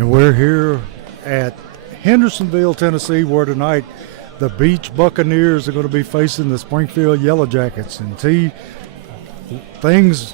And we're here at Hendersonville, Tennessee, where tonight the Beech Buccaneers are going to be facing the Springfield Yellow Jackets. And things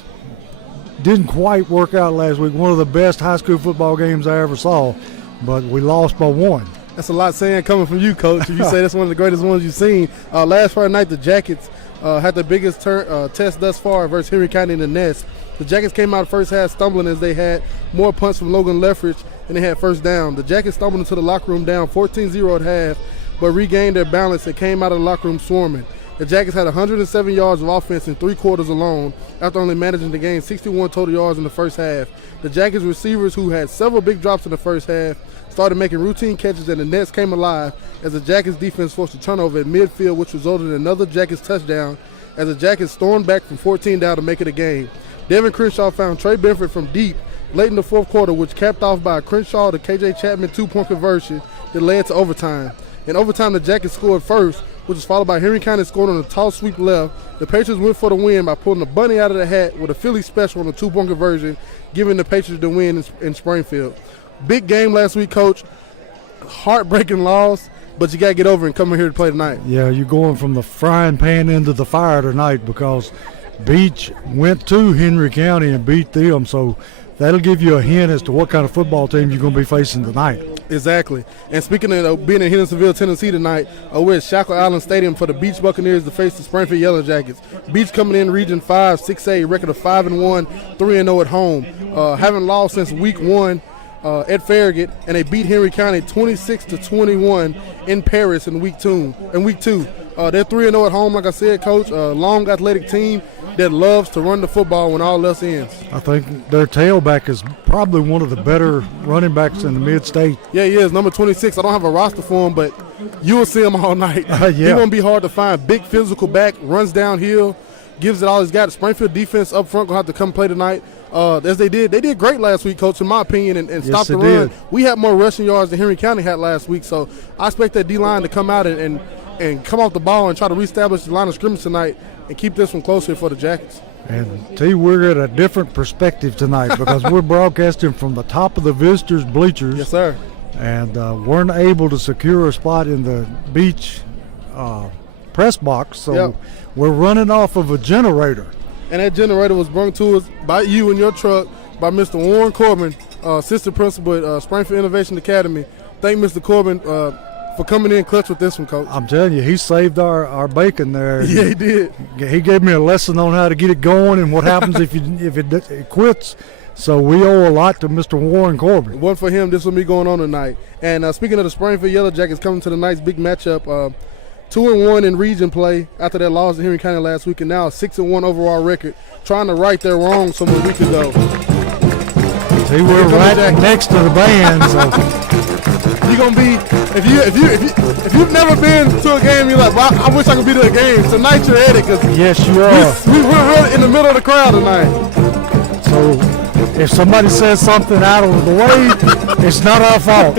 didn't quite work out last week. One of the best high school football games I ever saw, but we lost by one. That's a lot saying coming from you, Coach. You say that's one of the greatest ones you've seen. Last Friday night, the Jackets had the biggest test thus far versus Henry County in the Nest. The Jackets came out the first half stumbling as they had more punts from Logan Leffridge and they had first down. The Jackets stumbled into the locker room down 14-0 at half, but regained their balance and came out of the locker room swarming. The Jackets had 107 yards of offense in 3 quarters alone after only managing to gain 61 total yards in the first half. The Jackets receivers, who had several big drops in the first half, started making routine catches and the Nets came alive as the Jackets defense forced a turnover at midfield, which resulted in another Jackets touchdown as the Jackets stormed back from 14 down to make it a game. Devin Crenshaw found Trey Benford from deep late in the fourth quarter, which capped off by a Crenshaw to KJ Chapman 2-point conversion that led to overtime. In overtime, the Jackets scored first, which was followed by Henry County scoring on a toss sweep left. The Patriots went for the win by pulling the bunny out of the hat with a Philly special on a 2-point conversion, giving the Patriots the win in Springfield. Big game last week, Coach. Heartbreaking loss, but you got to get over and come in here to play tonight. Yeah, you're going from the frying pan into the fire tonight because Beech went to Henry County and beat them, so that'll give you a hint as to what kind of football team you're going to be facing tonight. Exactly. And speaking of being in Hendersonville, Tennessee tonight, we're at Shackle Island Stadium for the Beech Buccaneers to face the Springfield Yellow Jackets. Beech coming in Region 5, 6A, record of 5-1, 3-0 at home. Haven't lost since week 1 at Farragut, and they beat Henry County 26-21 in Paris in week 2. They're 3-0 at home, like I said, Coach. A long athletic team that loves to run the football when all else ends. I think their tailback is probably one of the better running backs in the mid-state. Yeah, he is. Number 26. I don't have a roster for him, but you will see him all night. Yeah. He won't be hard to find. Big physical back, runs downhill, gives it all he's got. Springfield defense up front going to have to come play tonight. As they did great last week, Coach, in my opinion, and stop the run. We had more rushing yards than Henry County had last week, so I expect that D-line to come out and come off the ball and try to reestablish the line of scrimmage tonight and keep this one close here for the Jackets. And T, we're at a different perspective tonight because we're broadcasting from the top of the visitors' bleachers. Yes, sir. And weren't able to secure a spot in the Beech press box, so we're running off of a generator. And that generator was brought to us by you in your truck by Mr. Warren Corbin, assistant principal at Springfield Innovation Academy. Thank Mr. Corbin for coming in clutch with this one, Coach. I'm telling you, he saved our bacon there. Yeah, he did. He gave me a lesson on how to get it going and what happens if it quits. So we owe a lot to Mr. Warren Corbin. One for him, this will be going on tonight. And speaking of the Springfield Yellow Jackets coming to the night's big matchup, 2-1 in region play after their loss to Henry County last week, and now a 6-1 overall record, trying to right their wrongs from a week ago. See, we're right next to the band, so you're gonna be if you've never been to a game, you're like, well, I wish I could be to a game. Tonight you're at it because yes, you are. We're really in the middle of the crowd tonight. So if somebody says something out of the way, it's not our fault.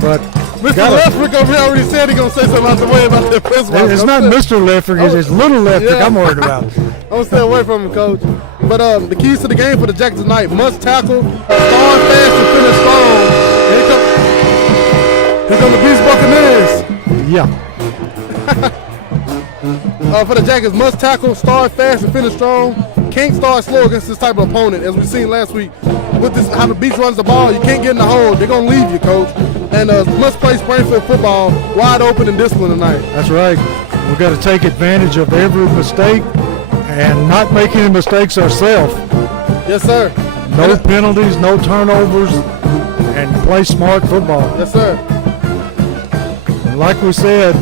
But Mr. Leffrick over here already said he's going to say something out the way about the press box. It's not Mr. Leffrick, it's Little Leffrick I'm worried about. I'm going to stay away from him, Coach. But the keys to the game for the Jackets tonight: must tackle, start fast, and finish strong. Here come the Beech Buccaneers. Yeah. For the Jackets, must tackle, start fast, and finish strong. Can't start slow against this type of opponent, as we've seen last week. With this, how the Beech runs the ball, you can't get in the hole. They're going to leave you, Coach. And must play Springfield football wide open and disciplined tonight. That's right. We've got to take advantage of every mistake and not make any mistakes ourselves. Yes, sir. No penalties, no turnovers, and play smart football. Yes, sir. And like we said,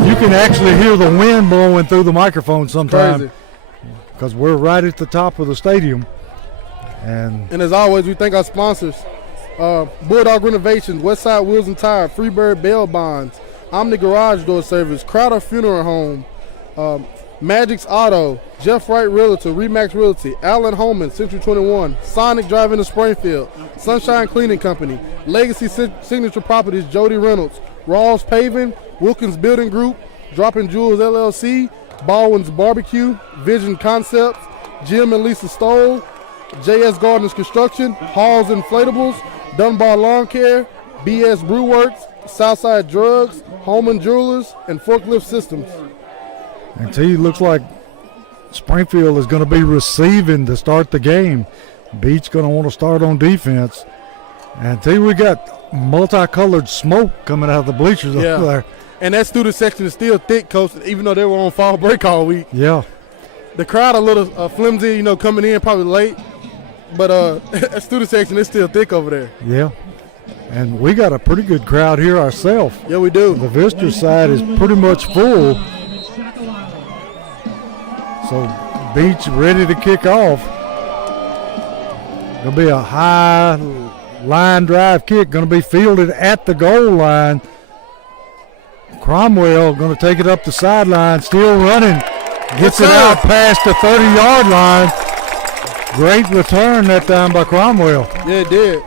you can actually hear the wind blowing through the microphone sometimes because we're right at the top of the stadium. And as always, we thank our sponsors. Bulldog Renovations, Westside Wheels and Tire, Freebird Bail Bonds, Omni Garage Door Service, Crowder Funeral Home, Magic's Auto, Jeff Wright Realtor, Remax Realty, Allen Holman, Century 21, Sonic Drive-In to Springfield, Sunshine Cleaning Company, Legacy Signature Properties, Jody Reynolds, Rawls Paving, Wilkins Building Group, Dropping Jewels LLC, Baldwin's Barbecue, Vision Concepts, Jim and Lisa Stoll, JS Gardens Construction, Hall's Inflatables, Dunbar Lawn Care, BS Brew Works, Southside Drugs, Holman Jewelers, and Forklift Systems. And T, looks like Springfield is going to be receiving to start the game. Beech going to want to start on defense. And T, we got multicolored smoke coming out of the bleachers over there. And that student section is still thick, Coach, even though they were on fall break all week. Yeah. The crowd a little flimsy, coming in probably late. But that student section is still thick over there. Yeah. And we got a pretty good crowd here ourselves. Yeah, we do. The visitor side is pretty much full. So Beech ready to kick off. Going to be a high line drive kick, going to be fielded at the goal line. Cromwell going to take it up the sideline, still running. Gets it out past the 30-yard line. Great return that time by Cromwell. Yeah, it did.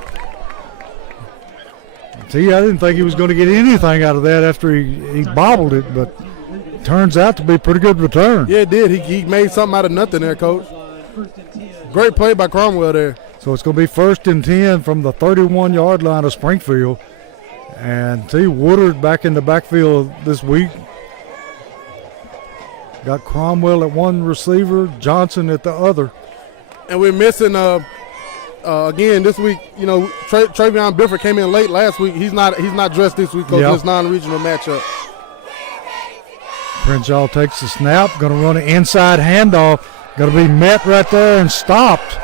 See, I didn't think he was going to get anything out of that after he bobbled it, but it turns out to be a pretty good return. Yeah, it did. He made something out of nothing there, Coach. Great play by Cromwell there. So it's going to be 1st and 10 from the 31-yard line of Springfield. And T. Woodard back in the backfield this week. Got Cromwell at one receiver, Johnson at the other. And we're missing, again, this week, Travion Bifford came in late last week. He's not dressed this week because it's non-regional matchup. Crenshaw takes the snap, going to run an inside handoff. Going to be met right there and stopped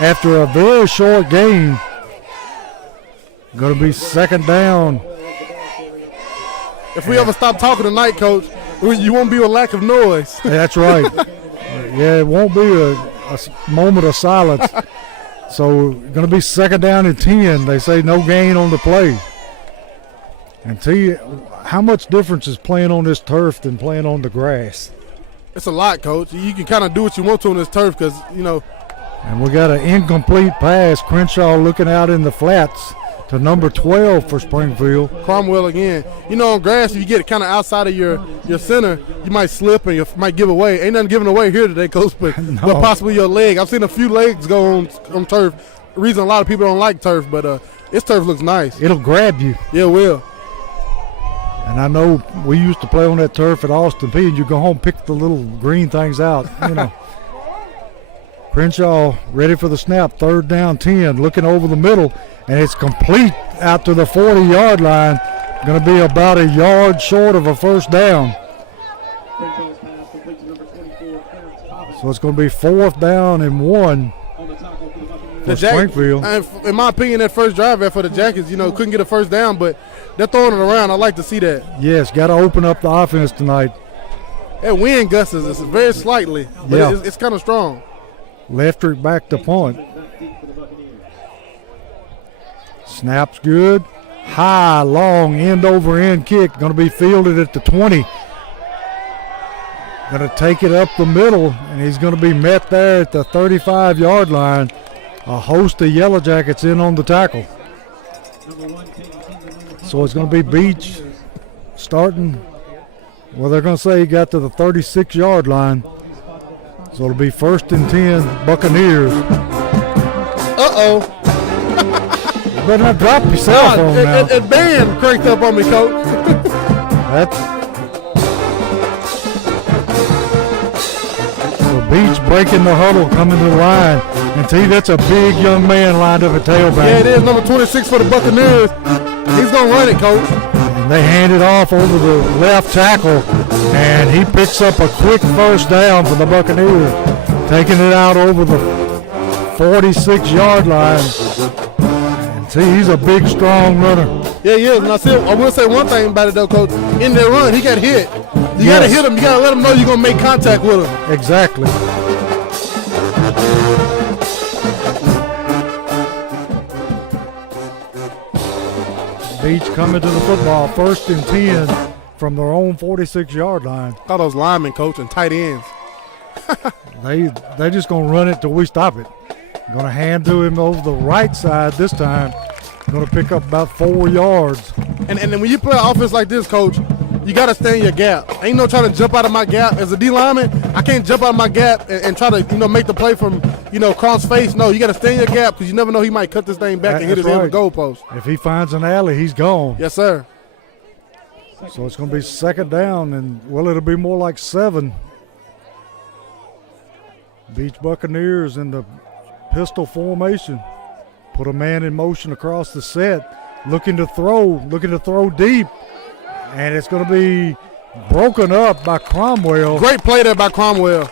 after a very short gain. Going to be 2nd down. If we ever stop talking tonight, Coach, you won't be a lack of noise. That's right. Yeah, it won't be a moment of silence. So going to be 2nd down and 10. They say no gain on the play. And T, how much difference is playing on this turf than playing on the grass? It's a lot, Coach. You can kind of do what you want to on this turf because, And we got an incomplete pass. Crenshaw looking out in the flats to number 12 for Springfield. Cromwell again. On grass, if you get kind of outside of your center, you might slip and you might give away. Ain't nothing giving away here today, Coach, but possibly your leg. I've seen a few legs go on turf. The reason a lot of people don't like turf, but this turf looks nice. It'll grab you. Yeah, it will. And I know we used to play on that turf at Austin P, and you go home, pick the little green things out, Crenshaw ready for the snap, 3rd down, 10, looking over the middle, and it's complete out to the 40-yard line. Going to be about a yard short of a 1st down. So it's going to be 4th down and 1 for Springfield. In my opinion, that first drive there for the Jackets, couldn't get a 1st down, but they're throwing it around. I like to see that. Yes, got to open up the offense tonight. That wind gusts us very slightly, but it's kind of strong. Leftrick back to punt. Snap's good. High, long, end-over-end kick. Going to be fielded at the 20. Going to take it up the middle, and he's going to be met there at the 35-yard line. A host of Yellow Jackets in on the tackle. So it's going to be Beech starting. Well, they're going to say he got to the 36-yard line. So it'll be 1st and 10, Buccaneers. Uh-oh. You better not drop your cell phone now. That band cranked up on me, Coach. So Beech breaking the huddle, coming to the line. And T, that's a big young man lined up at tailback. Yeah, it is. Number 26 for the Buccaneers. He's going to run it, Coach. And they hand it off over the left tackle. And he picks up a quick 1st down for the Buccaneers. Taking it out over the 46-yard line. And see, he's a big, strong runner. Yeah, he is. And I will say one thing about it, though, Coach. In their run, he got hit. You got to hit him. You got to let him know you're going to make contact with him. Exactly. Beech coming to the football, 1st and 10 from their own 46-yard line. Thought those linemen, Coach, and tight ends. They just going to run it till we stop it. Going to hand to him over the right side this time. Going to pick up about 4 yards. And then when you play an offense like this, Coach, you got to stay in your gap. Ain't no trying to jump out of my gap. As a D lineman, I can't jump out of my gap and try to make the play from cross face. No, you got to stay in your gap because you never know he might cut this thing back and hit his head with the goalpost. If he finds an alley, he's gone. Yes, sir. So it's going to be second down, and, well, it'll be more like 7. Beach Buccaneers in the pistol formation. Put a man in motion across the set, looking to throw deep, and it's going to be broken up by Cromwell. Great play there by Cromwell.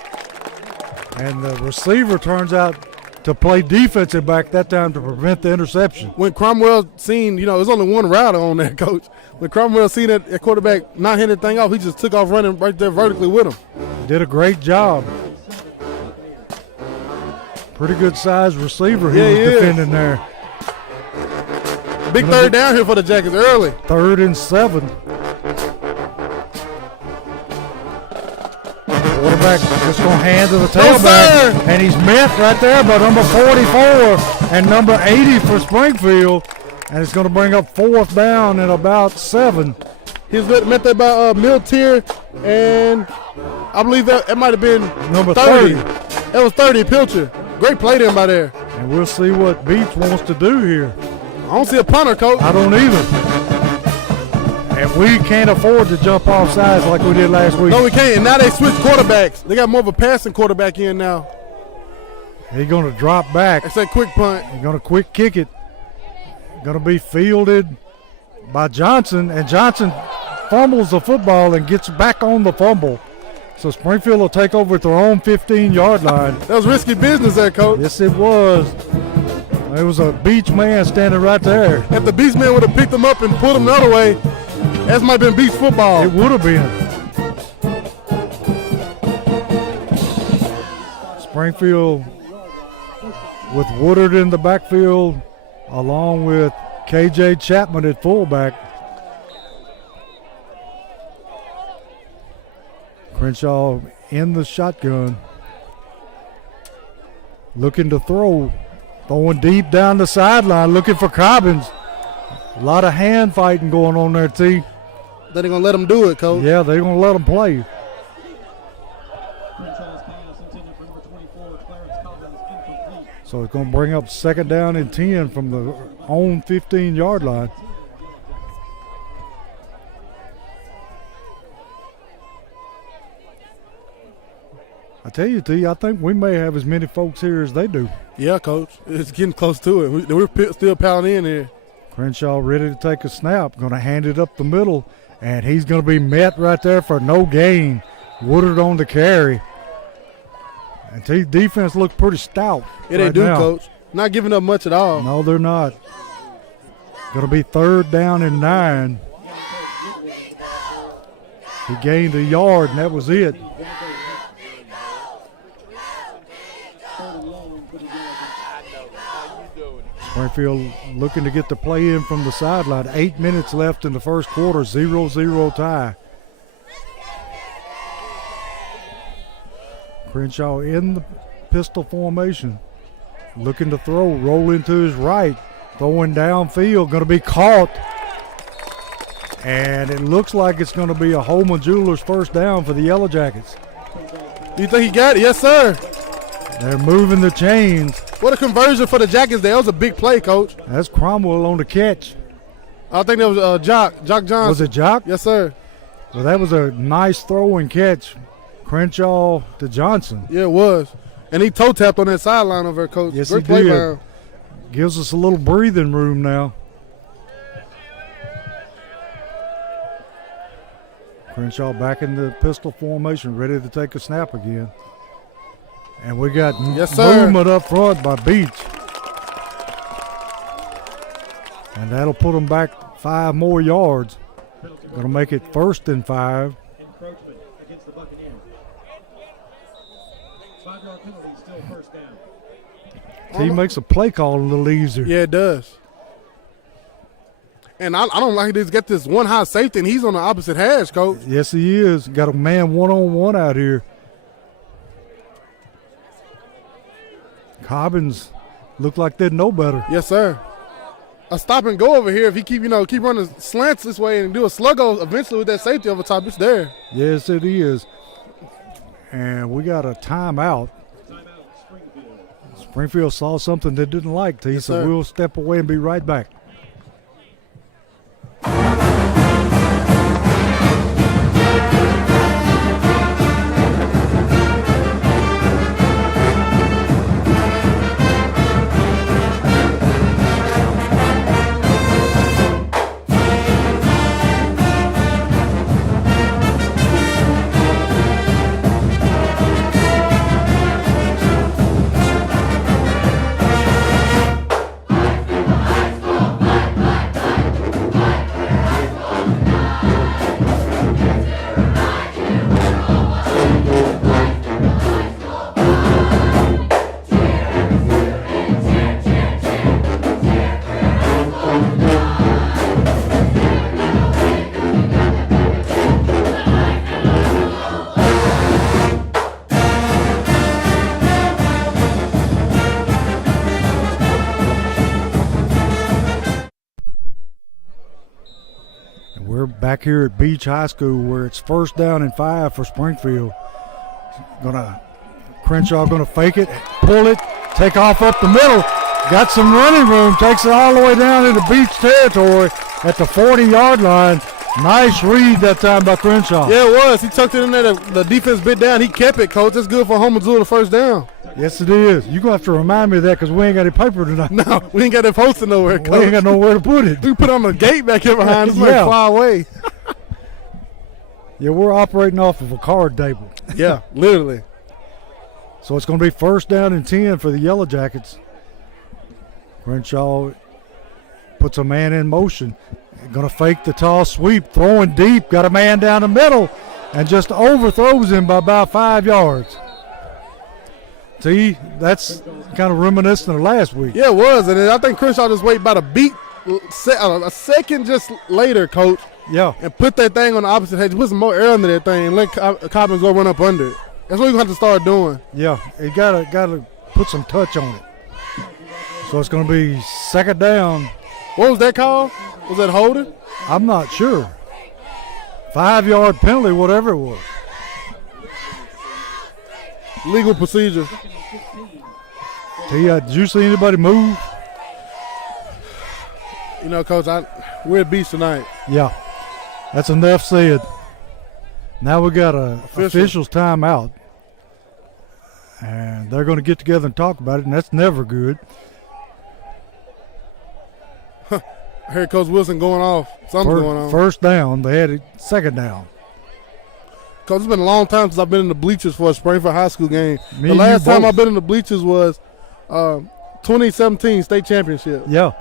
And the receiver turns out to play defensive back that time to prevent the interception. When Cromwell seen, there's only one router on that, Coach. When Cromwell seen that quarterback not hitting the thing off, he just took off running right there vertically with him. Did a great job. Pretty good sized receiver he was defending there. Big third down here for the Jackets early. 3rd and 7. Quarterback just going to hand to the tailback. And he's met right there by number 44 and number 80 for Springfield. And it's going to bring up 4th down and about 7. He's met there by Miltier, and I believe that might have been number 30. That was 30, Pilcher. Great play there by there. And we'll see what Beech wants to do here. I don't see a punter, Coach. I don't either. And we can't afford to jump off sides like we did last week. No, we can't. And now they switched quarterbacks. They got more of a passing quarterback in now. He's going to drop back. It's a quick punt. He's going to quick kick it. Going to be fielded by Johnson. And Johnson fumbles the football and gets back on the fumble. So Springfield will take over at their own 15-yard line. That was risky business there, Coach. Yes, it was. There was a Beach man standing right there. If the Beach man would have picked him up and pulled him the other way, that might have been Beach football. It would have been. Springfield with Woodard in the backfield along with K.J. Chapman at fullback. Crenshaw in the shotgun. Looking to throw. Throwing deep down the sideline, looking for Cobbins. A lot of hand fighting going on there, T. They're going to let them do it, Coach. Yeah, they're going to let them play. So it's going to bring up second down and 10 from the own 15-yard line. I tell you, T, I think we may have as many folks here as they do. Yeah, Coach. It's getting close to it. We're still piling in here. Crenshaw ready to take a snap. Going to hand it up the middle, and he's going to be met right there for no gain. Woodard on the carry. And T, defense looked pretty stout. Yeah, they do, Coach. Not giving up much at all. No, they're not. Going to be 3rd down and 9. He gained a yard, and that was it. Springfield looking to get the play in from the sideline. 8 minutes left in the first quarter, 0-0 tie. Crenshaw in the pistol formation. Looking to throw, roll into his right. Throwing downfield, going to be caught. And it looks like it's going to be a Holman Jewelers first down for the Yellow Jackets. You think he got it? Yes, sir. They're moving the chains. What a conversion for the Jackets there. That was a big play, Coach. That's Cromwell on the catch. I think that was Jock Johnson. Was it Jock? Yes, sir. Well, that was a nice throw and catch. Crenshaw to Johnson. Yeah, it was. And he toe tapped on that sideline over there, Coach. Yes, Great he did. down. Gives us a little breathing room now. Crenshaw back in the pistol formation, ready to take a snap again. And we got movement up front by Beech. And that'll put them back 5 more yards. Going to make it 1st and 5. Encroachment against the Buccaneers. 5-yard penalty, still first down. He makes a play call a little easier. Yeah, it does. And I don't like he's got this one high safety, and he's on the opposite hash, Coach. Yes, he is. Got a man one-on-one out here. Cobbins look like they'd know better. Yes, sir. A stop and go over here. If he keep running slants this way and do a sluggo eventually with that safety over top, it's there. Yes, it is. And we got a timeout. Springfield saw something they didn't like, T, Yes, so sir. we'll step away and be right back. We're back here at Beech High School where it's 1st down and 5 for Springfield. Crenshaw gonna fake it, pull it, take off up the middle. Got some running room, takes it all the way down into Beech territory at the 40-yard line. Nice read that time by Crenshaw. Yeah, it was. He tucked it in there. The defense bit down. He kept it, Coach. That's good for Homazoo, the first down. Yes, it is. You're going to have to remind me of that because we ain't got any paper tonight. No, we ain't got that posted nowhere, Coach. We ain't got nowhere to put it. We put it on the gate back here behind us. Yeah. Like far away. Yeah, we're operating off of a card table. Yeah, literally. So it's going to be 1st down and 10 for the Yellow Jackets. Crenshaw puts a man in motion. Going to fake the toss sweep, throwing deep, got a man down the middle, and just overthrows him by about 5 yards. See, that's kind of reminiscent of last week. Yeah, it was. And then I think Crenshaw just waited about a second just later, Coach, Yeah, and put that thing on the opposite hedge. Put some more air under that thing and let Cobbins go run up under it. That's what you're going to have to start doing. yeah, he got to put some touch on it. So it's going to be 2nd down. What was that call? Was that holding? I'm not sure. 5-yard penalty, whatever it was. Legal procedure. Did you see anybody move? You know, Coach, we're at Beach tonight. Yeah, that's enough said. Now we got a Official. officials timeout, and they're going to get together and talk about it, and that's never good. I heard Coach Wilson going off. Something's going on. 1st down, they had it 2nd down. Coach, it's been a long time since I've been in the bleachers for a Springfield High School game. Me The and last you time both. I've been in the bleachers was 2017 state championship. Yeah.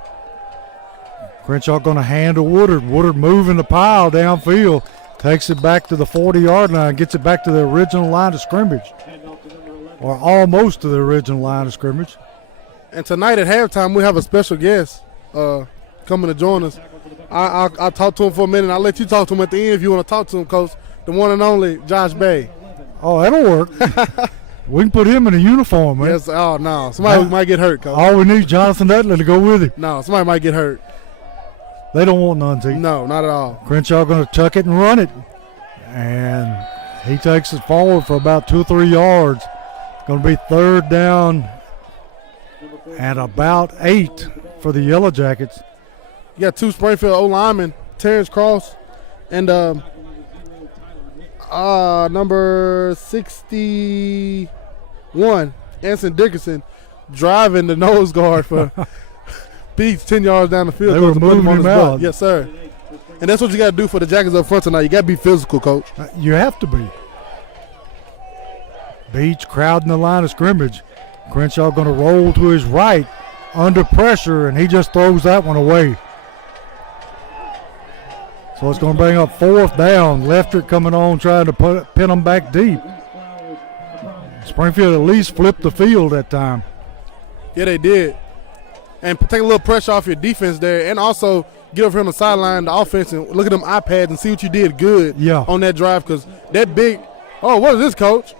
Crenshaw going to hand to Woodard. Woodard moving the pile downfield, takes it back to the 40-yard line, gets it back to the original line of scrimmage, or almost to the original line of scrimmage. And tonight at halftime, we have a special guest coming to join us. I'll talk to him for a minute. I'll let you talk to him at the end if you want to talk to him, Coach. The one and only Josh Bay. Oh, that'll work. We can put him in a uniform, man. Yes. Oh, no. Somebody might get hurt, Coach. All we need is Jonathan Dudley to go with him. No, somebody might get hurt. They don't want none, T. No, not at all. Crenshaw going to tuck it and run it. And he takes it forward for about 2 or 3 yards. Going to be 3rd down and about 8 for the Yellow Jackets. You got 2 Springfield O-linemen, Terrence Cross and number 61, Anson Dickerson, driving the nose guard for Beach 10 yards down the field. They were to put moving on him his butt. out. Yes, sir. And that's what you got to do for the Jackets up front tonight. You got to be physical, Coach. You have to be. Beach crowding the line of scrimmage. Crenshaw going to roll to his right under pressure, and he just throws that one away. So it's going to bring up 4th down. Lefter coming on trying to pin them back deep. Springfield at least flipped the field that time. Yeah, they did. And take a little pressure off your defense there, and also get over here on the sideline, the offense, and look at them iPads and see what you did good on that drive, because that big – oh, what is this, Coach?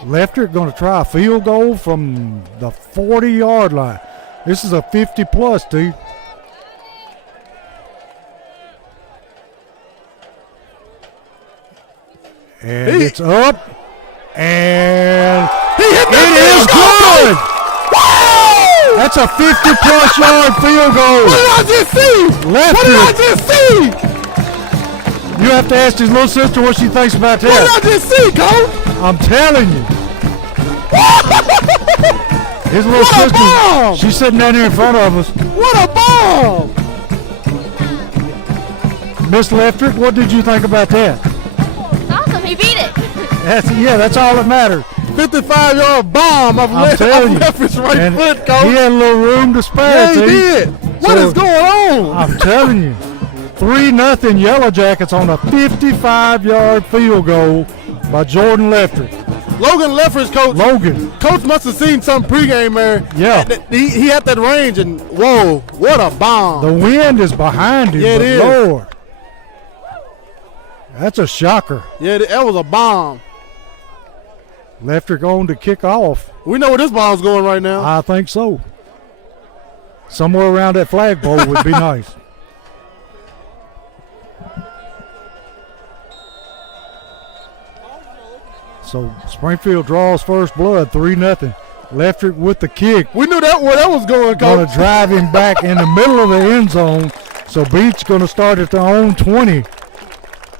Lefter going to try a field goal from the 40-yard line. This is a 50-plus, T. And it's up, and He hit it is good. That's a 50-plus yard field goal. What did I just see? Left What did I it. just see? You have to ask his little sister what she thinks about What did I that. just see, Coach? I'm telling you. His little What a sister, bomb! she's sitting down here in front of us. What a bomb! Miss Leftrick, what did you think about that? It's awesome. He beat it. That's all that matters. 55-yard bomb off I'm telling you. Left's right And foot, he Coach. had a little room to spare. Yeah, he T. did. What So- is going on? I'm telling you. 3-0 Yellow Jackets on a 55-yard field goal by Jordan Leftrick. Logan Leffers, Coach. Logan. Coach must have seen some pregame there. Yeah. He had that range, and whoa, what a bomb. The wind is behind him, Yeah, it but is. Lord. That's a shocker. Yeah, that was a bomb. Leftrick on to kick off. We know where this bomb's going right now. I think so. Somewhere around that flagpole would be nice. So Springfield draws first blood, 3-0. Leftrick with the kick. We knew that where that was going, Going Coach. to drive him back in the middle of the end zone. So Beech going to start at their own 20.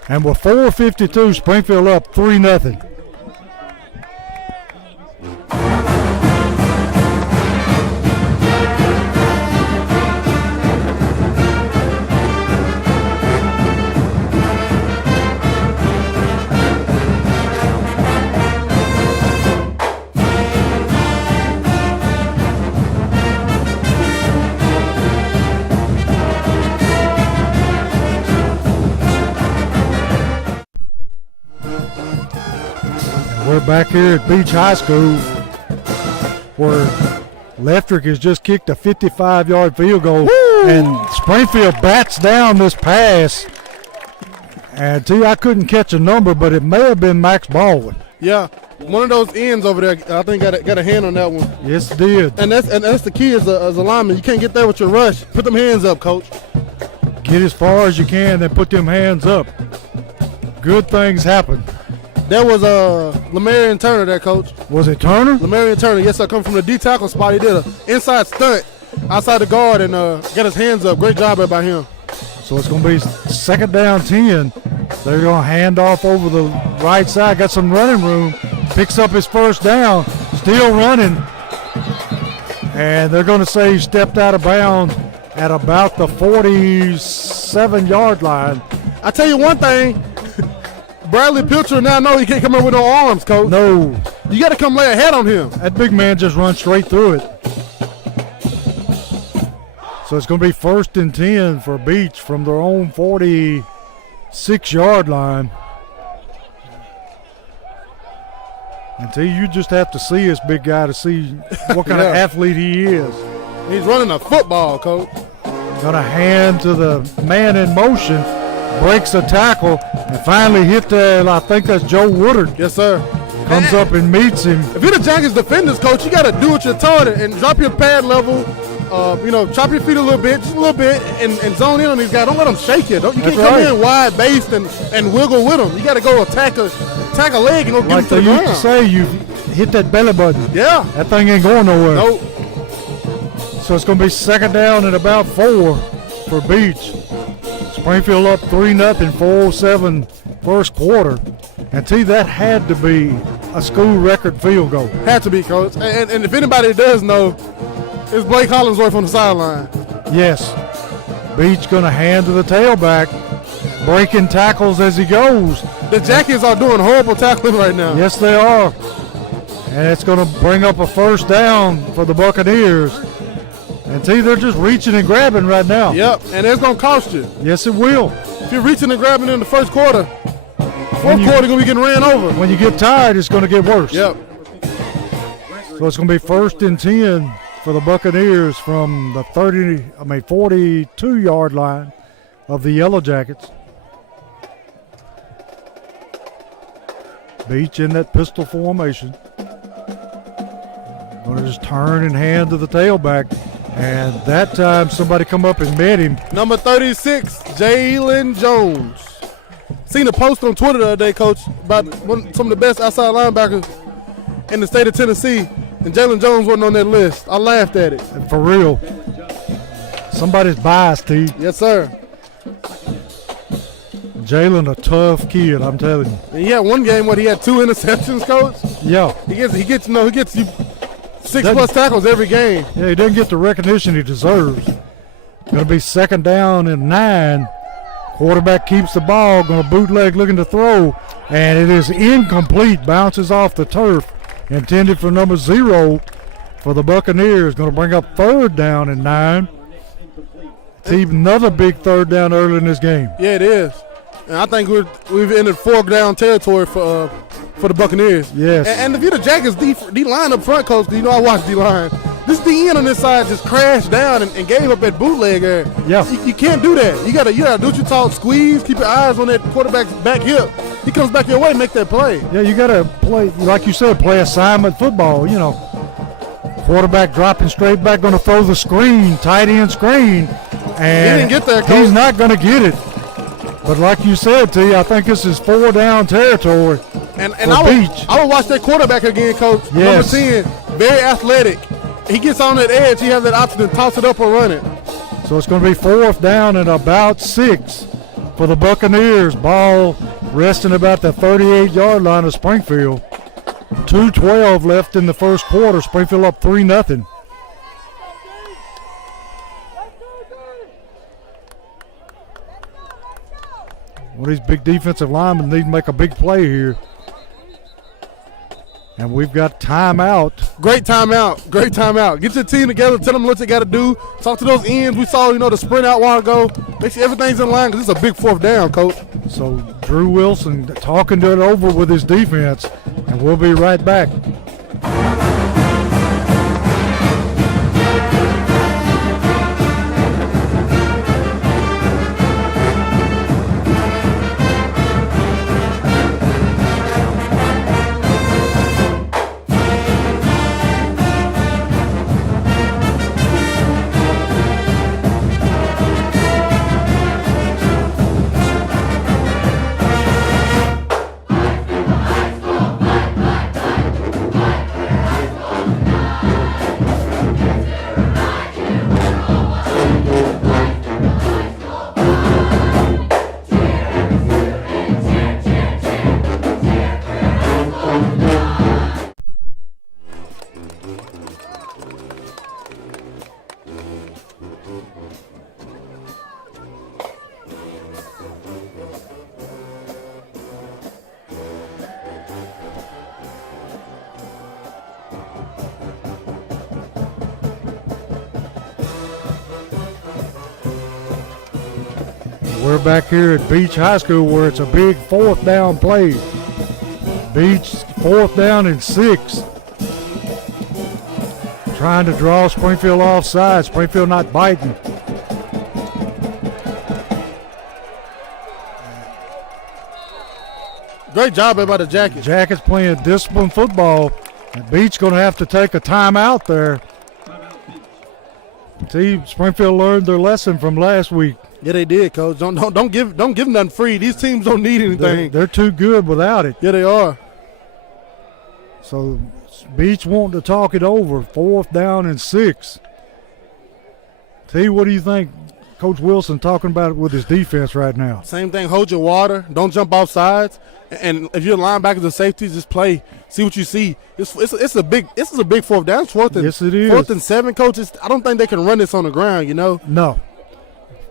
And with 4:52, Springfield up 3-0. We're back here at Beech High School where Leftrick has just kicked a 55-yard field goal. And Springfield bats down this pass. And I couldn't catch a number, but it may have been Max Baldwin. Yeah, one of those ends over there, I think got a hand on that one. Yes, it did. And that's the key as a lineman. You can't get there with your rush. Put them hands up, Coach. Get as far as you can, then put them hands up. Good things happen. That was Lamarian Turner there, Coach. Was it Turner? Lamarian Turner, yes, sir, come from the D tackle spot. He did an inside stunt outside the guard and got his hands up. Great job by him. So it's going to be second down 10. They're going to hand off over the right side. Got some running room. Picks up his first down. Still running. And they're going to say he stepped out of bounds at about the 47-yard line. I tell you one thing. Bradley Pilcher now know he can't come in with no arms, Coach. No, You got to come lay a head on him. that big man just runs straight through it. So it's going to be 1st and 10 for Beech from their own 46-yard line. Until you just have to see this big guy to see what kind of Yeah. athlete he is. He's running a football, Coach. Going to hand to the man in motion, breaks a tackle, and finally hit I think that's Joe Woodard. Yes, sir. Comes up and meets him. If you're the Jackets defenders, Coach, you got to do what you're taught and drop your pad level. Chop your feet a little bit, just a little bit, and zone in on these guys. Don't let them shake you. You That's can't come right. in wide based and wiggle with them. You got to go attack a leg and go get Like them to they the used to ground. say, you hit that belly button. Yeah. That thing ain't going nowhere. Nope. So it's going to be second down and about 4 for Beech. Springfield up 3-0, 4:07 first quarter. And that had to be a school record field goal. Had to be, Coach. And if anybody does know, it's Blake Hollingsworth on the sideline. Yes. Beech going to hand to the tailback, breaking tackles as he goes. The Jackets are doing horrible tackling right now. Yes, they are. And it's going to bring up a first down for the Buccaneers. And they're just reaching and grabbing right now. Yep, and it's going to cost you. Yes, it will. If you're reaching and grabbing in the first quarter, fourth you- quarter going to be getting ran over. When you get tired, it's going to get worse. Yep. So it's going to be 1st and 10 for the Buccaneers from the 42-yard line of the Yellow Jackets. Beech in that pistol formation. Going to just turn and hand to the tailback. And that time somebody come up and met him. Number 36, Jalen Jones. Seen a post on Twitter the other day, Coach, about some of the best outside linebackers in the state of Tennessee. and Jalen Jones wasn't on that list. I laughed at it. And for real. Somebody's biased, T. Yes, sir. Jalen, a tough kid, I'm telling you. And he had one game where he had 2 interceptions, Coach. Yeah. He gets you 6+ tackles every game. Yeah, he doesn't get the recognition he deserves. Going to be 2nd down and 9. Quarterback keeps the ball, going to bootleg looking to throw, and it is incomplete. Bounces off the turf. Intended for number 0 for the Buccaneers. Going to bring up 3rd down and 9. It's another big 3rd down early in this game. Yeah, it is. And I think we've entered 4th down territory for the Buccaneers. Yes. And if you're the Jackets D-line up front, Coach, you know I watch D-line. This DN on this side just crashed down and gave up that bootlegger. Yeah. You can't do that. You gotta do what you're taught. Squeeze, keep your eyes on that quarterback's back hip. He comes back your way, make that play. Yeah, you got to play, like you said, play assignment football, you know. Quarterback dropping straight back, going to throw the screen, tight end screen. And he didn't get there, Coach. He's not going to get it. But like you said, T, I think this is 4 down territory And for Beech. I would watch that quarterback again, Coach. Yes. Number 10, very athletic. He gets on that edge, he has that option to toss it up or run it. So it's going to be 4th down and about 6 for the Buccaneers. Ball resting about the 38-yard line of Springfield. 2:12 left in the first quarter. Springfield up 3-0. One of these big defensive linemen need to make a big play here. And we've got timeout. Great timeout. Great timeout. Get your team together. Tell them what they got to do. Talk to those ends. We saw, the sprint out a while ago. Make sure everything's in line because it's a big 4th down, Coach. So Drew Wilson talking it over with his defense. And we'll be right back. We're back here at Beech High School where it's a big 4th down play. Beech 4th down and 6. Trying to draw Springfield offside. Springfield not biting. Great job by the Jackets. Jackets playing disciplined football. And Beech going to have to take a timeout there. See, Springfield learned their lesson from last week. Yeah, they did, Coach. Don't give them nothing free. These teams don't need anything. They're too good without it. Yeah, they are. So Beech wanting to talk it over. 4th down and 6. T, what do you think Coach Wilson talking about with his defense right now? Same thing. Hold your water. Don't jump off sides. And if you're linebackers or safeties, just play. See what you see. This is a big 4th down. It's 4th and, yes, it is. 4th and 7, Coach. I don't think they can run this on the ground, No.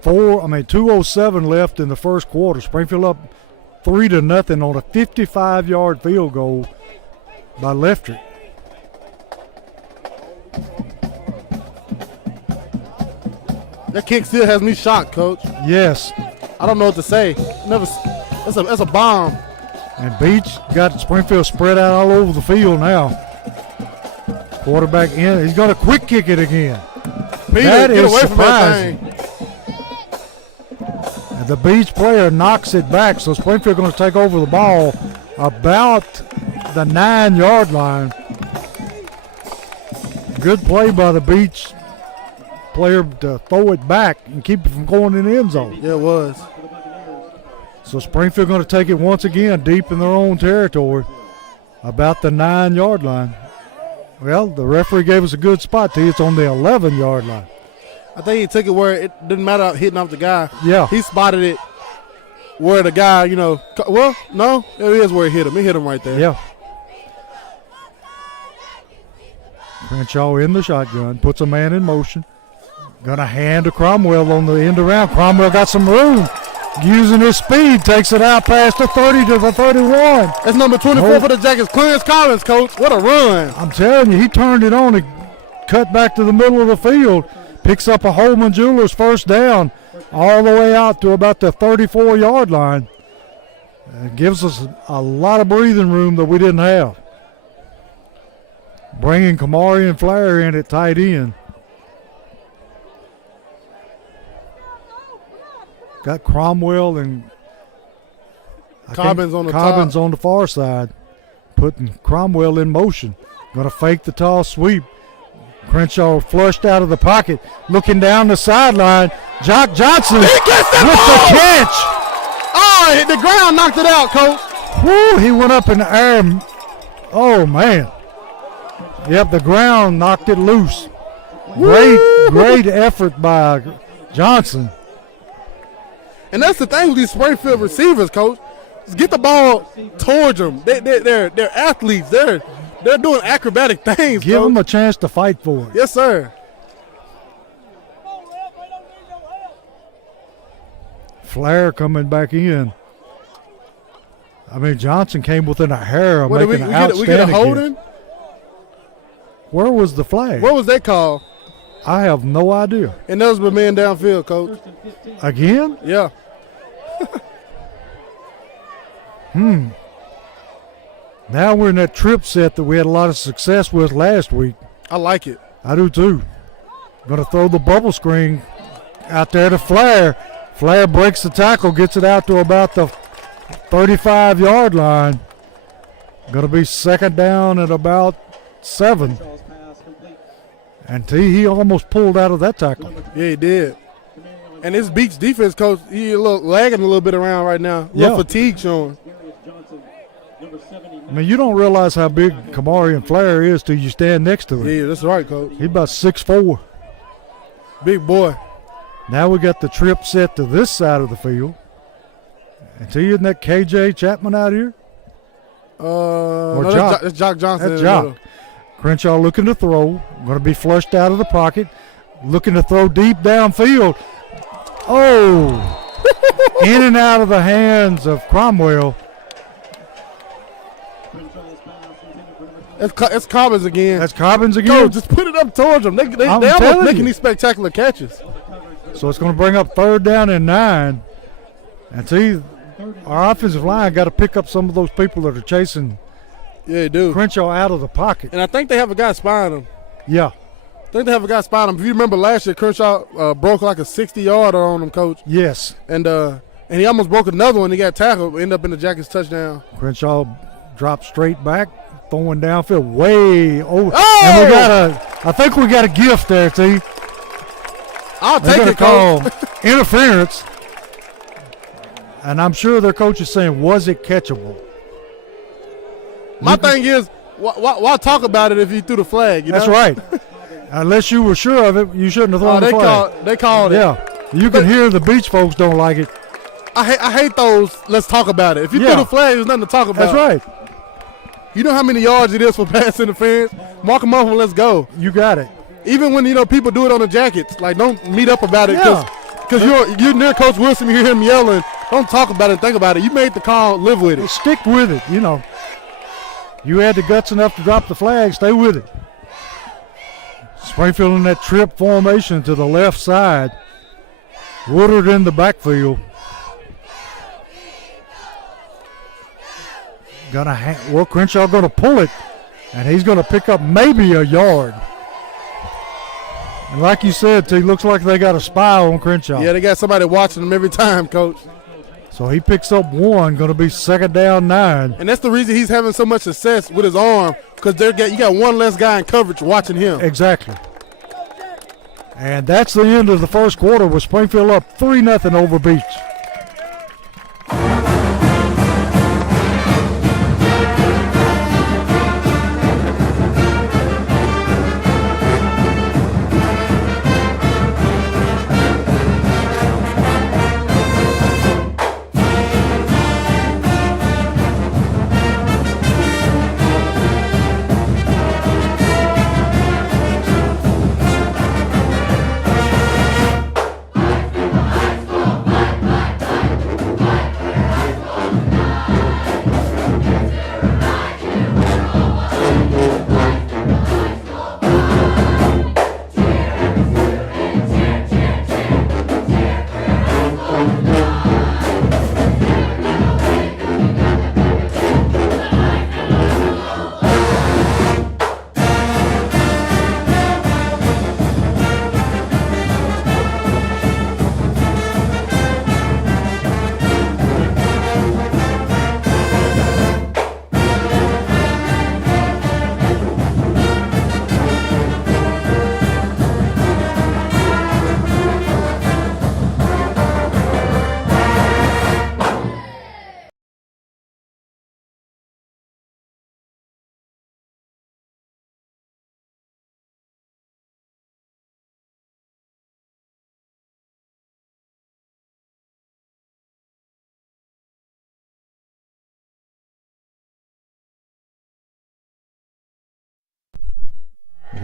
2:07 left in the first quarter. Springfield up 3-0 on a 55-yard field goal by Leftrick. That kick still has me shocked, Coach. Yes. I don't know what to say. That's a bomb. And Beech got Springfield spread out all over the field now. Quarterback in. He's going to quick kick it again. Peter, that get is away surprising. from that thing. And the Beech player knocks it back, so Springfield going to take over the ball about the 9-yard line. Good play by the Beech player to throw it back and keep it from going in the end zone. Yeah, it was. So Springfield going to take it once again deep in their own territory, about the 9-yard line. Well, the referee gave us a good spot. It's on the 11-yard line. I think he took it where it didn't matter hitting off the guy. Yeah. He spotted it where the guy, well, no, it is where he hit him. He hit him right there. Yeah. Crenshaw in the shotgun, puts a man in motion. Gonna hand to Cromwell on the end around. Cromwell got some room. Using his speed, takes it out past the 30 to the 31. That's number 24 for the Jackets, Clarence Collins, coach. What a run. I'm telling you, he turned it on and cut back to the middle of the field. Picks up a Holman Jewelers first down all the way out to about the 34-yard line. It gives us a lot of breathing room that we didn't have. Bringing Kamari and Flair in at tight end. Got Cromwell and Cobbins on the Cobbins top. on the far side, putting Cromwell in motion. Going to fake the toss sweep. Crenshaw flushed out of the pocket, looking down the sideline. Jock Johnson with the catch. Oh, the ground knocked it out, coach. Woo, he went up in the air. Oh, man. Yep, the ground knocked it loose. Great effort by Johnson. And that's the thing with these Springfield receivers, coach. Is get the ball towards them. They're athletes. They're doing acrobatic things. Give coach. them a chance to fight for it. Yes, sir. Flair coming back in. I mean, Johnson came within a hair of making an outstanding we get a kick. holding? Where was the flag? What was that call? I have no idea. And those were men downfield, coach. Again? Yeah. Now we're in that trip set that we had a lot of success with last week. I like it. I do too. Going to throw the bubble screen out there to Flair. Flair breaks the tackle, gets it out to about the 35-yard line. Going to be second down at about 7. And he almost pulled out of that tackle. Yeah, he did. And this Beach defense, coach, he lagging a little bit around right now. A little fatigue showing. I mean, you don't realize how big Kamari and Flair is till you stand next to him. Yeah, that's right, coach. He's about 6'4". Big boy. Now we got the trip set to this side of the field. And see, isn't that KJ Chapman out here? No, Jock. that's Jock Johnson. That's Jock. Crenshaw looking to throw. Going to be flushed out of the pocket. Looking to throw deep downfield. Oh! In and out of the hands of Cromwell. It's Cobbins again. That's Cobbins again. Go, just put it up towards them. They I'm almost telling making you. these spectacular catches. So it's going to bring up 3rd down and 9. And see, our offensive line got to pick up some of those people that are chasing Yeah, they do. Crenshaw out of the pocket. And I think they have a guy spying them. Yeah. I think they have a guy spying them. If you remember last year, Crenshaw broke like a 60-yarder on him, coach. Yes. And he almost broke another one. He got tackled, ended up in the Jackets touchdown. Crenshaw dropped straight back, throwing downfield way over. Oh! And I think we got a gift there, T. I'll They're take going it, to call coach. interference. And I'm sure their coach is saying, was it catchable? My thing is, why talk about it if you threw the flag? You That's know? right. Unless you were sure of it, you shouldn't have thrown the flag. They called it. Yeah. You can hear the Beach folks don't like it. I hate those. Let's talk about it. If you threw the flag, there's nothing to talk about. That's right. You know how many yards it is for pass interference? Mark them off and let's go. You got it. Even when people do it on the Jackets, like don't meet up about it because you're near Coach Wilson. You hear him yelling. Don't talk about it. Think about it. You made the call. Live with it. Stick with it. You had the guts enough to drop the flag. Stay with it. Springfield in that trip formation to the left side. Woodard in the backfield. Crenshaw going to pull it, and he's going to pick up maybe a yard. And like you said, T, looks like they got a spy on Crenshaw. Yeah, they got somebody watching them every time, Coach. So he picks up 1, going to be 2nd down 9. And that's the reason he's having so much success with his arm, because you got one less guy in coverage watching him. Exactly. And that's the end of the first quarter with Springfield up 3-0 over Beech.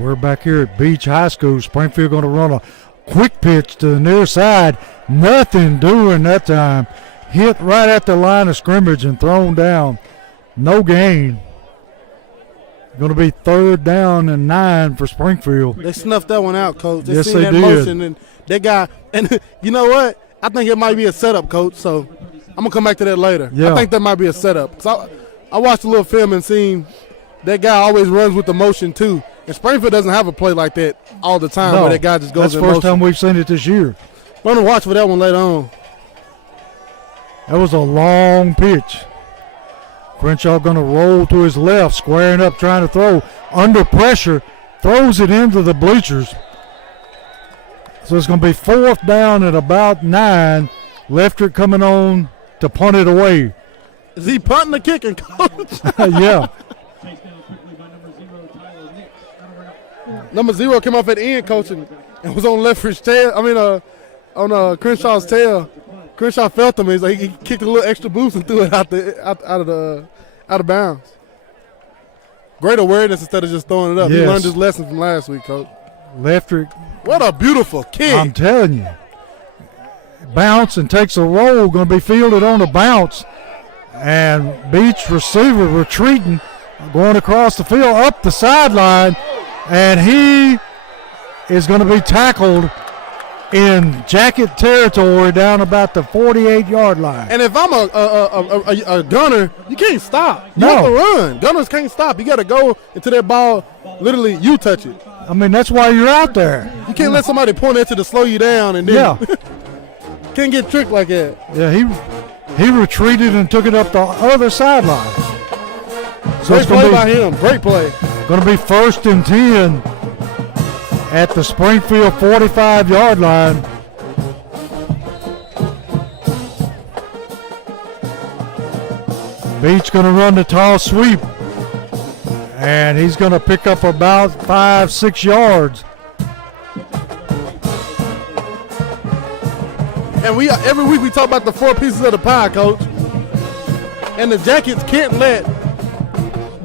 We're back here at Beech High School. Springfield going to run a quick pitch to the near side. Nothing doing that time. Hit right at the line of scrimmage and thrown down. No gain. Going to be 3rd down and 9 for Springfield. They snuffed that one out, Coach. Yes, seen they that did. motion, and that guy. And you know what? I think it might be a setup, Coach. So I'm gonna come back to that later. Yeah. I think that might be a setup. 'Cause I watched a little film and seen that guy always runs with the motion too. And Springfield doesn't have a play like that all the time where that guy just goes that's in the first motion. time we've seen it this year. I'm gonna watch for that one later on. That was a long pitch. Crenshaw going to roll to his left, squaring up, trying to throw. Under pressure, throws it into the bleachers. So it's going to be 4th down at about 9. Leftrick coming on to punt it away. Is he punting or kicking, Coach? Yeah. Chased down quickly by number 0, Tyler Nix. That'll bring up 4th. Number 0 came off at the end, Coach, and was on Leffridge's tail. On Crenshaw's tail. Crenshaw felt him. He's like he kicked a little extra boost and threw it out of bounds. Great awareness instead of just throwing it up. He Yes. learned his lesson from last week, Coach. Leftrick, What a beautiful kick. I'm telling you. Bounce and takes a roll, going to be fielded on a bounce. And Beech receiver retreating, going across the field, up the sideline. And he is going to be tackled in Jacket territory down about the 48-yard line. And if I'm a gunner, you can't stop. You No. have to run. Gunners can't stop. You got to go into that ball. Literally, you touch it. I mean, that's why you're out there. You can't let somebody point at you to slow you down and then Yeah. can't get tricked like that. Yeah, he retreated and took it up the other sideline. So Great it's play going by him. Great play. to be 1st and 10 at the Springfield 45-yard line. Beech going to run the toss sweep, and he's going to pick up about 5-6 yards. And every week we talk about the 4 pieces of the pie, Coach. And the Jackets can't let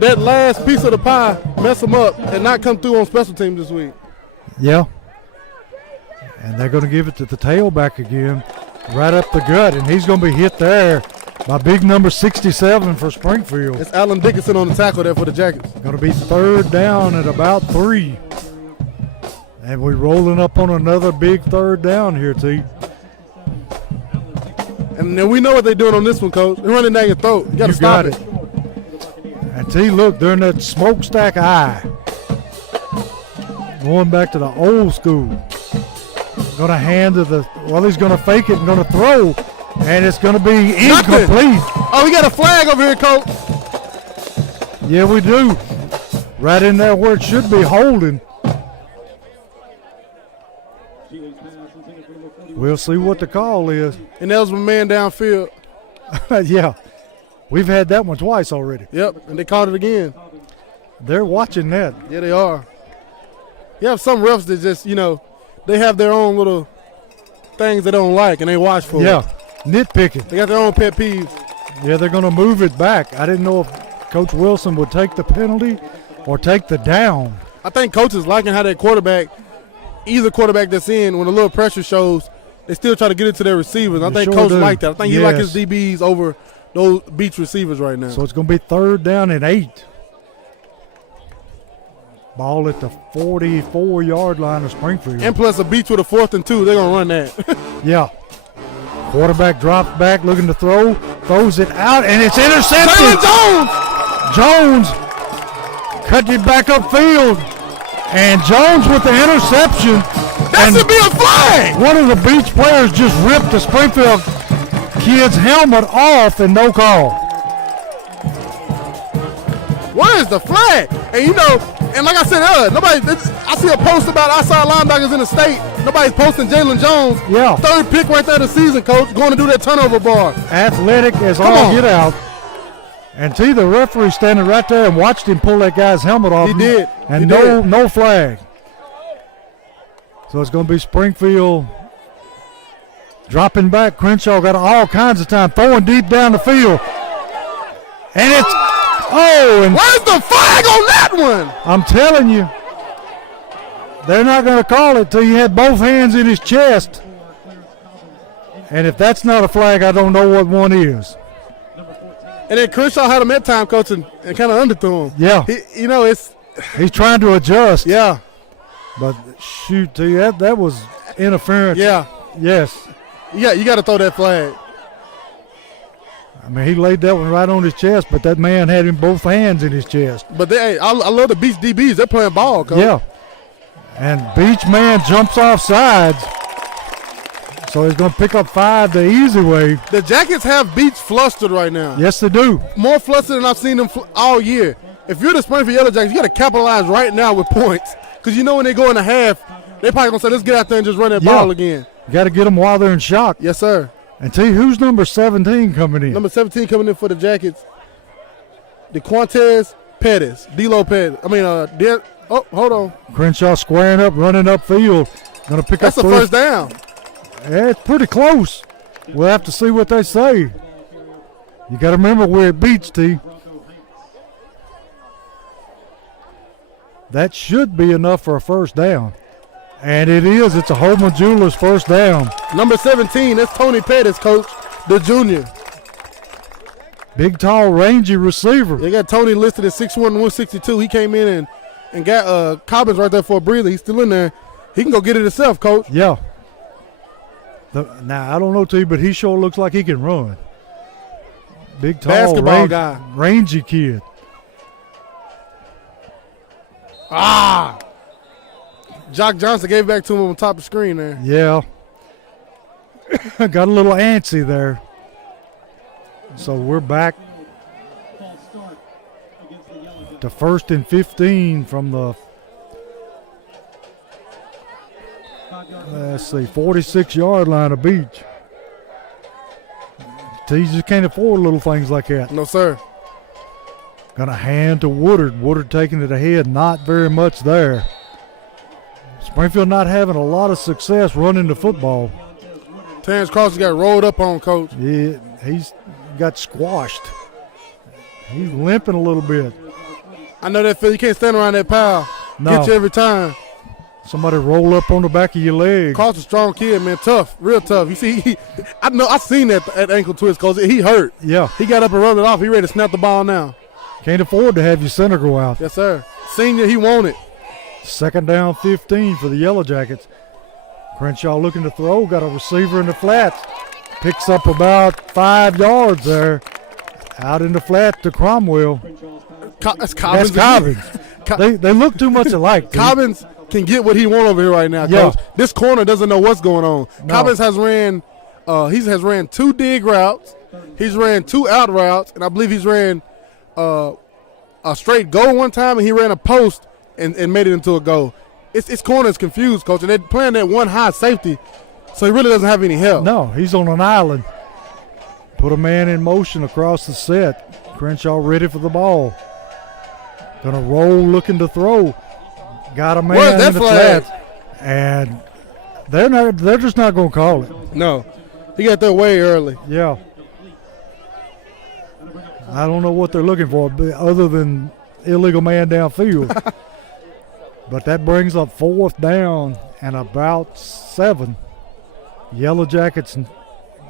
that last piece of the pie mess them up and not come through on special teams this week. Yeah. And they're going to give it to the tailback again, right up the gut, and he's going to be hit there by big number 67 for Springfield. It's Alan Dickinson on the tackle there for the Jackets. Going to be 3rd down at about 3. And we're rolling up on another big 3rd down here, T. And then we know what they're doing on this one, Coach. They're running down your throat. You got to You stop got it. And T, look, they're in that smokestack eye. Going back to the old school. Going to hand to he's going to fake it and going to throw. And it's going to be incomplete. Oh, we got a flag over here, Coach. Yeah, we do. Right in there where it should be holding. We'll see what the call is. And that was my man downfield. Yeah. We've had that one twice already. Yep, and they called it again. They're watching that. Yeah, they are. You have some refs that just, they have their own little things they don't like, and they watch for Yeah. it. Nitpicking. They got their own pet peeves. Yeah, they're going to move it back. I didn't know if Coach Wilson would take the penalty or take the down. I think coaches liking how that quarterback, either quarterback that's in, when a little pressure shows, they still try to get it to their receivers. I They think sure coach do. like that. I think he like his Yes. DBs over those Beach receivers right now. So it's going to be 3rd down and 8. Ball at the 44-yard line of Springfield. And plus a Beach with a 4th and 2, they're going to run that. Yeah. Quarterback drops back, looking to throw. Throws it out, and it's intercepted. Taylor Jones! Jones cut it back upfield. And Jones with the interception. That And should be a flag! one of the Beach players just ripped the Springfield kid's helmet off and no call. Where is the flag? And like I said earlier, I see a post about outside linebackers in the state. Nobody's posting Jalen Jones. Yeah. 3rd pick right there of the season, Coach, going to do that turnover bar. Athletic as Come all on. get out. And the referee standing right there and watched him pull that guy's helmet off. He did. And He no did. no flag. So it's going to be Springfield dropping back. Crenshaw got all kinds of time, throwing deep down the field. And it's, and Where's the flag on that one? I'm telling you, they're not going to call it till you had both hands in his chest. And if that's not a flag, I don't know what one is. And then Crenshaw had him at time, coach, and kind of underthrew him. Yeah. He's trying to adjust. Yeah. But shoot, to you, that was interference. Yeah. Yes. Yeah, you got to throw that flag. I mean, he laid that one right on his chest, but that man had him both hands in his chest. But I love the Beach DBs. They're playing ball, coach. Yeah. And Beach man jumps off sides. So he's going to pick up 5 the easy way. The Jackets have Beach flustered right now. Yes, they do. More flustered than I've seen them all year. If you're the Springfield Yellow Jackets, you got to capitalize right now with points. Because you know when they go in the half, they probably going to say, let's get out there and just run that ball again. You got to get them while they're in shock. Yes, sir. And tell you who's number 17 coming in. Number 17 coming in for the Jackets. DeQuantes Pettis. D-Lo Pettis. Hold on. Crenshaw squaring up, running upfield. Going to pick That's up a first down. Yeah, it's pretty close. We'll have to see what they say. You got to remember where it beats, T. That should be enough for a first down. And it is. It's a Holman Jewelers first down. Number 17, that's Tony Pettis, coach, the junior. Big, tall, rangy receiver. They got Tony listed at 6'1", 162. He came in and got Cobbins right there for a breather. He's still in there. He can go get it himself, coach. Yeah. Now, I don't know, T, but he sure looks like he can run. Big, tall, guy. rangy kid. Jock Johnson gave it back to him on top of the screen there. Yeah. Got a little antsy there. So we're back to 1st and 15 from the, 46-yard line of Beach. T just can't afford little things like that. No, sir. Gonna hand to Woodard. Woodard taking it ahead, not very much there. Springfield not having a lot of success running the football. Terrence Crosby got rolled up on, coach. Yeah, he's got squashed. He's limping a little bit. I know that, Phil. You can't stand around that pile. No. Get you every time. Somebody roll up on the back of your leg. Carl's a strong kid, man. Tough, real tough. You see, I seen that ankle twist, coach. He hurt. Yeah. He got up and run it off. He ready to snap the ball now. Can't afford to have your center go out. Yes, sir. Senior, he won it. 2nd down 15 for the Yellow Jackets. Crenshaw looking to throw. Got a receiver in the flats. Picks up about 5 yards there. Out in the flat to Cromwell. That's Cobbins. That's Cobbins. They look too much alike. Cobbins can get what he wants over here right now, coach. This corner doesn't know what's going on. No. Cobbins has ran 2 dig routes. He's ran 2 out routes, and I believe he's ran a straight goal one time, and he ran a post and made it into a goal. It's corners confused, coach, and they're playing that one high safety, so he really doesn't have any help. No, he's on an island. Put a man in motion across the set. Crenshaw ready for the ball. Gonna roll, looking to throw. Got a man in the flat, and they're just not gonna call it. No, he got there way early. Yeah. I don't know what they're looking for other than illegal man downfield. But that brings up 4th down and about 7. Yellow Jackets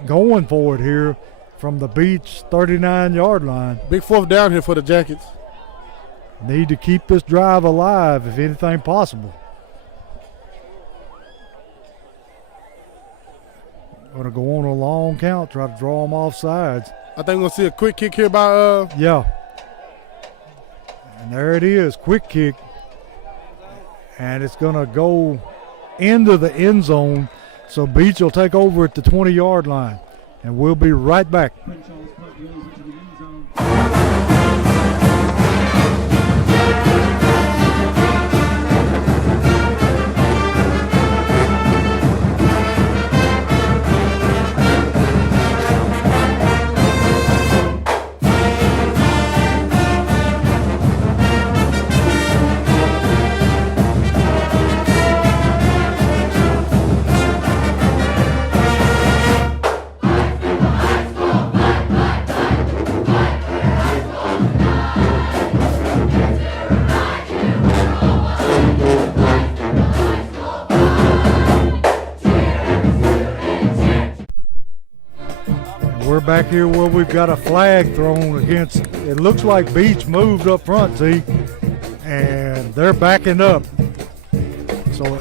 going for it here from the Beach 39-yard line. Big 4th down here for the Jackets. Need to keep this drive alive if anything possible. Going to go on a long count, try to draw them off sides. I think we're going to see a quick kick here by Yeah. And there it is, quick kick. And it's going to go into the end zone. So Beach will take over at the 20-yard line. And we'll be right back. we're back here where we've got a flag thrown against. It looks like Beech moved up front, see, and they're backing up. So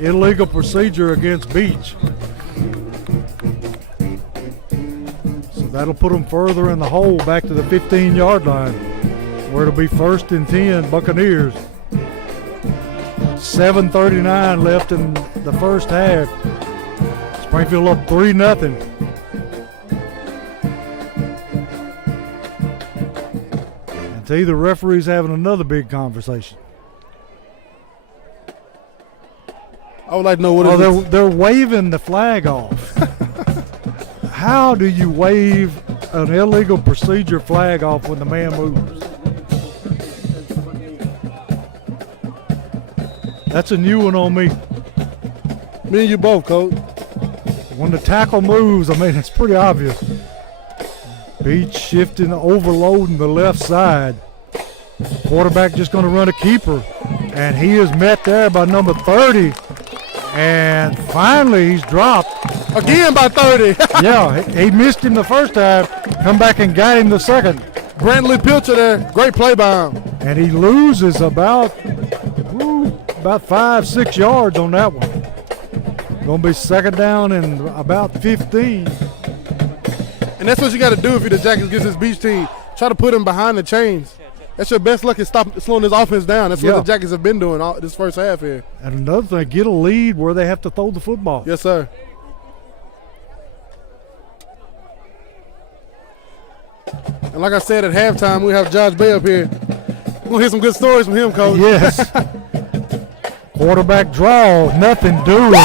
illegal procedure against Beech. So that'll put them further in the hole back to the 15-yard line, where it'll be 1st and 10 Buccaneers. 7:39 left in the first half. Springfield up 3-0. And tell you, the referee's having another big conversation. I would like to know what it is. They're waving the flag off. How do you wave an illegal procedure flag off when the man moves? That's a new one on me. Me and you both, Coach. When the tackle moves, I mean, it's pretty obvious. Beech shifting, overloading the left side. Quarterback just going to run a keeper. And he is met there by number 30. And finally, he's dropped. Again by 30. Yeah, he missed him the first time. Come back and got him the second. Brantley Pilcher there. Great play by him. And he loses about 5-6 yards on that one. Going to be 2nd down and about 15. And that's what you got to do if you're the Jackets against this Beach team. Try to put him behind the chains. That's your best luck at slowing this offense down. That's what the Jackets have been doing all this first half here. And another thing, get a lead where they have to throw the football. Yes, sir. And like I said at halftime, we have Josh Bay up here. We're going to hear some good stories from him, Coach. Yes. Quarterback draw, nothing doing.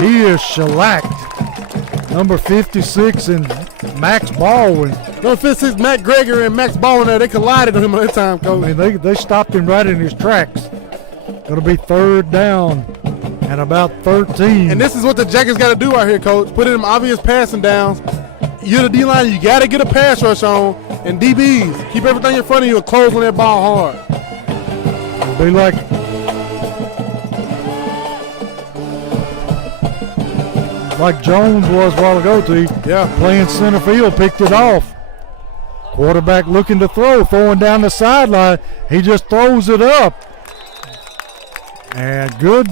He is shellacked. Number 56 and Max Baldwin. Number 56, Matt Gregory and Max Baldwin there, they collided on him at that time, Coach. I mean, they stopped him right in his tracks. Going to be 3rd down and about 13. And this is what the Jackets got to do out here, Coach. Put in them obvious passing downs. You're the D-line, you got to get a pass rush on. And DBs, keep everything in front of you and close on that ball hard. It'll be like Jones was a while ago, T. Yeah. Playing center field, picked it off. Quarterback looking to throw, throwing down the sideline. He just throws it up. And good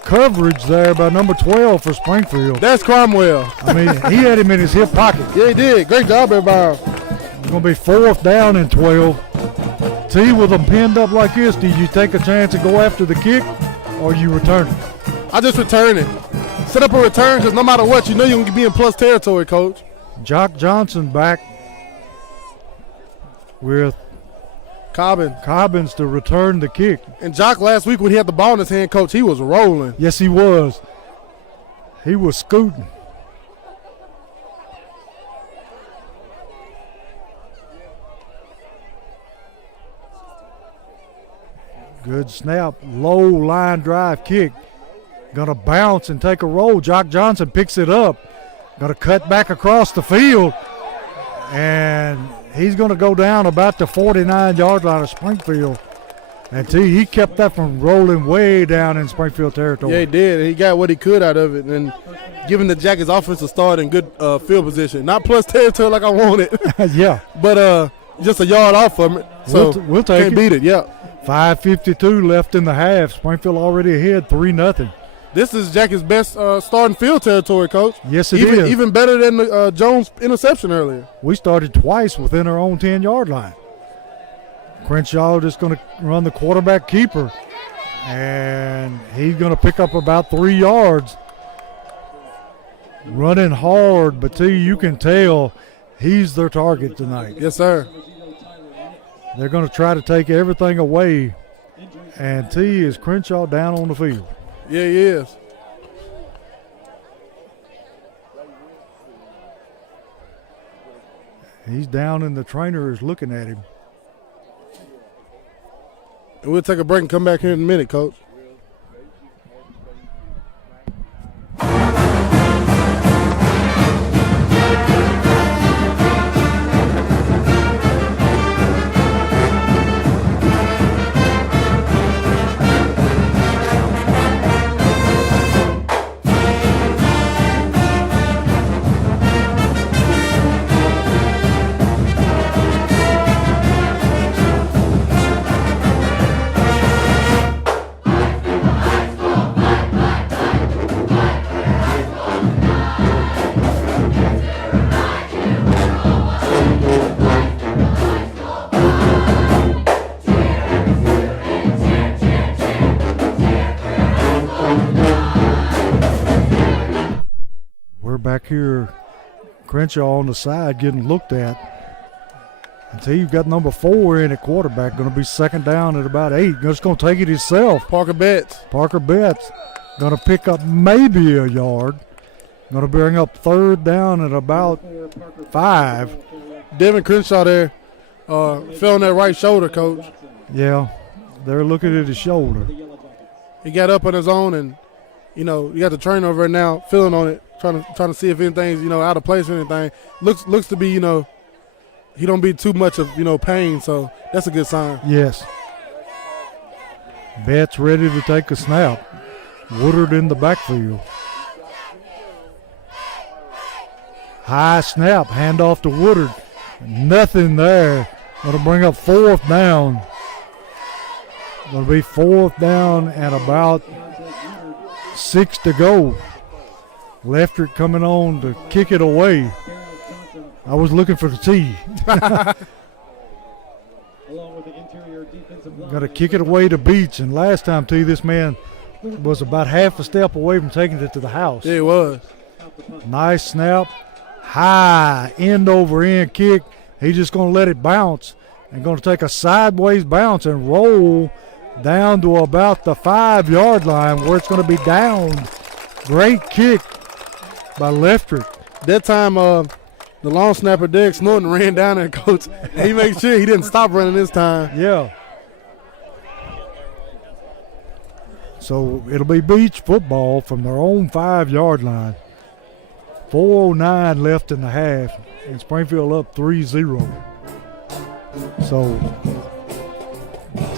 coverage there by number 12 for Springfield. That's Cromwell. I mean, he had him in his hip pocket. Yeah, he did. Great job there by him. It's going to be 4th down and 12. T, with them pinned up like this, do you take a chance and go after the kick, or you return it? I just return it. Set up a return because no matter what, you know you're going to be in plus territory, Coach. Jock Johnson back with Cobbins to return the kick. And Jock last week when he had the ball in his hand, Coach, he was rolling. Yes, he was. He was scooting. Good snap, low line drive kick. Gonna bounce and take a roll. Jock Johnson picks it up. Gonna cut back across the field. And he's gonna go down about the 49-yard line of Springfield. And he kept that from rolling way down in Springfield territory. Yeah, he did. He got what he could out of it. And giving the Jackets offense a start in good field position. Not plus territory like I wanted. Yeah. But just a yard off from it. So we'll take can't beat it, yeah. 5:52 left in the half. Springfield already ahead 3-0. This is Jackets' best starting field territory, Coach. Yes, it is. Even better than the Jones interception earlier. We started twice within our own 10-yard line. Crenshaw just going to run the quarterback keeper. And he's going to pick up about 3 yards. Running hard, but you can tell he's their target tonight. Yes, sir. They're going to try to take everything away. And is Crenshaw down on the field. Yeah, he is. He's down and the trainer is looking at him. And we'll take a break and come back here in a minute, Coach. back here. Crenshaw on the side getting looked at. Until you've got number 4 in at quarterback, going to be second down at about 8. Just going to take it himself. Parker Betts. Parker Betts going to pick up maybe a yard. Going to bring up third down at about 5. Devin Crenshaw there fell on that right shoulder, Coach. Yeah, they're looking at his shoulder. He got up on his own, and you got the trainer over there now feeling on it, trying to see if anything's out of place or anything. Looks to be he don't be too much of pain, so that's a good sign. Yes. Betts ready to take a snap. Woodard in the backfield. High snap, handoff to Woodard. Nothing there. Going to bring up fourth down. Going to be fourth down and about 6 to go. Leftrick coming on to kick it away. I was looking for the T. Got to kick it away to Beech. And last time, T, this man was about half a step away from taking it to the house. Yeah, it was. Nice snap. High end over end kick. He's just going to let it bounce and going to take a sideways bounce and roll down to about the 5-yard line where it's going to be down. Great kick by Leftrick. That time, the long snapper Derek Snowden ran down there, Coach. He made sure he didn't stop running this time. Yeah. So it'll be Beech football from their own 5-yard line. 4:09 left in the half, and Springfield up 3-0. So,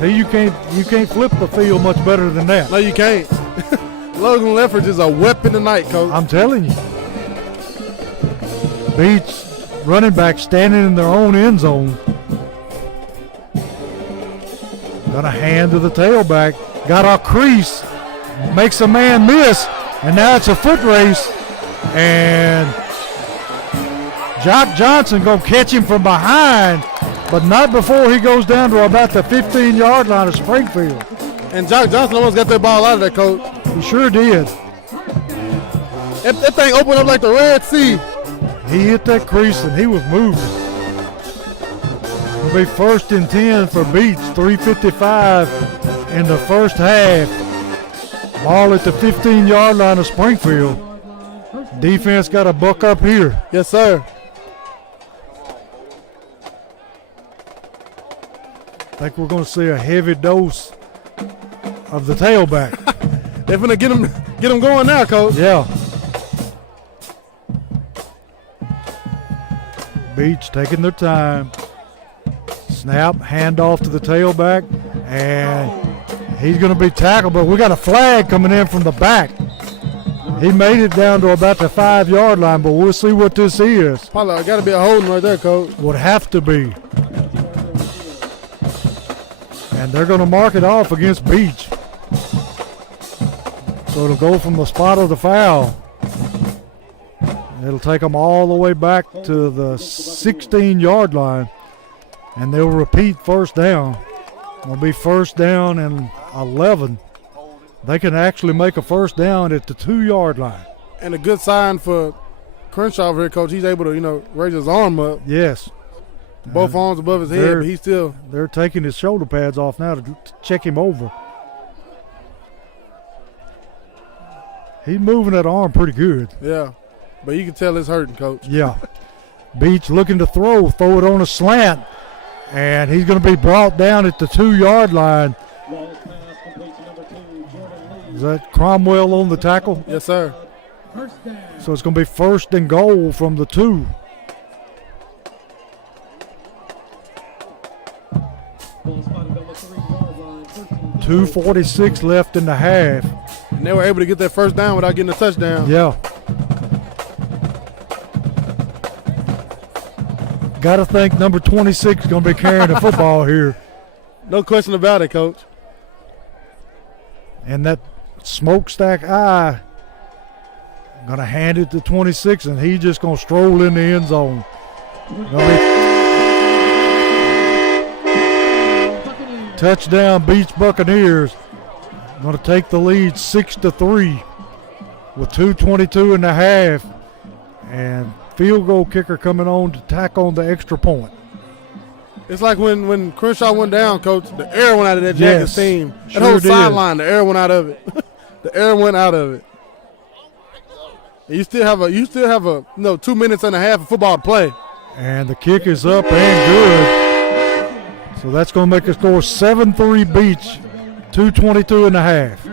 you can't flip the field much better than that. No, you can't. Logan Leffridge is a weapon tonight, Coach. I'm telling you. Beech running back standing in their own end zone. Gonna hand to the tailback. Got a crease. Makes a man miss. And now it's a foot race. And Jock Johnson gonna catch him from behind, but not before he goes down to about the 15-yard line of Springfield. And Jock Johnson almost got that ball out of there, Coach. He sure did. That thing opened up like the Red Sea. He hit that crease and he was moving. It'll be 1st and 10 for Beech. 3:55 in the first half. Ball at the 15-yard line of Springfield. Defense got a buck up here. Yes, sir. I think we're going to see a heavy dose of the tailback. They're going to get him going now, Coach. Yeah. Beech taking their time. Snap, handoff to the tailback, and he's going to be tackled, but we got a flag coming in from the back. He made it down to about the 5-yard line, but we'll see what this is. Probably got to be a holding right there, Coach. Would have to be. And they're going to mark it off against Beech. So it'll go from the spot of the foul. It'll take them all the way back to the 16-yard line, and they'll repeat first down. It'll be first down and 11. They can actually make a first down at the 2-yard line. And a good sign for Crenshaw over here, Coach. He's able to, raise his arm up. Yes. Both arms above his head, but he's still. They're taking his shoulder pads off now to check him over. He's moving that arm pretty good. Yeah. But you can tell it's hurting, Coach. Yeah. Beech looking to throw it on a slant. And he's going to be brought down at the 2-yard line. Is that Cromwell on the tackle? Yes, sir. So it's going to be 1st and goal from the 2. .246 left in the half. And they were able to get that first down without getting a touchdown. Yeah. Got to think number 26 is going to be carrying the football here. No question about it, Coach. And that smokestack eye going to hand it to 26, and he's just going to stroll in the end zone. Touchdown, Beech Buccaneers. Going to take the lead 6-3 with 2:22 in the half. and field goal kicker coming on to tack on the extra point. It's like when Crenshaw went down, Coach, the air went out of that Jackets team. That sure whole did. sideline, the air went out of it. The air went out of it. And you still have a 2 minutes and a half of football to play. And the kick is up and good. So that's going to make it score 7-3 Beach, 2:22 and a half.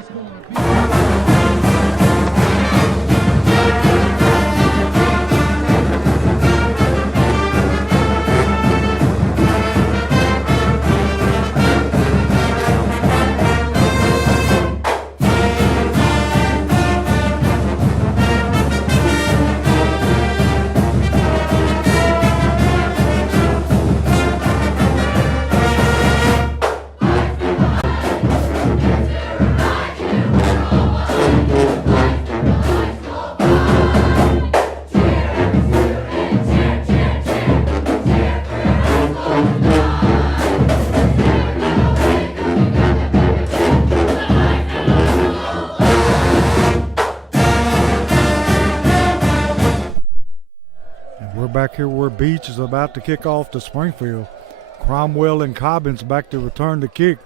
Back here where Beach is about to kick off to Springfield. Cromwell and Cobbins back to return the kick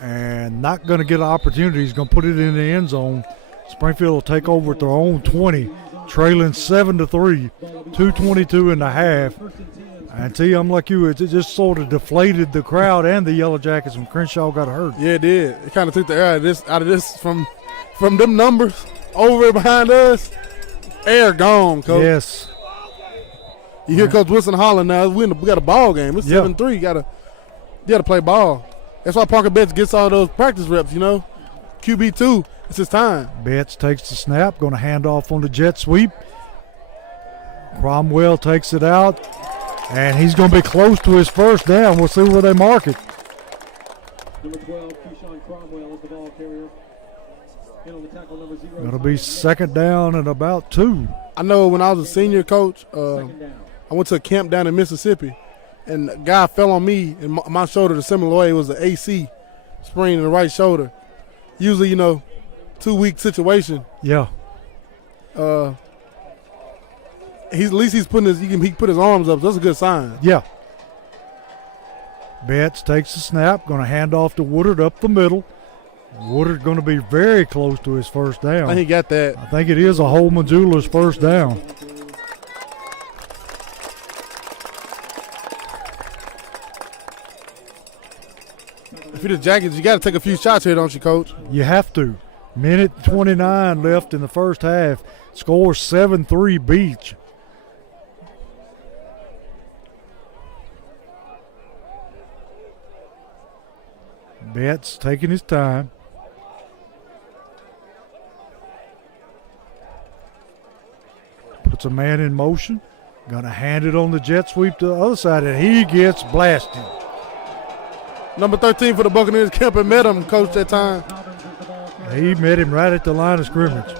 and not going to get an opportunity. He's going to put it in the end zone. Springfield will take over at their own 20, trailing 7-3, 2:22 and a half. And tell you, I'm like you, it just sort of deflated the crowd and the Yellow Jackets when Crenshaw got hurt. Yeah, it did. It kind of took the air out of this from them numbers over behind us. Air gone, Coach. Yes. You hear Coach Wilson hollering now. We got a ball game. It's 7-3. You gotta play ball. That's why Parker Betts gets all those practice reps, QB2, it's his time. Betts takes the snap, going to hand off on the jet sweep. Cromwell takes it out, and he's going to be close to his first down. We'll see where they mark it. Number 12, Keyshawn Cromwell is the ball carrier. In on the tackle, number 0. It'll be second down and about 2. I know when I was a senior coach, I went to a camp down in Mississippi, and a guy fell on me in my shoulder the similar way. It was an AC sprain in the right shoulder. Usually, 2-week situation. Yeah. At least he's putting he can put his arms up. So that's a good sign. Yeah. Betts takes the snap, going to hand off to Woodard up the middle. Woodard going to be very close to his first down. I think he got that. I think it is a Holman Jewelers first down. If you're the Jackets, you got to take a few shots here, don't you, Coach? You have to. Minute 29 left in the first half. Score 7-3 Beach. Betts taking his time. Puts a man in motion. Gonna hand it on the jet sweep to the other side, and he gets blasted. Number 13 for the Buccaneers, Kemper met him, Coach, that time. He met him right at the line of scrimmage.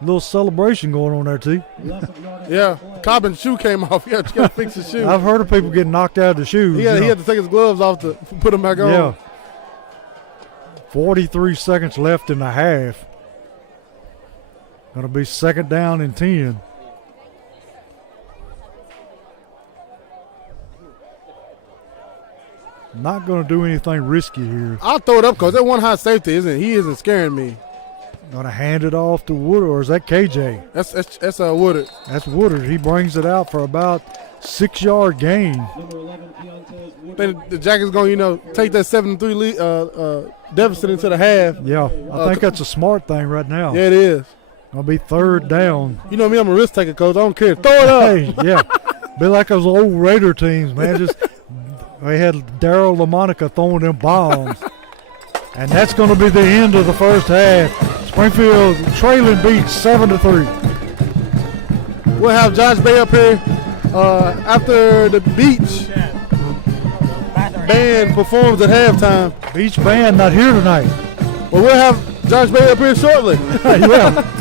Little celebration going on there, T. Yeah, Cobbin's shoe came off. You got to fix his shoe. I've heard of people getting knocked out of the shoes. He had to take his gloves off to put them back on. Yeah. 43 seconds left in the half. Going to be second down and 10. Not going to do anything risky here. I'll throw it up, Coach. That one high safety isn't scaring me. Going to hand it off to Woodard, or is that KJ? That's Woodard. That's Woodard. He brings it out for about 6-yard gain. I think the Jackets going to take that 7-3 deficit into the half. Yeah, I think that's a smart thing right now. Yeah, it is. Going to be third down. You know me, I'm a risk taker, Coach. I don't care. Throw it up. Hey, yeah. Be like those old Raider teams, man. Just they had Daryl LaMonica throwing them bombs. And that's going to be the end of the first half. Springfield trailing Beach 7-3. We'll have Josh Bay up here after the Beach band performs at halftime. Beach band not here tonight. Well, we'll have Josh Bay up here shortly. Yeah.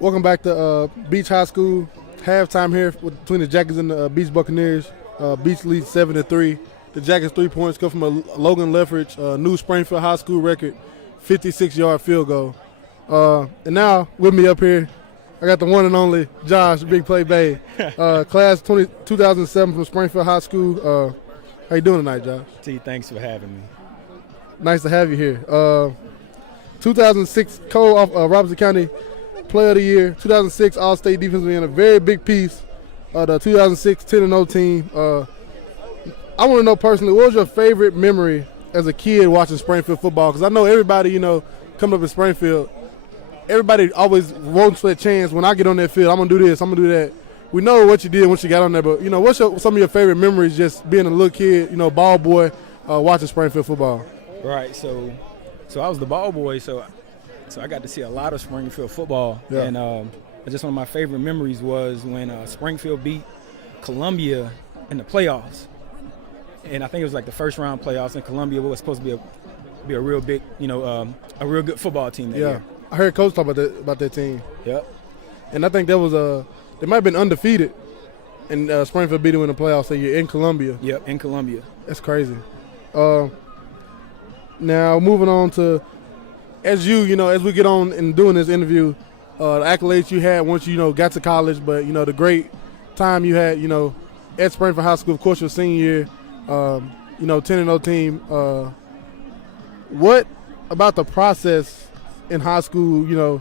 Welcome back to Beech High School. Halftime here between the Jackets and the Beech Buccaneers. Beech leads 7-3. The Jackets 3 points come from a Logan Leffridge, new Springfield High School record, 56-yard field goal. And now with me up here, I got the one and only Josh, Big Play Bay, class 2007 from Springfield High School. How you doing tonight, Josh? T, thanks for having me. Nice to have you here. 2006 Cole Robertson County Player of the Year, 2006 All-State Defensive End, a very big piece of the 2006 10-0 team. I want to know personally, what was your favorite memory as a kid watching Springfield football? Because I know everybody, coming up in Springfield, everybody always wants that chance. When I get on that field, I'm going to do this, I'm going to do that. We know what you did once you got on there, but, what's some of your favorite memories just being a little kid, ball boy, watching Springfield football? Right, so I was the ball boy, so I got to see a lot of Springfield football. Yeah. And just one of my favorite memories was when Springfield beat Columbia in the playoffs. And I think it was like the first round playoffs in Columbia, what was supposed to be a real big, a real good football team that year. I heard Coach talk about that team. Yep. And I think that was they might have been undefeated, and Springfield beat them in the playoffs that year in Columbia. Yep, in Columbia. That's crazy. Now moving on to, as we get on and doing this interview, the accolades you had once you got to college, but the great time you had at Springfield High School, of course, your senior year, 10-0 team. What about the process in high school?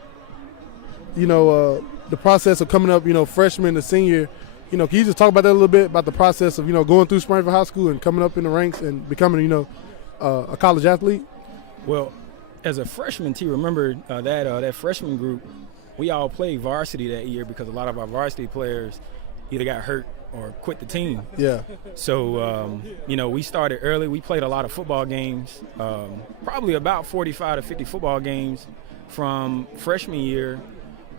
The process of coming up, freshman to senior. Can you just talk about that a little bit, about the process of going through Springfield High School and coming up in the ranks and becoming a college athlete? Well, as a freshman, remember that freshman group, we all played varsity that year because a lot of our varsity players either got hurt or quit the team. Yeah. So, we started early. We played a lot of football games, probably about 45 to 50 football games from freshman year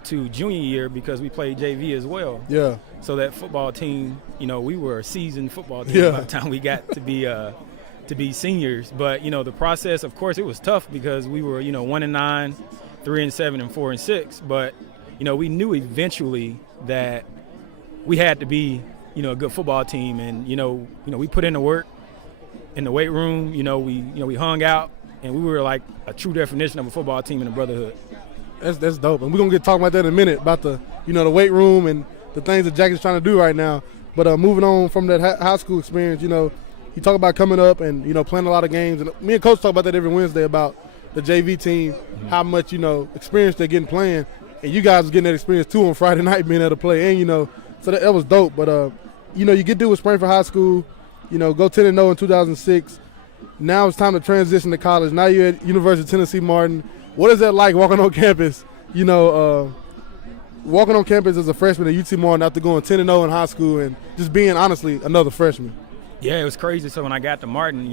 to junior year because we played JV as well. Yeah. So that football team, we were a seasoned football team by the time we got to be seniors. But, the process, of course, it was tough because we were, 1-9, 3-7, and 4-6. But, we knew eventually that we had to be, a good football team. And, we put in the work in the weight room. We hung out, and we were like a true definition of a football team and a brotherhood. That's dope. And we're going to get talking about that in a minute, about the, the weight room and the things that Jackie's trying to do right now. But moving on from that high school experience, you talk about coming up and, playing a lot of games. And me and Coach talk about that every Wednesday about the JV team, how much, experience they're getting playing. And you guys are getting that experience, too, on Friday night being able to play. And, so that was dope. But, you get through with Springfield High School, go 10-0 in 2006. Now it's time to transition to college. Now you're at University of Tennessee Martin. What is that like walking on campus, walking on campus as a freshman at UT Martin after going 10-0 in high school and just being, honestly, another freshman? Yeah, it was crazy. So when I got to Martin,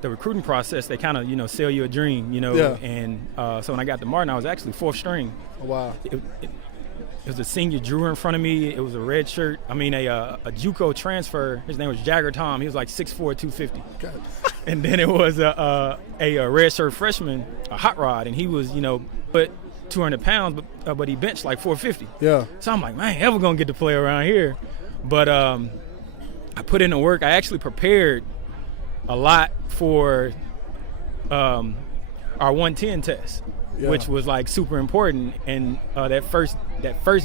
the recruiting process, they kind of, sell you a dream, Yeah. And so when I got to Martin, I was actually fourth string. Oh, wow. It was a senior Drew in front of me. It was a red shirt. I mean, a JUCO transfer. His name was Jagger Tom. He was like 6'4", 250. God. And then it was a red shirt freshman, a hot rod, and he was, but 200 pounds, but he benched like 450. Yeah. So I'm like, man, ever gonna get to play around here? But I put in the work. I actually prepared a lot for our 110 test, which was like super important. And that first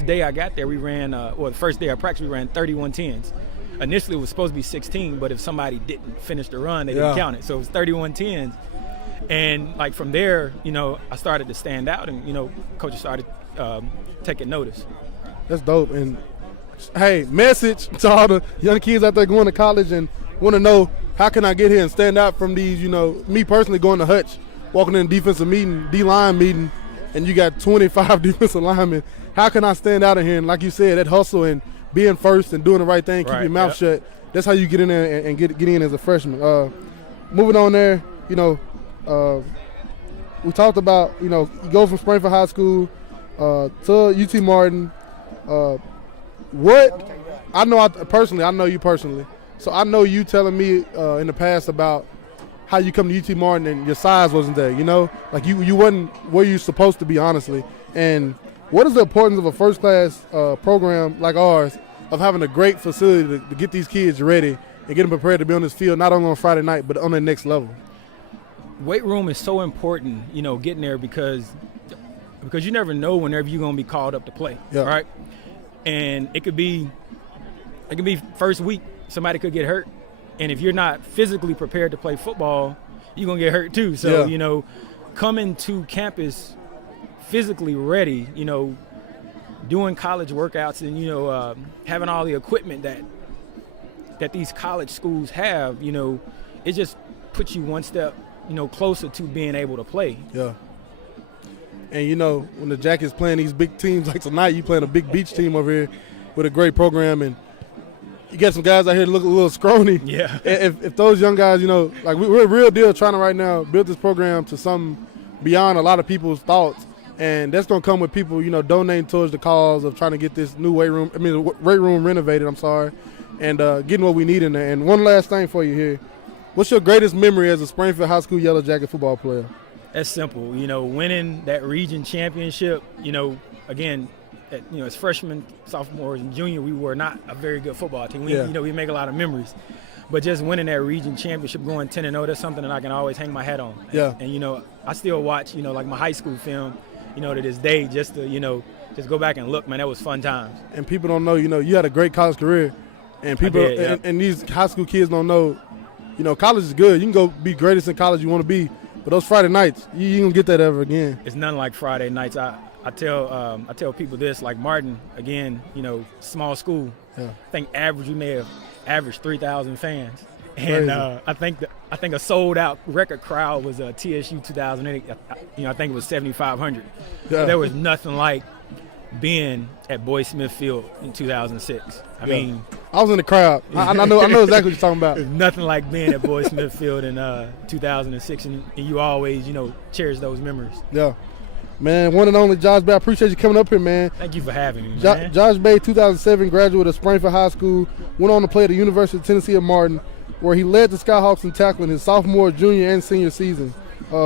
day I got there, we ran, the first day of practice, we ran 31 10s. Initially, it was supposed to be 16, but if somebody didn't finish the run, they didn't count it. So it was 31 10s. And, like, from there, I started to stand out, and, coaches started taking notice. That's dope. And, hey, message to all the young kids out there going to college and want to know, how can I get here and stand out from these, me personally going to Hutch, walking in a defensive meeting, D-line meeting, and you got 25 defensive linemen. How can I stand out in here? And like you said, that hustle and being first and doing the right thing, keep your mouth shut. That's how you get in there and get in as a freshman. Moving on there, we talked about, you go from Springfield High School to UT Martin. What I know you personally, so I know you telling me in the past about how you come to UT Martin and your size wasn't there, like you wasn't where you supposed to be, honestly. And What is the importance of a first-class program like ours of having a great facility to get these kids ready and get them prepared to be on this field, not only on Friday night, but on the next level? Weight room is so important, getting there because you never know whenever you're going to be called up to play, right? And it could be first week, somebody could get hurt. And if you're not physically prepared to play football, you're going to get hurt too. So, coming to campus physically ready, doing college workouts and, having all the equipment that these college schools have, it just puts you one step, closer to being able to play. Yeah. And, when the Jackets playing these big teams like tonight, you playing a big Beach team over here with a great program, and you got some guys out here that look a little scrawny. Yeah. If those young guys, like we're a real deal trying to right now build this program to something beyond a lot of people's thoughts. And that's going to come with people, donating towards the cause of trying to get this new weight room renovated, and getting what we need in there. And one last thing for you here. What's your greatest memory as a Springfield High School Yellow Jacket football player? That's simple. Winning that region championship, again, as freshmen, sophomores, and junior, we were not a very good football team. We make a lot of memories. But just winning that region championship, going 10-0, that's something that I can always hang my hat on. Yeah. And I still watch, like my high school film, to this day, just to, just go back and look, man, that was fun times. And people don't know, you had a great college career. And people, and these high school kids don't know, college is good. You can go be greatest in college you want to be. But those Friday nights, you ain't gonna get that ever again. It's nothing like Friday nights. I tell people this, like Martin, again, small school. Yeah. I think we may have averaged 3,000 fans. And I think a sold out record crowd was TSU 2008. I think it was 7,500. Yeah. There was nothing like being at Boyd Smith Field in 2006. I mean, I was in the crowd. I know exactly what you're talking about. There's nothing like being at Boyd Smith Field in 2006, and you always, cherish those memories. Yeah. Man, one and only Josh Bay, I appreciate you coming up here, man. Thank you for having me, man. Josh Bay, 2007 graduate of Springfield High School, went on to play at the University of Tennessee at Martin, where he led the Skyhawks in tackling his sophomore, junior, and senior season.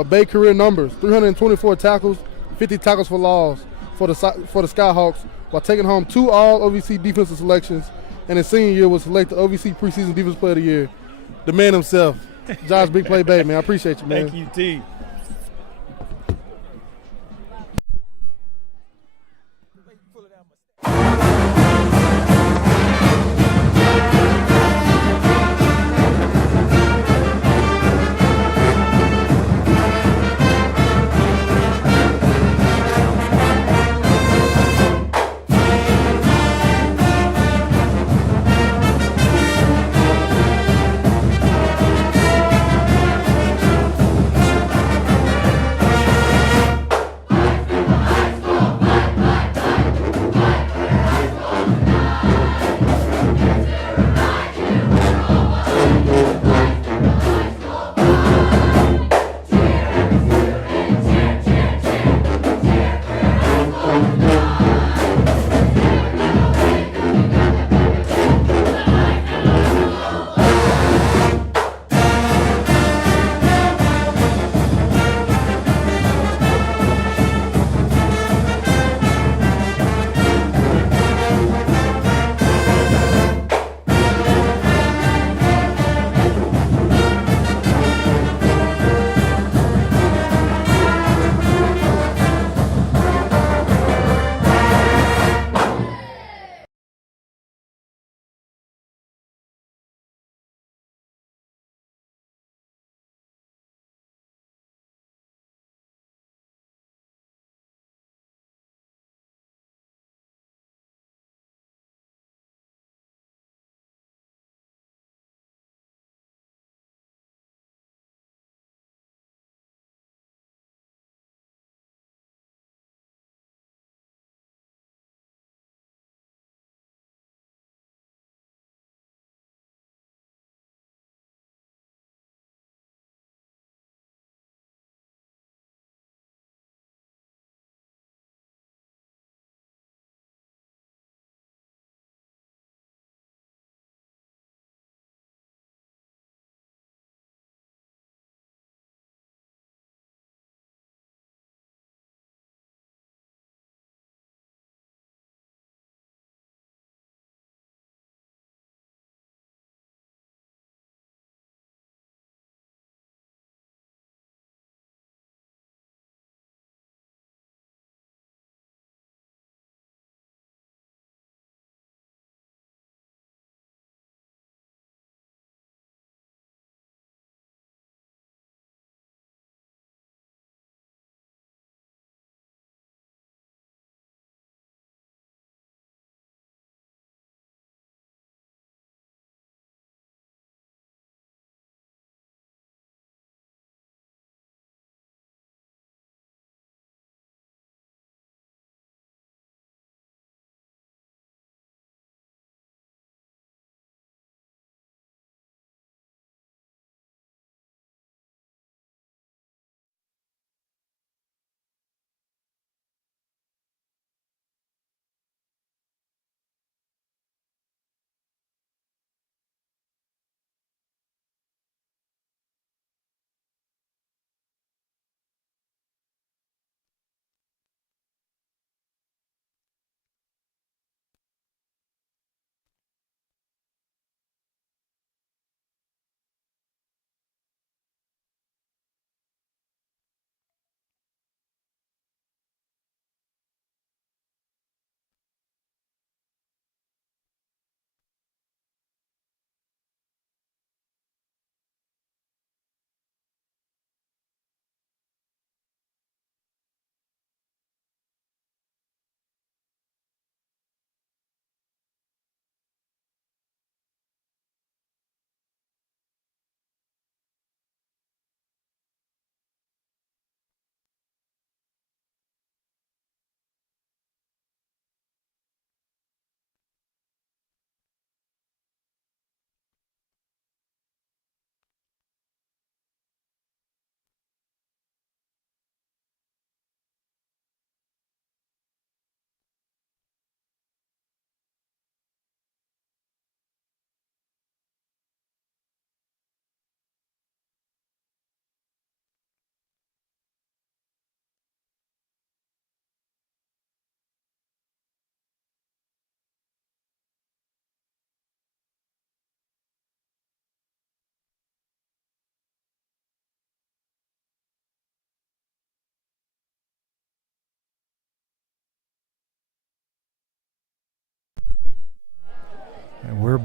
Bay career numbers: 324 tackles, 50 tackles for loss for the Skyhawks, while taking home 2 All-OVC defensive selections, and his senior year was selected OVC preseason defensive player of the year. The man himself, Josh Big Play Bay, man. I appreciate you, man. Thank you, T.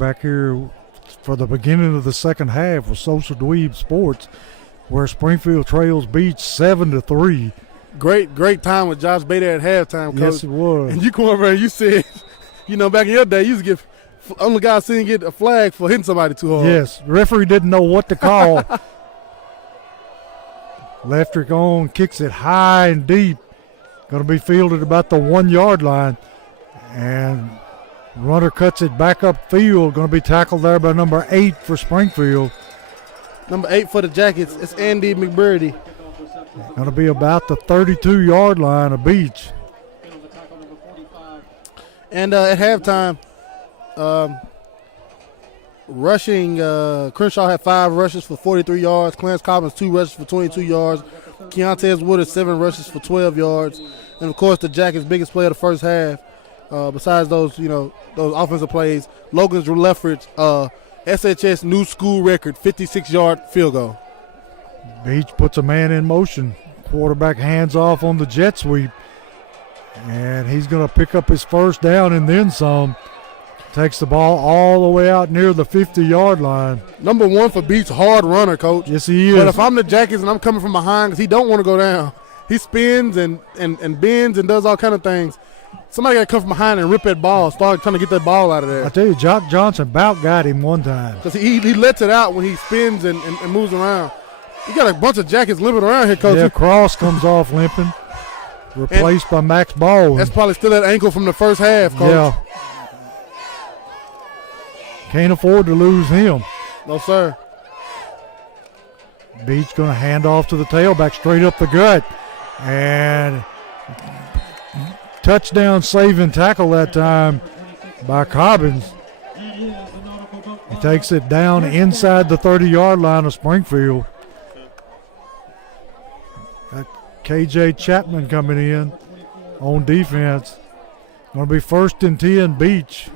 back here for the beginning of the second half with Social Dweeb Sports, where Springfield trails Beech 7-3. Great time with Josh Bader at halftime, Coach. Yes, it was. And you come over and you said, back in your day, you used to get only guy seen get a flag for hitting somebody too hard. Yes, the referee didn't know what to call. Leftrick on, kicks it high and deep. Going to be fielded about the 1 yard line. And runner cuts it back upfield. Going to be tackled there by number 8 for Springfield. Number 8 for the Jackets, it's Andy McBurdy. Going to be about the 32 yard line of Beech. And at halftime, rushing, Crenshaw had 5 rushes for 43 yards. Clarence Collins 2 rushes for 22 yards. Keontae Wood 7 rushes for 12 yards. And of course, the Jackets' biggest play of the first half, besides those offensive plays, Logan's Leffridge, SHS new school record 56-yard field goal. Beech puts a man in motion. Quarterback hands off on the jet sweep. And he's going to pick up his first down and then some. Takes the ball all the way out near the 50-yard line. Number 1 for Beech, hard runner, Coach. Yes, he is. But if I'm the Jackets and I'm coming from behind because he don't want to go down, he spins and bends and does all kind of things. Somebody got to come from behind and rip that ball, start trying to get that ball out of there. I tell you, Jock Johnson about got him one time. Because he lets it out when he spins and moves around. You got a bunch of Jackets limping around here, Coach. Yeah, Cross comes off limping. Replaced by Max Baldwin. That's probably still that ankle from the first half, Coach. Yeah. Can't afford to lose him. No, sir. Beech going to hand off to the tailback straight up the gut. And touchdown saving tackle that time by Cobbins. He takes it down inside the 30-yard line of Springfield. Got KJ Chapman coming in on defense. Going to be 1st and 10 Beech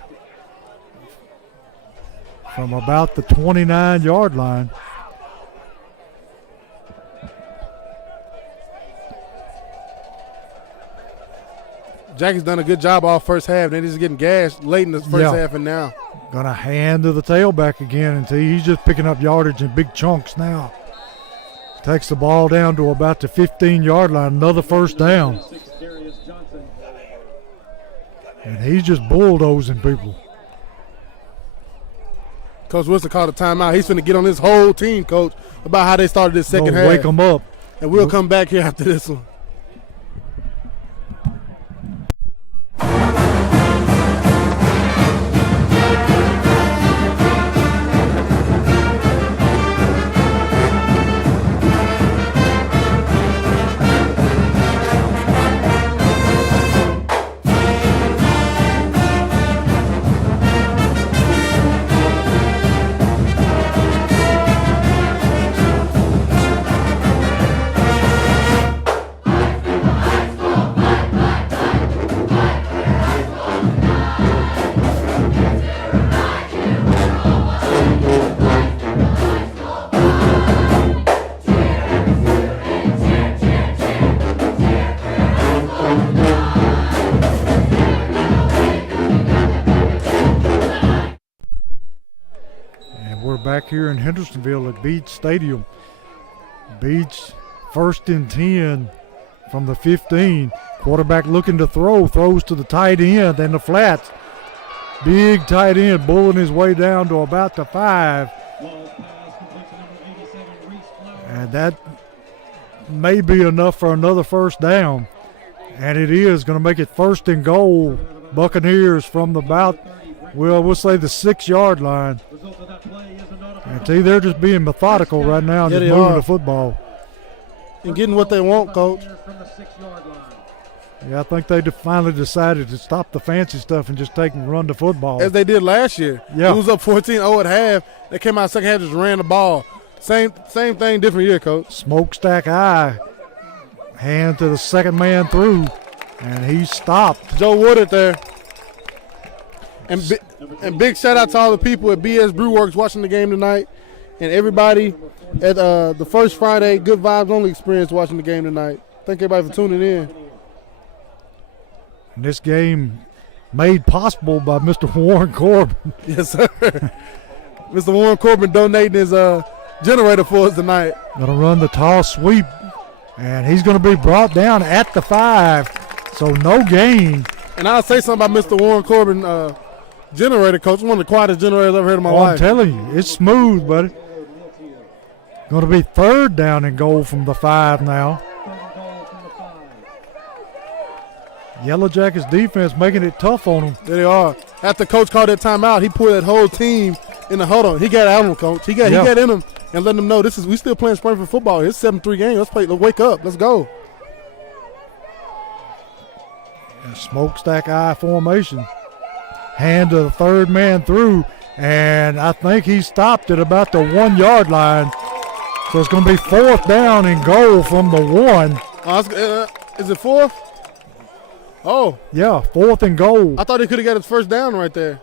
from about the 29-yard line. Jackie's done a good job all first half. They're just getting gashed late in the first half and now. Going to hand to the tailback again until he's just picking up yardage in big chunks now. Takes the ball down to about the 15-yard line. Another first down. And he's just bulldozing people. Coach Wilson called a timeout. He's going to get on this whole team, Coach, about how they started this second half. Wake them up. And we'll come back here after this one. Back here in Hendersonville at Beech Stadium. Beech 1st and 10 from the 15. Quarterback looking to throws to the tight end and the flats. Big tight end bulling his way down to about the 5. And that may be enough for another first down. And it is going to make it 1st and goal. Buccaneers from about, we'll say the 6-yard line. And see, they're just being methodical right now and just moving the football. And getting what they want, Coach. Yeah, I think they finally decided to stop the fancy stuff and just take and run the football. As they did last year. Yeah. It was up 14-0 at half. They came out second half, just ran the ball. Same thing, different year, Coach. Smokestack eye. Hand to the second man through. And he stopped. Joe Woodard there. And big shout out to all the people at BS Brewworks watching the game tonight, and everybody at the First Friday Good Vibes Only experience watching the game tonight. Thank everybody for tuning in. And this game made possible by Mr. Warren Corbin. Yes, sir. Mr. Warren Corbin donating his generator for us tonight. Going to run the toss sweep, and he's going to be brought down at the 5, so no gain. And I'll say something about Mr. Warren Corbin generator, coach. One of the quietest generators I've ever heard in my I'm life. telling you, it's smooth, buddy. Going to be 3rd down and goal from the 5 now. Yellow Jackets defense making it tough on them. There they are. After coach called that timeout, he pulled that whole team in the huddle. He got out of them, coach. He got in them and letting them know we still playing Springfield football. It's 7-3 game. Let's play. Let's wake up. Let's go. And smokestack eye formation. Hand to the 3rd man through, and I think he stopped at about the 1 yard line. So it's going to be 4th down and goal from the 1. Is it 4th? Oh. Yeah, 4th and goal. I thought he could have got his first down right there.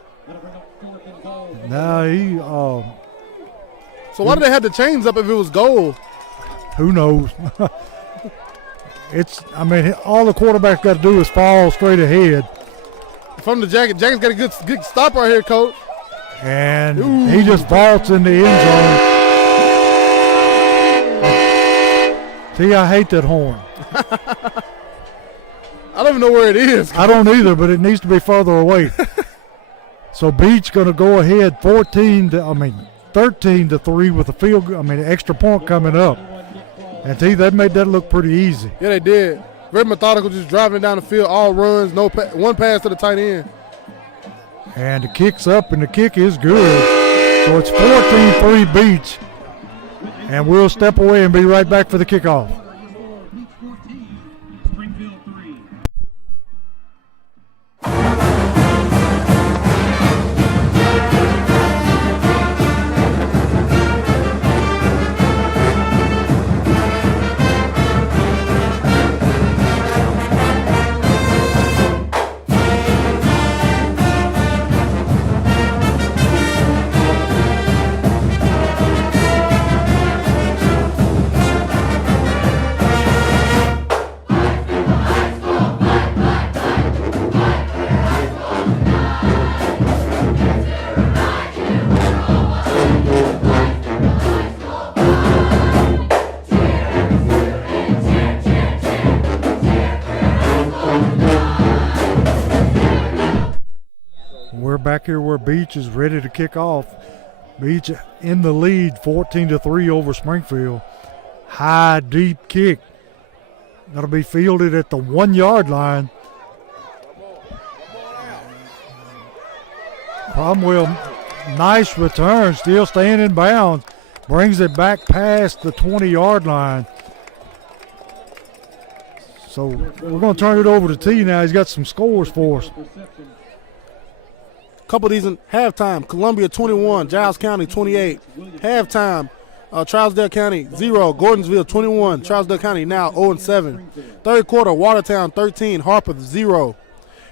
Now he, So why did they have the chains up if it was goal? who knows? All the quarterback's got to do is fall straight ahead. From the Jackets. Jackets got a good stop right here, coach. And he just vaults in the end zone. See, I hate that horn. I don't even know where it is. I don't either, but it needs to be further away. So Beech going to go ahead 13 to 3 with a extra point coming up. And they made that look pretty easy. Yeah, they did. Very methodical, just driving down the field, all runs, one pass to the tight end. And the kick's up, and the kick is good. So it's 14-3 Beech. And we'll step away and be right back for the kickoff. Springfield 3. We're back here where Beech is ready to kick off. Beech in the lead 14-3 over Springfield. High, deep kick. That'll be fielded at the 1 yard line. Cromwell, nice return, still staying in bounds. Brings it back past the 20 yard line. So we're going to turn it over to T now. He's got some scores for us. Couple of these in halftime. Columbia 21, Giles County 28. Halftime, Trousdale County 0, Gordonsville 21, Trousdale County now 0-7. Third quarter, Watertown 13, Harper 0.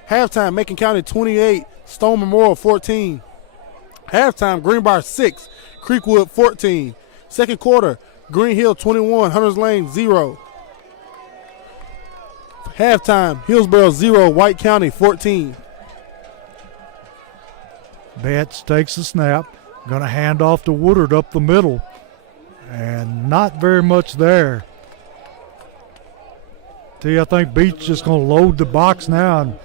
Halftime, Macon County 28, Stone Memorial 14. Halftime, Greenbrier 6, Creekwood 14. Second quarter, Green Hill 21, Hunters Lane 0. Halftime, Hillsborough 0, White County 14. Betts takes the snap, going to hand off to Woodard up the middle, and not very much there. I think Beech just going to load the box now. And,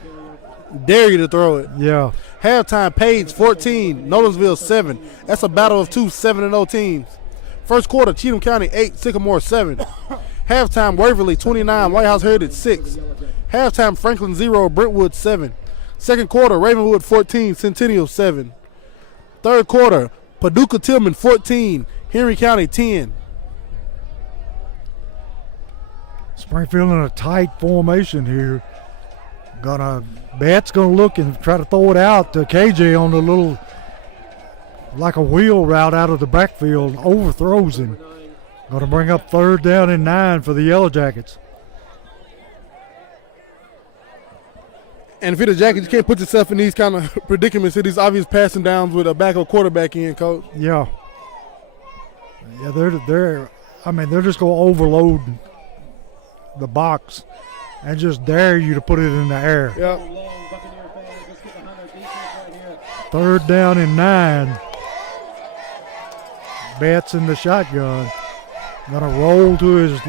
dare you to throw it. Yeah. Halftime, Page 14, Nolensville 7. That's a battle of two 7-0 teams. First quarter, Cheatham County 8, Sycamore 7. Halftime, Waverly 29, White House Heritage 6. Halftime, Franklin 0, Brentwood 7. Second quarter, Ravenwood 14, Centennial 7. Third quarter, Paducah Tillman 14, Henry County 10. Springfield in a tight formation here. Betts gonna look and try to throw it out to KJ on the little, like a wheel route out of the backfield, overthrows him. Gonna bring up 3rd down and 9 for the Yellow Jackets. And if you're the Jackets, you can't put yourself in these kind of predicaments, these obvious passing downs with a backup quarterback in, coach. Yeah. Yeah, they're just gonna overload the box and just dare you to put it in the air. Yep. 3rd down and 9. Betts in the shotgun. Gonna roll to his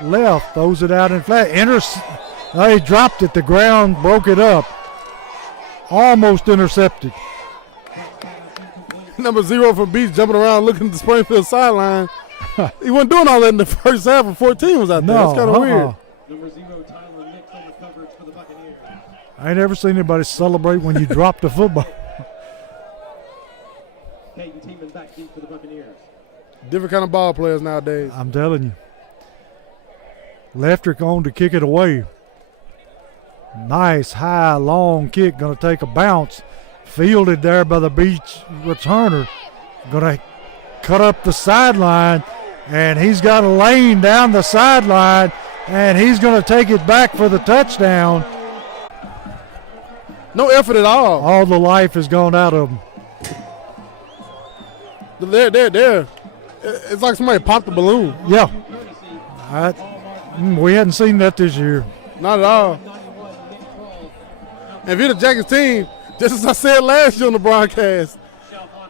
left, throws it out in flat. He dropped it, the ground broke it up. Almost intercepted. Number 0 from Beach jumping around looking at the Springfield sideline. He wasn't doing all that in the first half when 14 was out there. That's kind of weird. Number 0, Tyler Nix on the coverage for the Buccaneers. I ain't ever seen anybody celebrate when you drop the football. Peyton Teeman back deep for the Buccaneers. Different kind of ball players nowadays. I'm telling you. Leftrick on to kick it away. Nice, high, long kick. Going to take a bounce. Fielded there by the Beach returner. Going to cut up the sideline. And he's got a lane down the sideline. And he's going to take it back for the touchdown. No effort at all. All the life has gone out of him. There. It's like somebody popped the balloon. Yeah. We hadn't seen that this year. Not at all. And if you're the Jackets team, just as I said last year on the broadcast,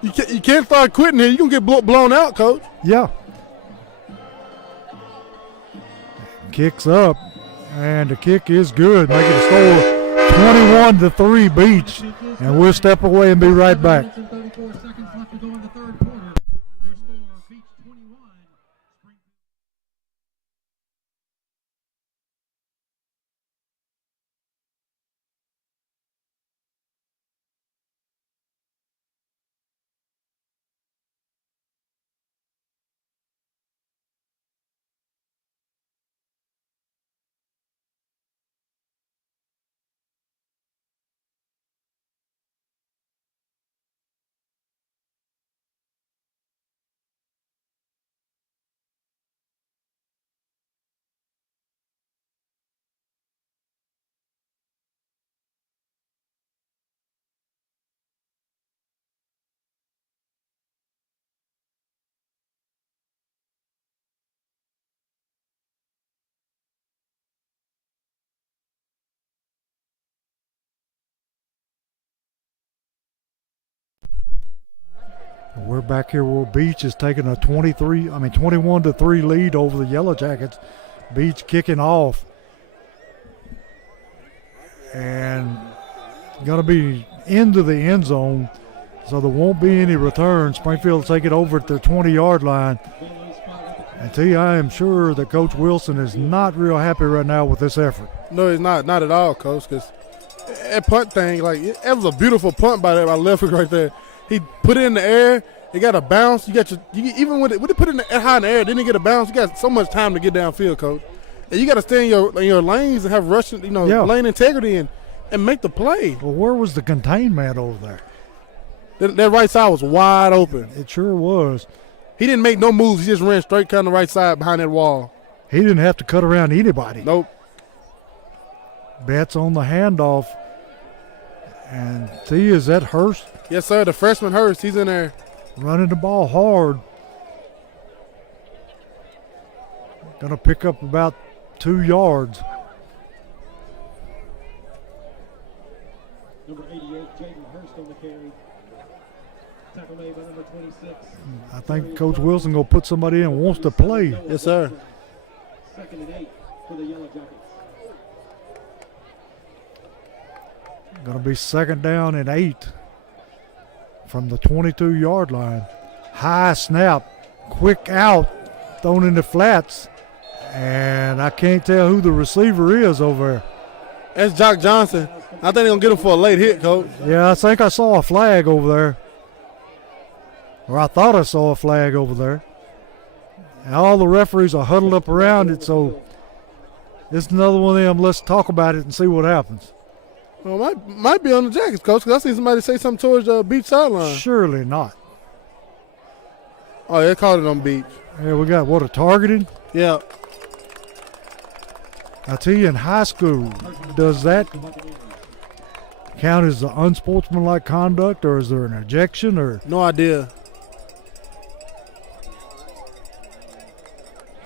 you can't start quitting here. You're going to get blown out, Coach. Yeah. Kicks up, and the kick is good. Making the score 21-3 Beach. And we'll step away and be right back. 34 seconds left to go in the third quarter. Your score, Beach 21. We're back here where Beach is taking a 21-3 lead over the Yellow Jackets. Beach kicking off. And going to be into the end zone, so there won't be any return. Springfield will take it over at their 20-yard line. And tell you, I am sure that Coach Wilson is not real happy right now with this effort. No, he's not at all, Coach, because that punt thing, it was a beautiful punt by Leftrick right there. He put it in the air. It got a bounce. Even when they put it high in the air, didn't get a bounce. You got so much time to get downfield, Coach. And you got to stay in your lanes and have rushing, lane integrity and make the play. Well, where was the containment over there? That right side was wide open. It sure was. He didn't make no moves. He just ran straight down the right side behind that wall. He didn't have to cut around anybody. Nope. Betts on the handoff. And is that Hurst? Yes, sir. The freshman Hurst. He's in there. Running the ball hard. Going to pick up about 2 yards. Number 88, Jaden Hurst on the carry. Tackle made by number 26. I think Coach Wilson going to put somebody in who wants to play. Yes, sir. 2nd and 8 for the Yellow Jackets. Going to be 2nd down and 8 from the 22-yard line. High snap, quick out, thrown in the flats, and I can't tell who the receiver is over there. That's Jock Johnson. I think they're going to get him for a late hit, Coach. Yeah, I think I saw a flag over there. Or I thought I saw a flag over there. And all the referees are huddled up around it, so it's another one of them, let's talk about it and see what happens. Well, might be on the Jackets, Coach, because I seen somebody say something towards the Beach sideline. Surely not. Oh, they called it on Beach. Yeah, we got, a targeting? Yeah. I tell you, in high school, does that count as unsportsmanlike conduct, or is there an ejection? Or no idea.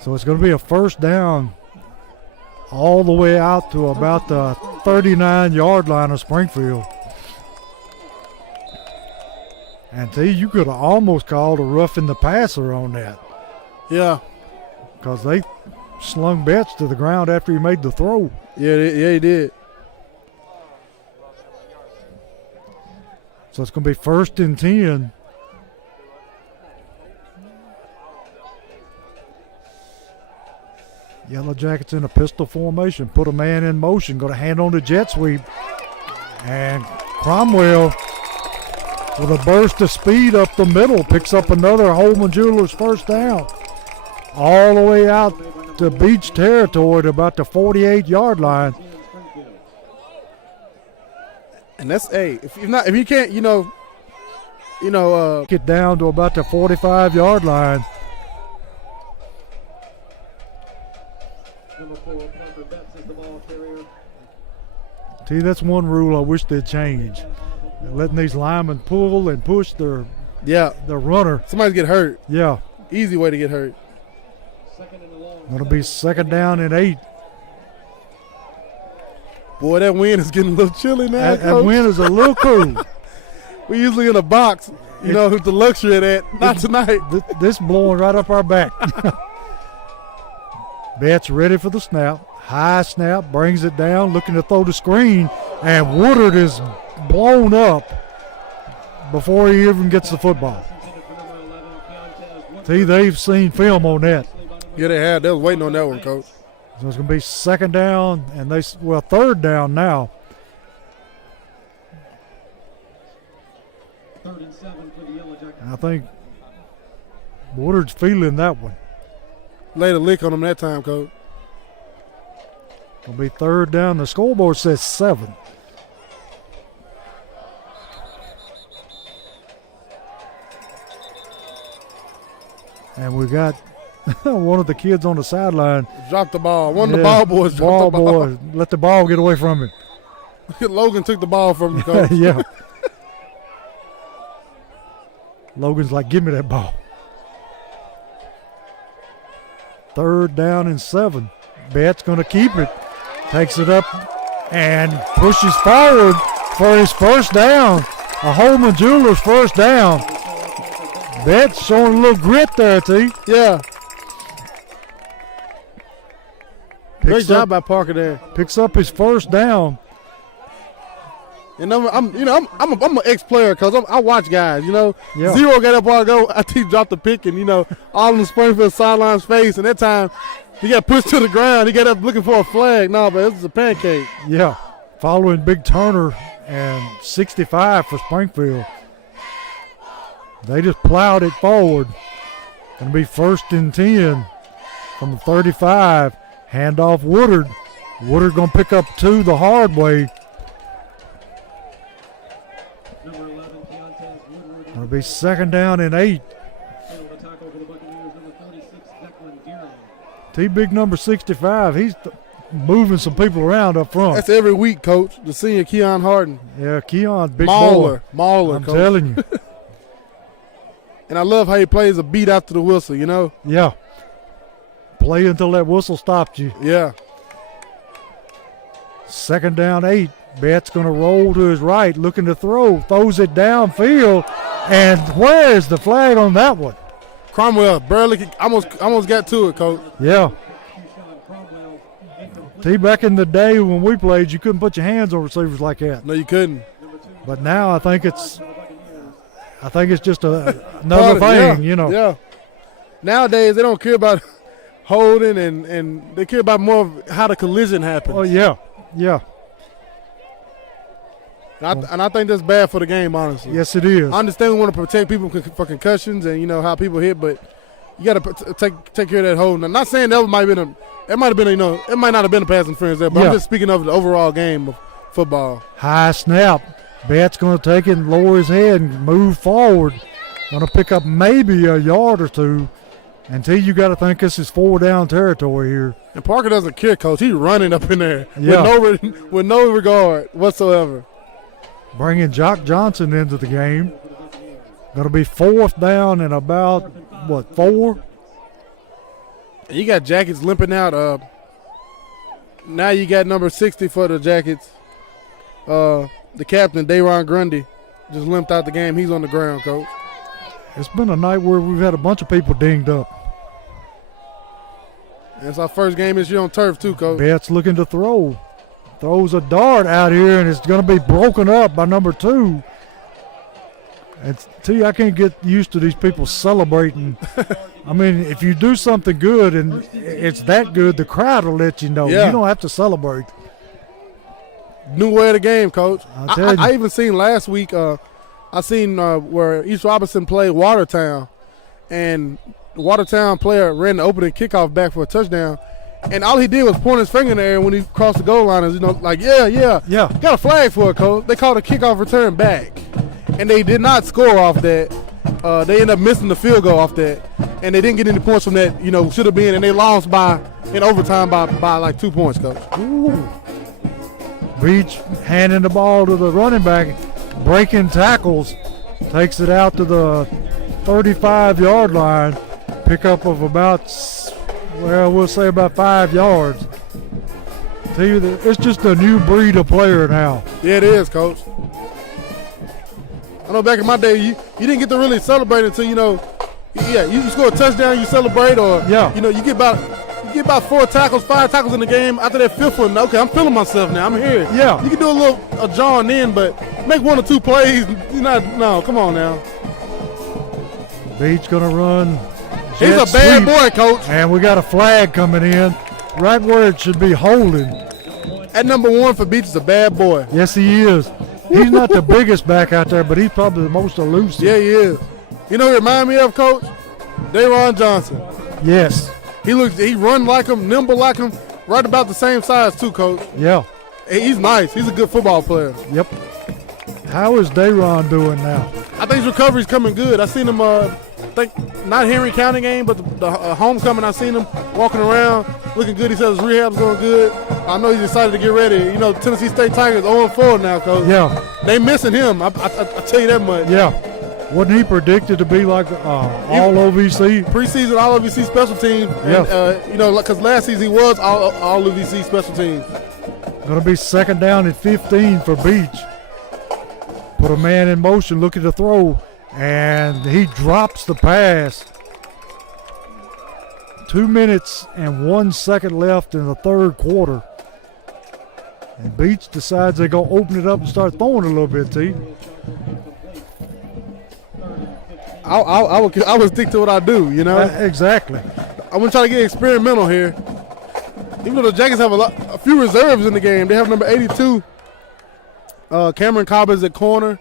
So it's going to be a 1st down all the way out to about the 39-yard line of Springfield. And T, you could have almost called a roughing the passer on that Yeah. because they slung Betts to the ground after he made the throw. Yeah, he did. So it's going to be 1st and 10. Yellow Jackets in a pistol formation. Put a man in motion. Going to hand on the jet sweep. And Cromwell, with a burst of speed up the middle, picks up another Holman Jewelers first down. All the way out to Beach territory to about the 48-yard line. And that's if you can't, Get down to about the 45-yard line. Number 4, Parker Betts is the ball carrier. See, that's one rule I wish they'd change. Letting these linemen pull and push their runner. Somebody's get hurt. Yeah. Easy way to get hurt. Second and a long. Going to be 2nd down and 8. Boy, that wind is getting a little chilly now. That wind is a little cool. We usually in a box, with the luxury of that. Not tonight. This blowing right up our back. Betts ready for the snap. High snap, brings it down, looking to throw the screen, and Woodard is blown up before he even gets the football. See, they've seen film on that. Yeah, they had. They was waiting on that one, Coach. So it's going to be 2nd down, and 3rd down now. 3rd and 7 for the Yellow Jackets. I think Woodard's feeling that one. Laid a lick on them that time, Coach. It'll be 3rd down. The scoreboard says 7. And we got one of the kids on the sideline. Dropped the ball. One of the ball boys dropped the ball. Boy, let the ball get away from him. Logan took the ball from him, Coach. Yeah. Logan's like, give me that ball. 3rd down and 7. Betts going to keep it. Takes it up and pushes forward for his first down. A Holman Jewelers first down. Betts showing a little grit there, T. Yeah. Great Picks job up, by Parker there. picks up his first down. And I'm an ex-player because I watch guys. Yeah. Zero got up a while ago. I think he dropped the pick, and all in the Springfield sidelines face. And that time, he got pushed to the ground. He got up looking for a flag. No, but it was a pancake. Yeah. Following Big Turner and 65 for Springfield. They just plowed it forward. Going to be 1st and 10 from the 35. Handoff Woodard. Woodard going to pick up 2 the hard way. Number 11, Keontae Woodward. Going to be 2nd down and 8. On the tackle for the Buccaneers, number 46, Declan Deering. T big number 65. He's moving some people around up front. That's every week, Coach. The senior Keon Harden. Yeah, Keon, big Mauler. boy. Mauler, I'm Coach. telling you. And I love how he plays a beat after the whistle, Yeah. Play until that whistle stops you. Yeah. 2nd down 8. Betts going to roll to his right, looking to throw. Throws it downfield. And where is the flag on that one? Cromwell barely almost got to it, Coach. Yeah. Keyshawn Cromwell, incomplete. See, back in the day when we played, you couldn't put your hands on receivers like that. No, you couldn't. Number 2, But now I think it's for the Buccaneers. just another thing, Yeah. Nowadays, they don't care about holding and they care about more of how the collision happens. Oh, yeah. Yeah. And I think that's bad for the game, honestly. Yes, it is. I understand we want to protect people for concussions and how people hit, but you got to take care of that holding. I'm not saying it might not have been a pass interference there, but Yeah. I'm just speaking of the overall game of football. High snap. Betts going to take it and lower his head and move forward. Going to pick up maybe a yard or 2. Until you got to think this is 4 down territory here. And Parker doesn't care, Coach. He's running up in there Yeah. with no regard whatsoever. Bringing Jock Johnson into the game. Going to be 4th down and about, 4? And you got Jackets limping out. Now you got number 60 for the Jackets. The captain, Dayron Grundy. just limped out the game. He's on the ground, Coach. It's been a night where we've had a bunch of people dinged up. And it's our first game this year on turf, too, Coach. Betts looking to throw. Throws a dart out here, and it's going to be broken up by number 2. And I can't get used to these people celebrating. I mean, if you do something good and it's that good, the crowd will let you know. Yeah. You don't have to celebrate. New way of the game, Coach. I'll tell you. I even seen last week, I seen where East Robinson played Watertown, and the Watertown player ran the opening kickoff back for a touchdown, and all he did was point his finger in the air when he crossed the goal line. Like, yeah. Got a flag for it, Coach. They called a kickoff return back, and they did not score off that. They ended up missing the field goal off that, and they didn't get any points from that. Should have been, and they lost in overtime by like 2 points, Coach. Ooh. Beech handing the ball to the running back, breaking tackles, takes it out to the 35-yard line. Pickup of we'll say about 5 yards. Tell you that it's just a new breed of player now. Yeah, it is, Coach. I know back in my day, you didn't get to really celebrate until you score a touchdown, you celebrate, or you get about 4 tackles, 5 tackles in the game. After that 5th one, okay, I'm feeling myself now. I'm here. Yeah, you can do a John in, but make 1 or 2 plays. No, come on now. Beech gonna run. He's a bad boy, Coach. And we got a flag coming in, right where it should be holding. At number 1 for Beech is a bad boy. Yes, he is. He's not the biggest back out there, but he's probably the most elusive. Yeah, he is. You know who he remind me of, Coach? Daron Johnson. Yes. He run like him, nimble like him, right about the same size too, Coach. Yeah. He's nice. He's a good football player. Yep. How is Daron doing now? I think his recovery's coming good. I seen him, not Henry County game, but the homecoming, I seen him walking around looking good. He said his rehab's going good. I know he's excited to get ready. Tennessee State Tigers 0-4 now, Coach. Yeah. They missing him. I tell you that much. Yeah. Wasn't he predicted to be like all OVC? Preseason all OVC special teams. Yeah. And, because last season he was all OVC special teams. Going to be 2nd down and 15 for Beech. Put a man in motion looking to throw, and he drops the pass. 2 minutes and 1 second left in the 3rd quarter. And Beech decides they're going to open it up and start throwing a little bit, T. I would stick to what I do, Exactly. I'm going to try to get experimental here. Even though the Jackets have a few reserves in the game, they have number 82, Cameron Cobbins at corner.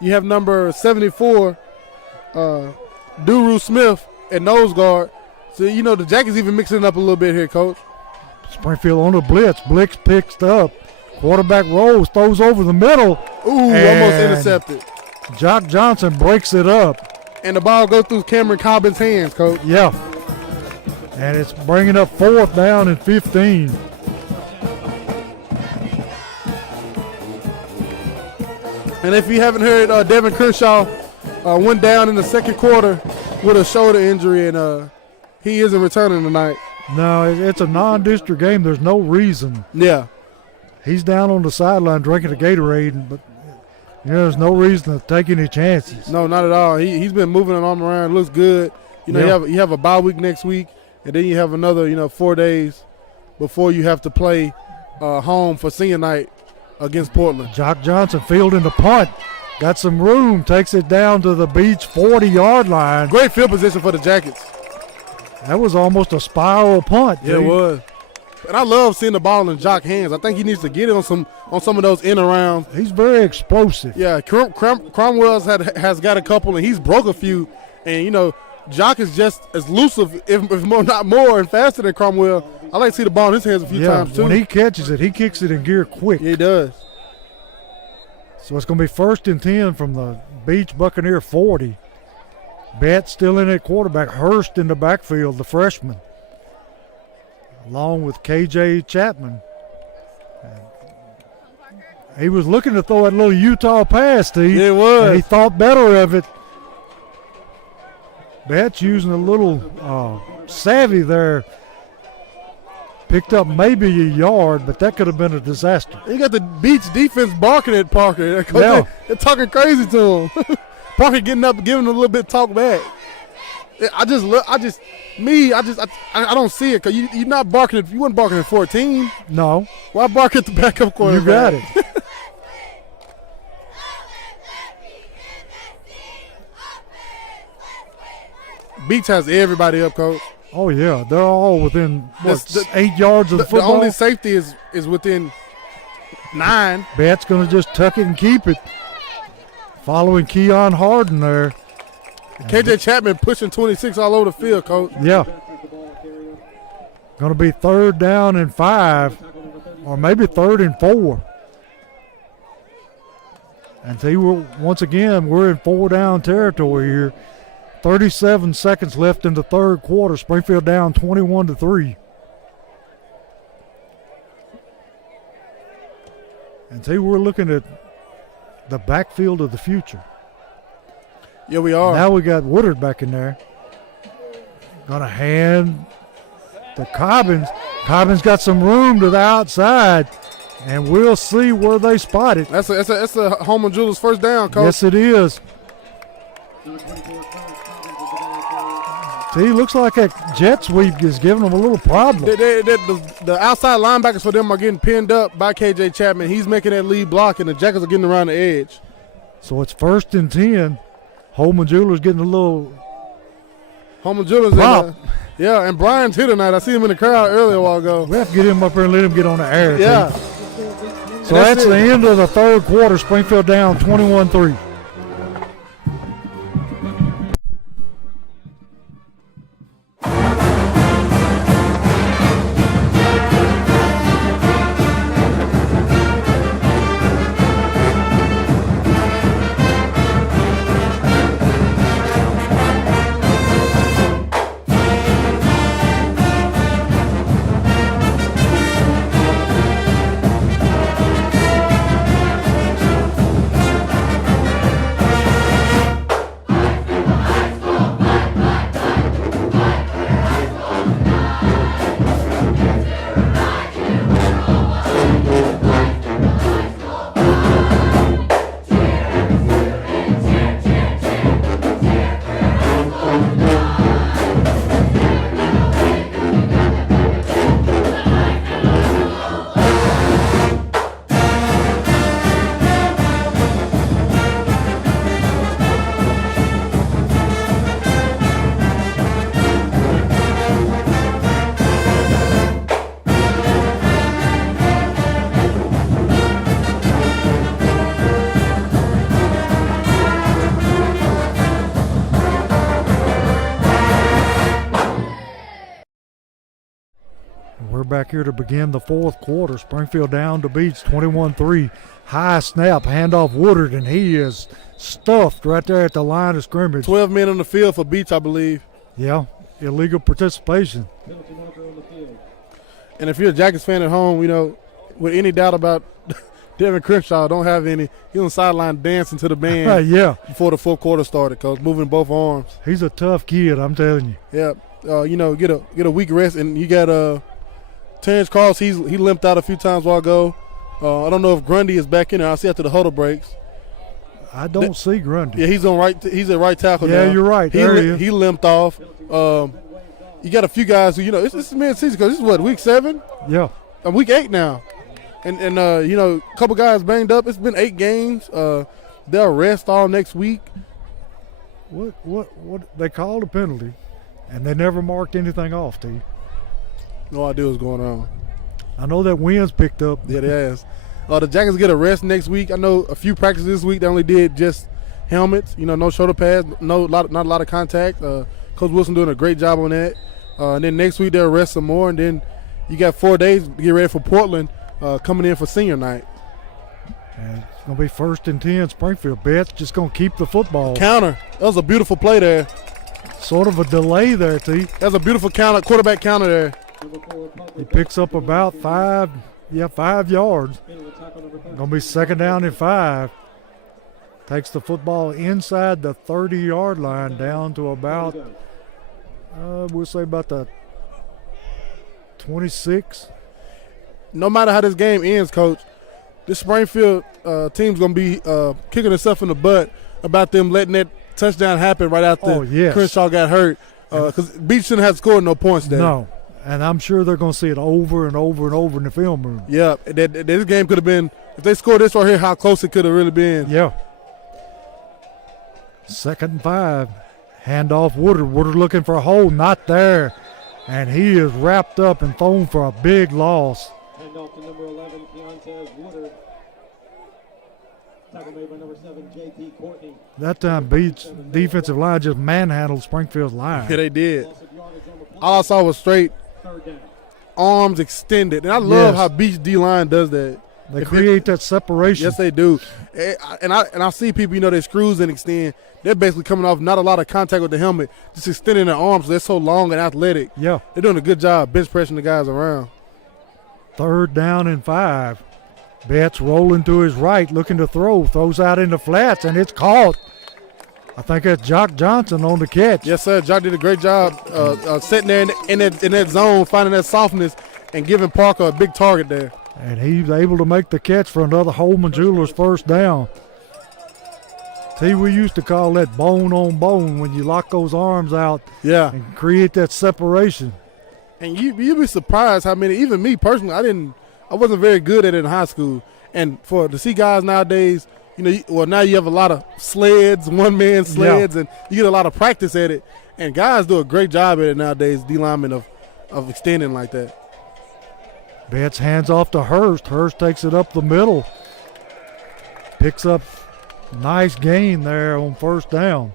You have number 74, Duru Smith at nose guard. So, the Jackets even mixing it up a little bit here, Coach. Springfield on the blitz. Blitz picks up. Quarterback rolls, throws over the middle. Ooh, almost intercepted. Jock Johnson breaks it up. And the ball goes through Cameron Cobbins' hands, Coach. Yeah. And it's bringing up 4th down and 15. And if you haven't heard, Devin Crenshaw went down in the 2nd quarter with a shoulder injury, and he isn't returning tonight. No, it's a non-district game. There's no reason. Yeah. He's down on the sideline drinking a Gatorade, but there's no reason to take any chances. No, not at all. He's been moving an arm around. Looks good. You have a bye week next week, and then you have another 4 days before you have to play home for senior night against Portland. Jock Johnson fielding the punt. Got some room. Takes it down to the Beech 40-yard line. Great field position for the Jackets. That was almost a spiral punt. Yeah, it was. And I love seeing the ball in Jock's hands. I think he needs to get it on some of those in around. He's very explosive. Yeah, Cromwell's has got a couple, and he's broke a few. And Jock is just as elusive, if more, not more, and faster than Cromwell. I like to see the ball in his hands a few times too. When he catches it, he kicks it in gear quick. Yeah, he does. So it's going to be 1st and 10 from the Beech Buccaneer 40. Betts still in at quarterback. Hurst in the backfield, the freshman, along with KJ Chapman. He was looking to throw that little Utah pass, Steve. Yeah, it was. And he thought better of it. Betts using a little savvy there. Picked up maybe a yard, but that could have been a disaster. You got the Beach defense barking at Parker. Yeah. They're talking crazy to him. Parker getting up, giving him a little bit of talk back. I don't see it because you're not barking. You weren't barking at 14. No. Why bark at the backup quarterback? You got it. Beach has everybody up, Coach. Oh, yeah. They're all within, 8 yards of the The football? only safety is within 9. Bat's going to just tuck it and keep it. Following Keon Harden there. KJ Chapman pushing 26 all over the field, Coach. Yeah. Going to be 3rd down and 5, or maybe 3rd and 4. And see, once again, we're in 4-down territory here. 37 seconds left in the 3rd quarter. Springfield down 21-3. And see, we're looking at the backfield of the future. Yeah, we are. Now we got Woodard back in there. Gonna hand to Cobbins. Cobbins got some room to the outside, and we'll see where they spot it. That's a Holman Jewelers first down, Coach. Yes, it is. See, looks like that jet sweep is giving them a little problem. The outside linebackers for them are getting pinned up by KJ Chapman. He's making that lead block, and the Jackets are getting around the edge. So it's 1st and 10. Holman Jewelers getting a little Holman Jewelers. prop. Yeah, and Brian's here tonight. I see him in the crowd earlier a while ago. We have to get him up here and let him get on the air. Yeah. Too. So that's the end of the 3rd quarter. Springfield down 21-3. Back here to begin the 4th quarter. Springfield down to Beech 21-3. High snap, handoff Woodard, and he is stuffed right there at the line of scrimmage. 12 men on the field for Beech, I believe. Yeah, illegal participation. And if you're a Jackets fan at home, with any doubt about Devin Crenshaw, don't have any. He's on the sideline dancing to the band yeah. Before the 4th quarter started, Coach, moving both arms. He's a tough kid, I'm telling you. Yeah, get a week rest, and you got Terrence Cross, he limped out a few times a while ago. I don't know if Grundy is back in there. I'll see after the huddle breaks. I don't see Grundy. Yeah, he's at right tackle now. Yeah, you're right. He limped off. You got a few guys who, this is mid-season because this is what, week 7? Yeah. Week 8 now. And a couple guys banged up. It's been 8 games. They'll rest all next week. What they called a penalty, and they never marked anything off, T. No idea what's going on. I know that wind's picked up. Yeah, they has. The Jackets get a rest next week. I know a few practices this week. They only did just helmets. No shoulder pads. Not a lot of contact. Coach Wilson doing a great job on that. And then next week they'll rest some more. And then you got 4 days to get ready for Portland coming in for senior night. And it's going to be 1st and 10. Springfield Bet's just going to keep the football. Counter. That was a beautiful play there. Sort of a delay there, T. That's a beautiful quarterback counter there. He picks up about 5 yards. Going to be 2nd down and 5. Takes the football inside the 30-yard line down to about, we'll say about the 26. No matter how this game ends, Coach, this Springfield team's going to be kicking itself in the butt about them letting that touchdown happen right after Crenshaw got hurt. Because Beech shouldn't have scored no points there. No, and I'm sure they're going to see it over and over and over in the film room. Yeah, this game could have been, if they scored this right here, how close it could have really been. Yeah. 2nd and 5. Handoff Woodard. Woodard looking for a hole, not there. And he is wrapped up and thrown for a big loss. Handoff to number 11, Keontae Woodard. Tackle made by number 7, J.P. Courtney. That time Beach defensive line just manhandled Springfield's line. Yeah, they did. All I saw was straight arms extended. And I love how Beach D-line does that. They create that separation. Yes, they do. And I see people, they screws and extend. They're basically coming off not a lot of contact with the helmet, just extending their arms. They're so long and athletic. Yeah. They're doing a good job bench pressing the guys around. 3rd down and 5. Betts rolling to his right, looking to throw. Throws out in the flats, and it's caught. I think that's Jock Johnson on the catch. Yes, sir. Jock did a great job sitting there in that zone, finding that softness, and giving Parker a big target there. And he's able to make the catch for another Holman Jewelers first down. See, we used to call that bone on bone when you lock those arms out and create that separation. And you'd be surprised how many, even me personally, I wasn't very good at it in high school. And to see guys nowadays, now you have a lot of sleds, one-man sleds, and you get a lot of practice at it. And guys do a great job at it nowadays, D-linemen, of extending like that. Betts hands off to Hurst. Hurst takes it up the middle. Picks up nice gain there on first down.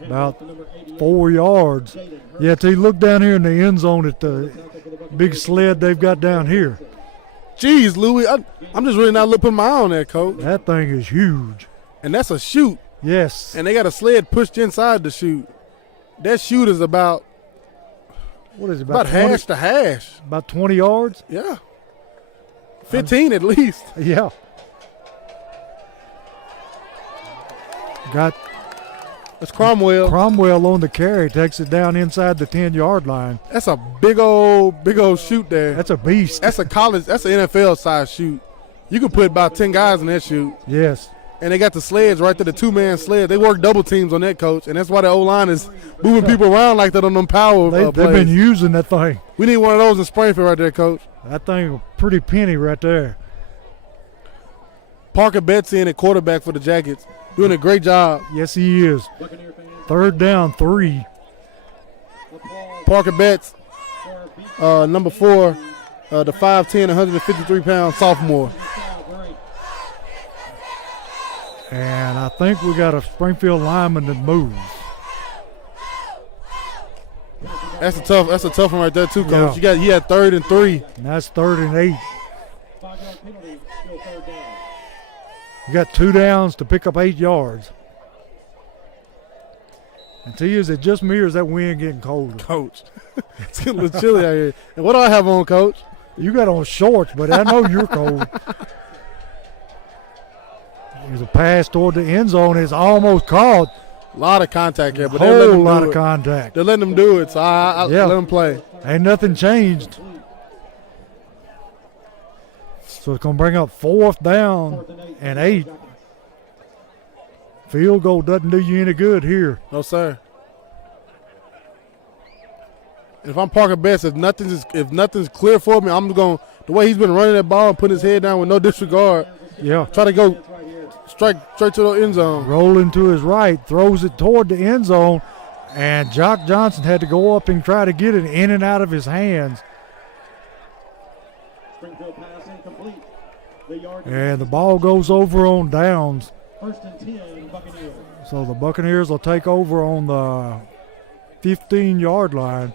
About 4 yards. Yeah, T, look down here in the end zone at the big sled they've got down here. Jeez, Louie, I'm just really not putting my eye on that, Coach. That thing is huge. And that's a chute. Yes. And they got a sled pushed inside the chute. That chute is about, what is it, about 20, hash to hash. About 20 yards? Yeah. 15 at least. Yeah. Got That's Cromwell. Cromwell on the carry, takes it down inside the 10-yard line. That's a big old chute there. That's a beast. That's an NFL size chute. You can put about 10 guys in that chute. Yes. And they got the sleds right there, the two-man sled. They work double teams on that, Coach, and that's why the O-line is moving people around like that on them power They've plays. been using that thing. We need one of those in Springfield right there, Coach. That thing pretty penny right there. Parker Betts in at quarterback for the Jackets, doing a great job. Yes, he is. 3rd down, 3. Parker Betts, number 4, the 5'10", 153-pound sophomore. And I think we got a Springfield lineman that moves. That's a tough one right there too, Coach. Yeah. He had 3rd and 3. And that's 3rd and 8. You got 2 downs to pick up 8 yards. And to you, is it just me or is that wind getting colder? Coach, it's getting a little chilly out here. And what do I have on, Coach? You got on shorts, but I know you're cold. There's a pass toward the end zone. It's almost caught. A lot of contact here, but a whole lot of contact. They're letting them do it, so I let them play. Ain't nothing changed. So it's going to bring up 4th down and 8. Field goal doesn't do you any good here. No, sir. And if I'm Parker Betts, if nothing's clear for me, I'm going the way he's been running that ball and putting his head down with no disregard. Yeah. Try to go straight to the end zone. Rolling to his right, throws it toward the end zone, and Jock Johnson had to go up and try to get it in and out of his hands. And the ball goes over on downs. 1st and 10, Buccaneers. So the Buccaneers will take over on the 15-yard line.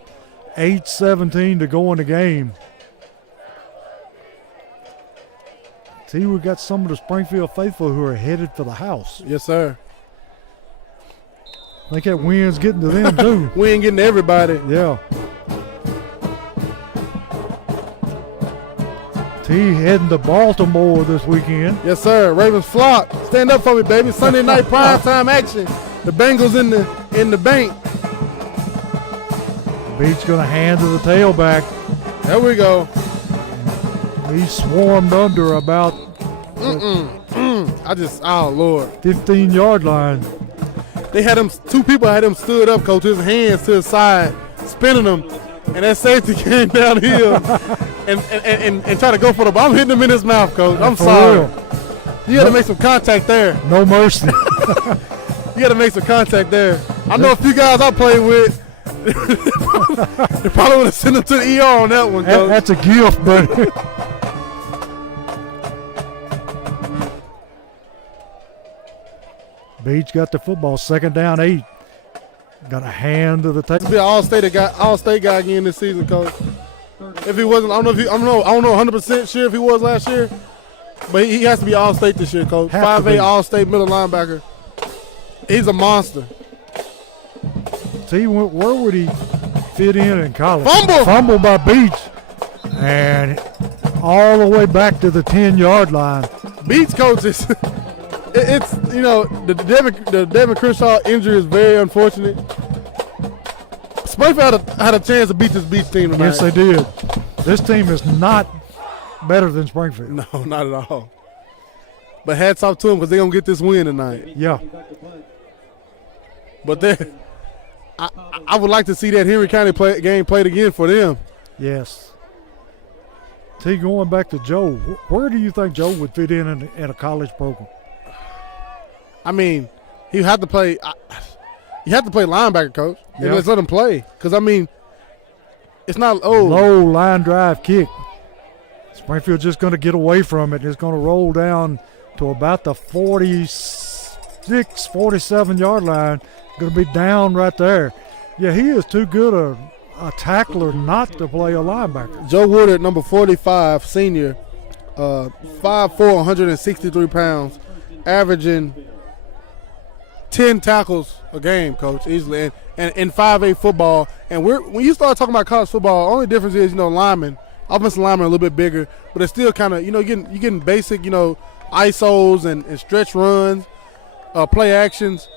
8:17 to go in the game. See, we got some of the Springfield faithful who are headed for the house. Yes, sir. I think that wind's getting to them, too. We ain't getting to everybody. Yeah. T heading to Baltimore this weekend. Yes, sir. Ravens flock. Stand up for me, baby. Sunday night primetime action. The Bengals in the bank. Beach going to hand to the tailback. There we go. He swarmed under about Oh, Lord. 15-yard line. They had him, two people had him stood up, coach, his hands to the side, spinning him. And that safety came downhill and tried to go for the ball. I'm hitting him in his mouth, coach. I'm For sorry. real. You got to make some contact there. No mercy. You got to make some contact there. I know a few guys I played with. They probably would have sent him to the ER on that one, coach. That's a gift, buddy. Beach got the football, 2nd down, 8. Got a hand to the To tape. be an all-state guy again this season, coach. If he wasn't, I don't know 100% sure if he was last year, but he has to be all-state this year, coach. Have to 5'8" be. all-state middle linebacker. He's a monster. See, where would he fit in college? Fumble! Fumble by Beach. And all the way back to the 10-yard line. Beats coaches. It's the Devin Crenshaw injury is very unfortunate. Springfield had a chance to beat this Beach team tonight. Yes, they did. This team is not better than Springfield. No, not at all. But hats off to them because they're going to get this win tonight. Yeah. But I would like to see that Henry County game played again for them. Yes. See, going back to Joe, where do you think Joe would fit in a college program? I mean, he had to play. You have to play linebacker, coach. Yeah. Let's let him play. Because, I mean, it's not Low line drive kick. Springfield just going to get away from it. It's going to roll down to about the 46, 47-yard line. Going to be down right there. Yeah, he is too good a tackler not to play a linebacker. Joe Woodard, number 45, senior, 5'4", 163 pounds, averaging 10 tackles a game, coach, easily, and in 5A football. And when you start talking about college football, only difference is, linemen, offensive linemen are a little bit bigger, but it's still kind of, you're getting basic, ISOs and stretch runs, play actions.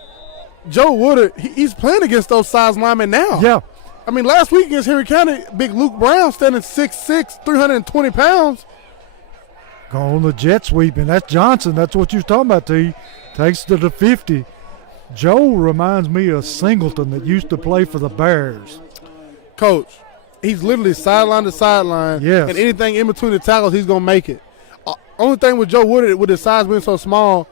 Joe Woodard, he's playing against those size linemen now. Yeah. I mean, last week against Henry County, big Luke Brown standing 6'6", 320 pounds. Going the jet sweep, and that's Johnson. That's what you're talking about, T. Takes to the 50. Joe reminds me of Singleton that used to play for the Bears. Coach, he's literally sideline to sideline. Yes. And anything in between the tackles, he's going to make it. Only thing with Joe Woodard, with his size being so small,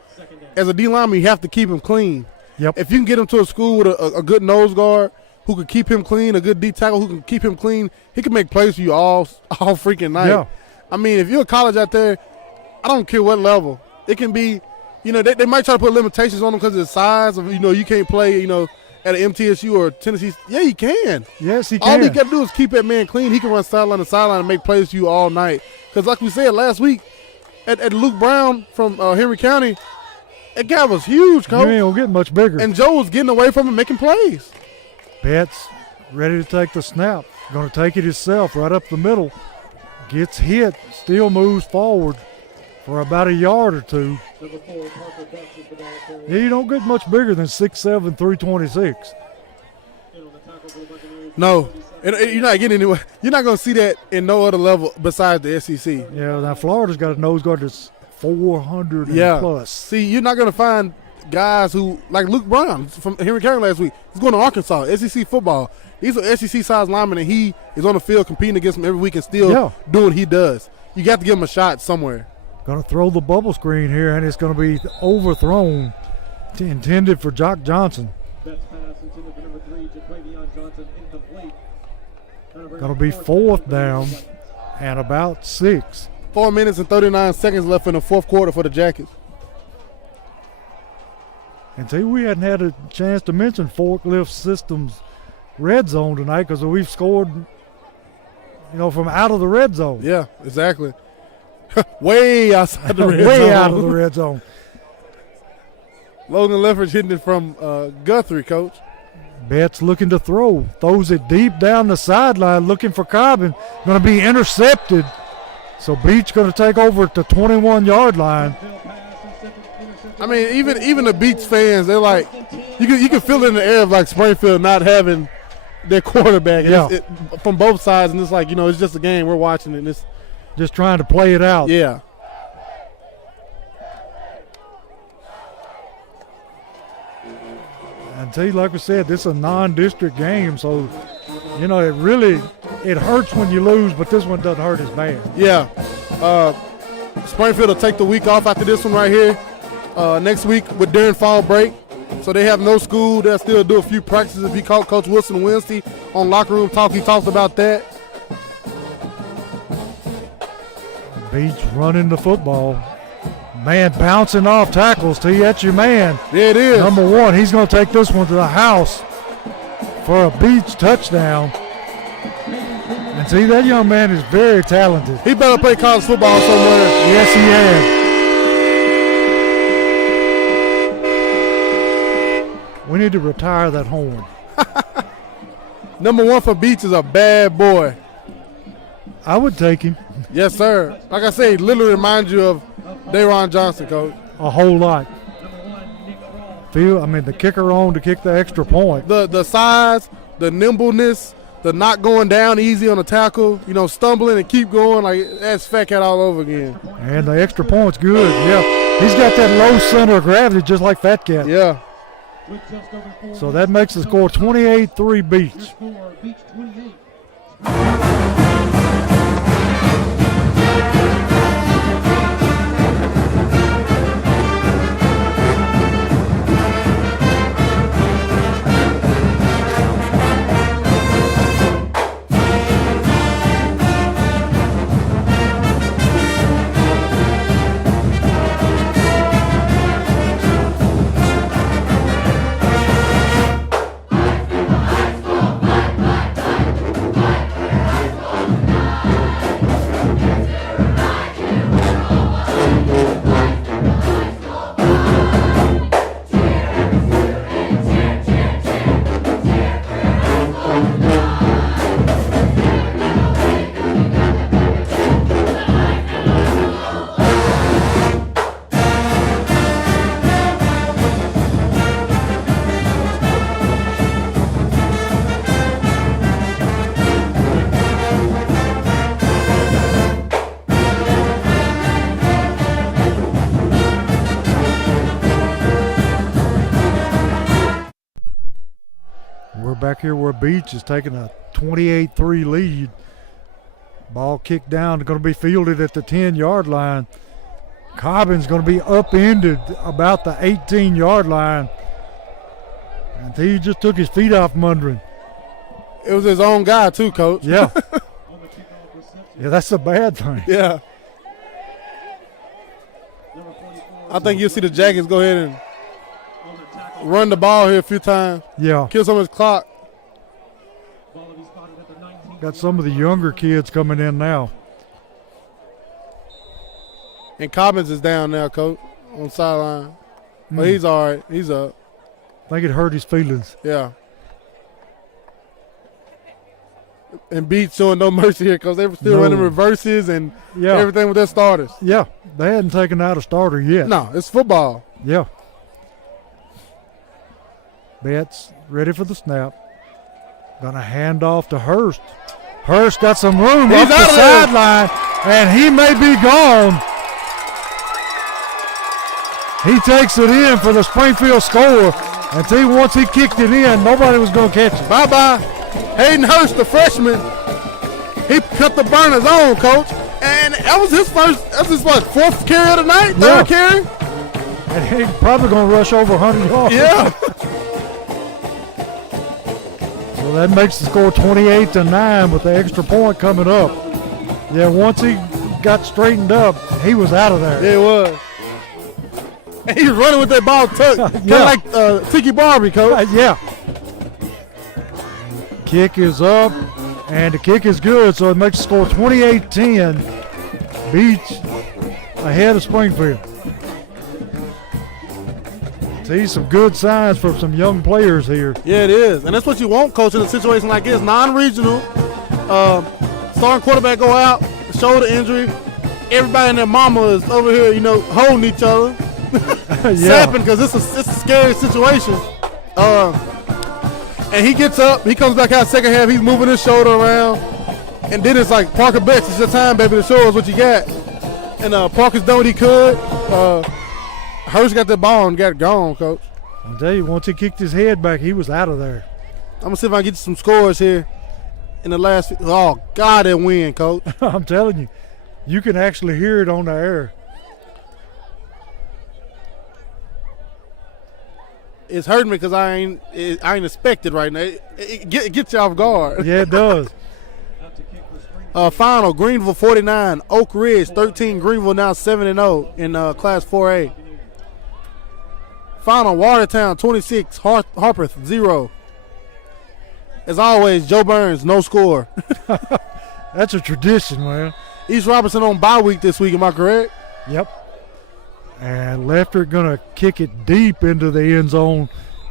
as a D lineman, you have to keep him clean. Yep. If you can get him to a school with a good nose guard who can keep him clean, a good D tackle who can keep him clean, he can make plays for you all freaking night. Yeah. I mean, if you're a college out there, I don't care what level. It can be, they might try to put limitations on him because of his size. Of, you can't play, at an MTSU or Tennessee. Yeah, he can. Yes, he can. All he got to do is keep that man clean. He can run sideline to sideline and make plays for you all night. Because like we said last week, at Luke Brown from Henry County, that guy was huge, coach. You ain't going to get much bigger. And Joe was getting away from him, making plays. Betts ready to take the snap. Going to take it himself right up the middle. Gets hit. Still moves forward for about a yard or two. Yeah, you don't get much bigger than 6'7", 326. No. And you're not getting anywhere. You're not going to see that in no other level besides the SEC. Yeah, now Florida's got a nose guard that's 400 and plus. See, you're not going to find guys who, like Luke Brown from Henry County last week. He's going to Arkansas, SEC football. He's an SEC-sized lineman, and he is on the field competing against him every week and still doing what he does. You got to give him a shot somewhere. Going to throw the bubble screen here, and it's going to be overthrown, intended for Jock Johnson. Going to be 4th down and about 6. 4 minutes and 39 seconds left in the fourth quarter for the Jackets. And see, we hadn't had a chance to mention Forklift Systems red zone tonight because we've scored, from out of the red zone. Yeah, exactly. Way outside the red zone. Way out of the red zone. Logan Leffridge hitting it from Guthrie, coach. Betts looking to throw. Throws it deep down the sideline looking for Cobbin. Going to be intercepted. So Beach going to take over at the 21-yard line. I mean, even the Beach fans, they're like, you can feel it in the air of like Springfield not having their quarterback. And Yeah. From both sides, and it's like, it's just a game. We're watching it. And it's Just trying to play it out. yeah. And see, like we said, this is a non-district game, so it hurts when you lose, but this one doesn't hurt as bad. Yeah. Springfield will take the week off after this one right here. Next week with during fall break. So they have no school. They'll still do a few practices. If you call Coach Wilson Wednesday on Locker Room Talk, he talks about that. Beach running the football. Man bouncing off tackles. T, that's your man. Yeah, it is. Number 1, he's going to take this one to the house for a Beach touchdown. And see, that young man is very talented. He better play college football somewhere. Yes, he has. We need to retire that horn. Number 1 for Beach is a bad boy. I would take him Yes, sir. Like I say, he literally reminds you of Dayron Johnson, Coach. a whole lot. The kicker on to kick the extra point. The size, the nimbleness, the not going down easy on the tackle, stumbling and keep going, like that's Fat Cat all over again. And the extra point's good. Yeah, he's got that low center of gravity just like Fat Cat. Yeah. So that makes the score 28-3 Beach. Score, Beach 28. Back here where Beach is taking a 28-3 lead. Ball kicked down, going to be fielded at the 10-yard line. Cobbin's going to be upended about the 18-yard line. And he just took his feet off from under him. It was his own guy too, Coach. Yeah. Yeah, that's a bad thing. Yeah. I think you'll see the Jackets go ahead and run the ball here a few times. Yeah. Kill some of his clock. Got some of the younger kids coming in now. And Cobbins is down now, Coach, on the sideline. But he's all right. He's up. I think it hurt his feelings. Yeah. And Beach showing no mercy here because they were still running reverses and everything with their starters. Yeah. They hadn't taken out a starter yet. No, it's football. Yeah. Betts ready for the snap. Gonna hand off to Hurst. Hurst got some room up the sideline, and he may be gone. He takes it in for the Springfield score. And tell you, once he kicked it in, nobody was gonna catch it. Bye-bye. Hayden Hurst, the freshman, he cut the burners on, Coach. And that was his fourth carry of the night, third carry? And he's probably gonna rush over 100 yards. Yeah. So that makes the score 28-9 with the extra point coming up. Yeah, once he got straightened up, he was out of there. Yeah, he was. And he was running with that ball tucked. Kind of like Tiki Barbie, Coach. Yeah. Kick is up, and the kick is good, so it makes the score 28-10. Beach ahead of Springfield. See some good signs from some young players here. Yeah, it is. And that's what you want, Coach, in a situation like this. Non-regional, starting quarterback go out, shoulder injury. Everybody and their mama is over here, holding each other. Sapping because it's a scary situation. And he gets up. He comes back out second half. He's moving his shoulder around. And then it's like, Parker Betts, it's your time, baby, to show us what you got. And Parker's done what he could. Hurst got that ball and got it gone, Coach. I'll tell you, once he kicked his head back, he was out of there. I'm going to see if I can get you some scores here in the last. Oh, God, that win, Coach. I'm telling you, you can actually hear it on the air. It's hurting me because I ain't expected right now. It gets you off guard. Yeah, it does. Final, Greenville 49, Oak Ridge 13. Greenville now 7-0 in Class 4A. Final, Watertown 26, Harpeth 0. As always, Joe Burns, no score. That's a tradition, man. East Robertson on bye week this week, am I correct? Yep. And Lefter going to kick it deep into the end zone,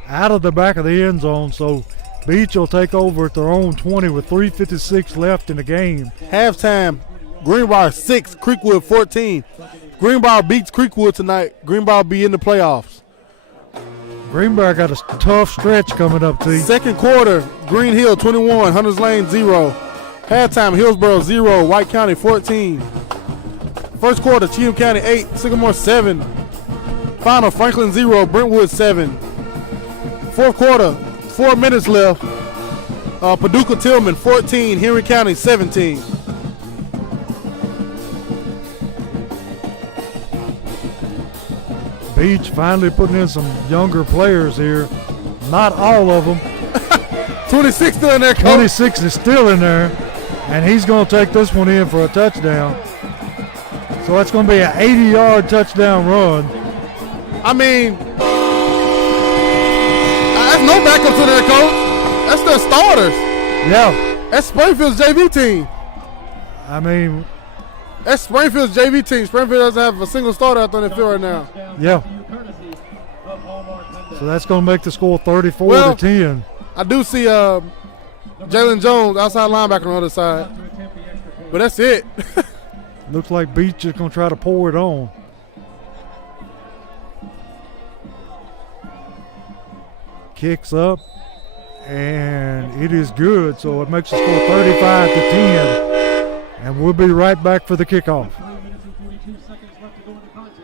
out of the back of the end zone. So Beech will take over at their own 20 with 3:56 left in the game. Halftime, Greenbrier 6, Creekwood 14. Greenbrier beats Creekwood tonight. Greenbrier will be in the playoffs. Greenbrier got a tough stretch coming up, T. Second quarter, Green Hill 21, Hunters Lane 0. Halftime, Hillsboro 0, White County 14. First quarter, Cheatham County 8, Sycamore 7. Final, Franklin 0, Brentwood 7. Fourth quarter, 4 minutes left. Paducah Tillman 14, Henry County 17. Beech finally putting in some younger players here. Not all of them. 26 still in there, Coach. 26 is still in there, and he's going to take this one in for a touchdown. So it's going to be an 80-yard touchdown run. I mean, that's no backups in there, Coach. That's their starters. Yeah. That's Springfield's JV team. I mean, that's Springfield's JV team. Springfield doesn't have a single starter out on the field right now. Yeah. So that's going to make the score 34 Well, to 10. I do see Jalen Jones, outside linebacker on the other side. But that's it. Looks like Beech is going to try to pour it on. Kicks up, and it is good. So it makes the score 35 to 10. And we'll be right back for the kickoff. 3 minutes and 42 seconds left to go in the contest.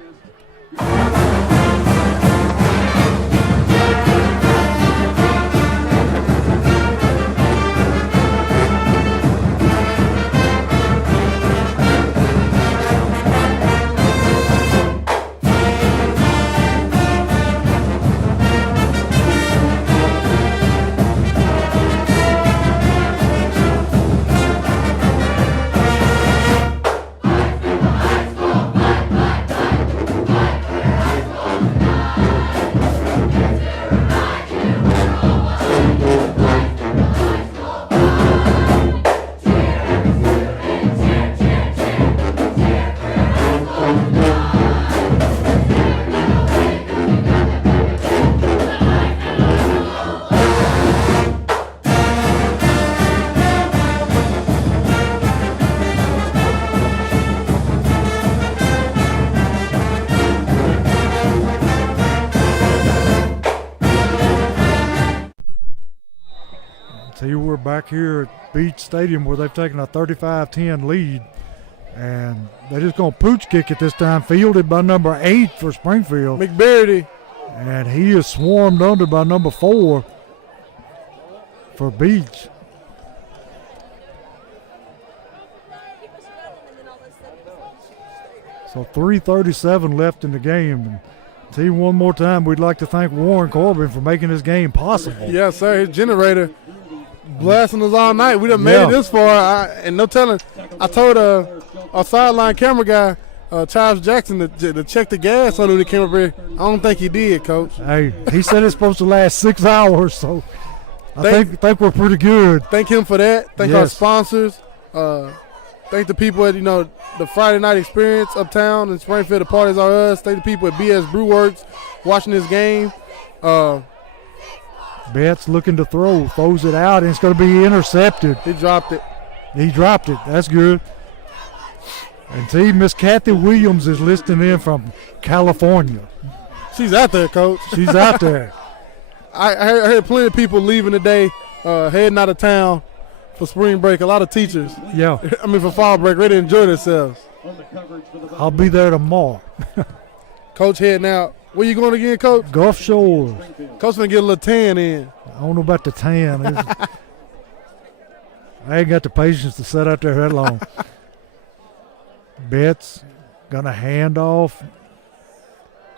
See, we're back here at Beech Stadium where they've taken a 35-10 lead. And they're just going to pooch kick it this time, fielded by number 8 for Springfield. McBarity. And he is swarmed under by number 4 for Beech. So 3:37 left in the game. And see, one more time, we'd like to thank Warren Corbin for making this game possible. Yes, sir. His generator blasting us all night. We done made it this far, and no telling. I told our sideline camera guy, Charles Jackson, to check the gas on when he came up here. I don't think he did, Coach. Hey, he said it's supposed to last 6 hours, so I think we're pretty good. Thank him for that. Thank our sponsors. Thank the people at the Friday night experience uptown in Springfield. The parties are us. Thank the people at BS Brew Works watching this game. Betts looking to throws it out, and it's going to be intercepted. He dropped it. That's good. And see, Miss Kathy Williams is listening in from California. She's out there, Coach. She's out there. I heard plenty of people leaving today, heading out of town for spring break. A lot of teachers. Yeah. I mean, for fall break, ready to enjoy themselves. I'll be there tomorrow. Coach heading out. Where you going again, Coach? Gulf Shores. Coach gonna get a little tan in. I don't know about the tan. I ain't got the patience to sit out there that long. Betts gonna hand off.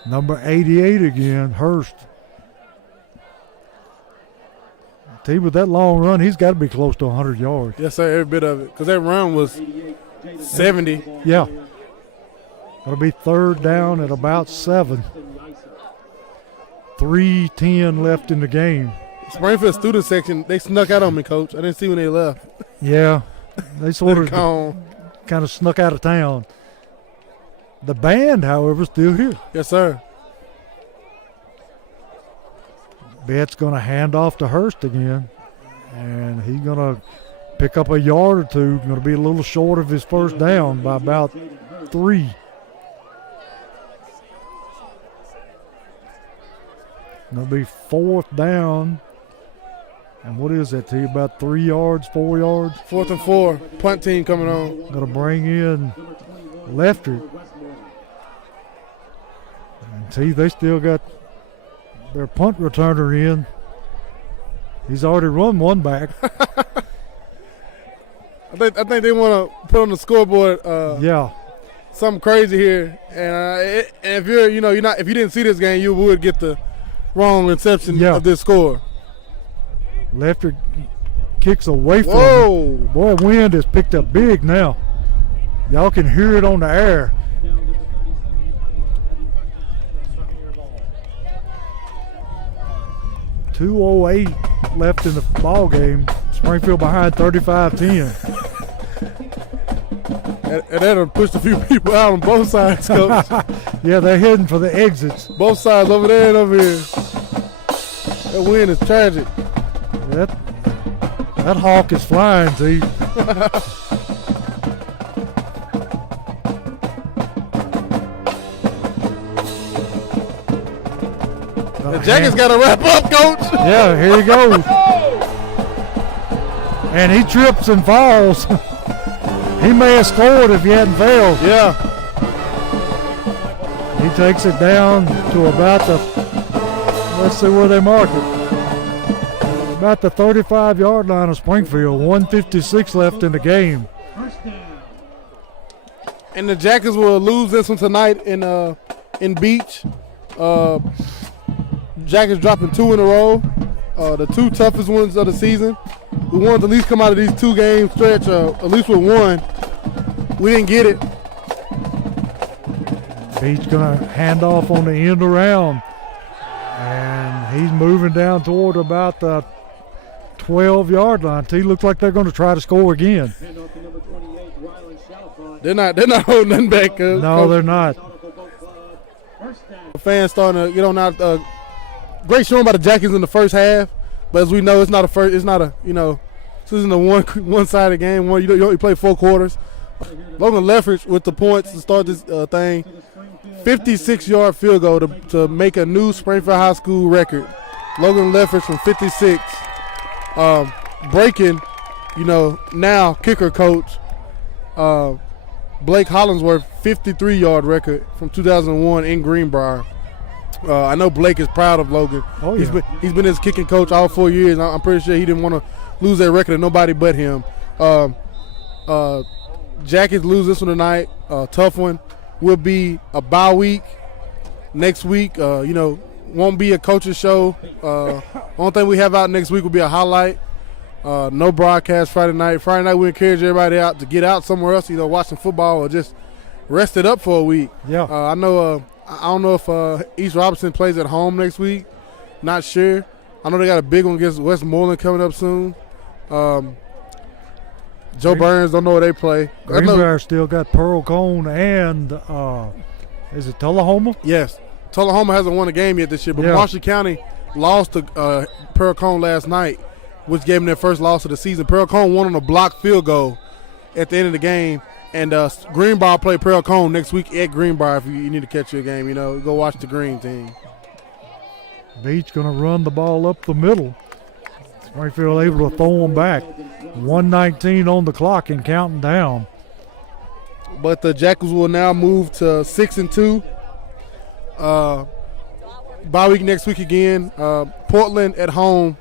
Number 88 again, Hurst. With that long run, he's got to be close to 100 yards. Yes, sir, every bit of it. Because that run was 70. Yeah. Going to be third down at about 7. 3:10 left in the game. Springfield student section, they snuck out on me, Coach. I didn't see when they left. Yeah. They sort of kind of snuck out of town. The band, however, is still here. Yes, sir. Betts going to hand off to Hurst again, and he's going to pick up a yard or two. Going to be a little short of his first down by about 3. Going to be 4th down. And what is that to you? About 3 yards, 4 yards? 4th and 4. Punt team coming on. Going to bring in Lefter. And see, they still got their punt returner in. He's already run one back. I think they want to put on the scoreboard. Yeah. Something crazy here, and if if you didn't see this game, you would get the wrong reception of this score. Lefter kicks away from Whoa. him. Boy, wind has picked up big now. Y'all can hear it on the air. .208 left in the ball game. Springfield behind 35-10. And that'll push a few people out on both sides, Coach. Yeah, they're heading for the exits. Both sides, over there and over here. That wind is tragic. That hawk is flying, see. The Jackets got to wrap up, Coach. Yeah, here he goes. And he trips and falls. He may have scored if he hadn't failed. Yeah. He takes it down to about let's see where they mark it. About the 35-yard line of Springfield. 1:56 left in the game. And the Jackets will lose this one tonight in Beach. Jackets dropping 2 in a row. The 2 toughest ones of the season. We wanted to at least come out of these 2-game stretch, at least with 1. We didn't get it. Beach going to hand off on the end around. And he's moving down toward about the 12-yard line. He looks like they're going to try to score again. They're not holding nothing back. No, they're not. The fans starting to get on out. Great showing by the Jackets in the first half, but as we know, it's not a this isn't a one-sided game. You only play 4 quarters. Logan Leffridge with the points to start this thing. 56-yard field goal to make a new Springfield High School record. Logan Leffridge from 56, breaking, now kicker coach Blake Hollingsworth 53-yard record from 2001 in Greenbrier. I know Blake is proud of Logan. Oh, yeah. He's been his kicking coach all 4 years. I'm pretty sure he didn't want to lose that record to nobody but him. Jackets lose this one tonight. Tough one. Will be a bye week next week. Won't be a coach's show. Only thing we have out next week will be a highlight. No broadcast Friday night. Friday night we encourage everybody out to get out somewhere else, either watching football or just rest it up for a week. Yeah. I don't know if East Robinson plays at home next week. Not sure. I know they got a big one against Westmoreland coming up soon. Joe Burns, don't know where they play. Greenbrier still got Pearl Cone and is it Tullahoma? Yes. Tullahoma hasn't won a game yet this year, but Marshall County lost to Pearl Cone last night, which gave them their first loss of the season. Pearl Cone won on a blocked field goal at the end of the game. And Greenbrier play Pearl Cone next week at Greenbrier if you need to catch your game. Go watch the Green team. Beech going to run the ball up the middle. Springfield able to throw them back. 1:19 on the clock and counting down. But the Jackals will now move to 6-2. Bye week next week again. Portland at home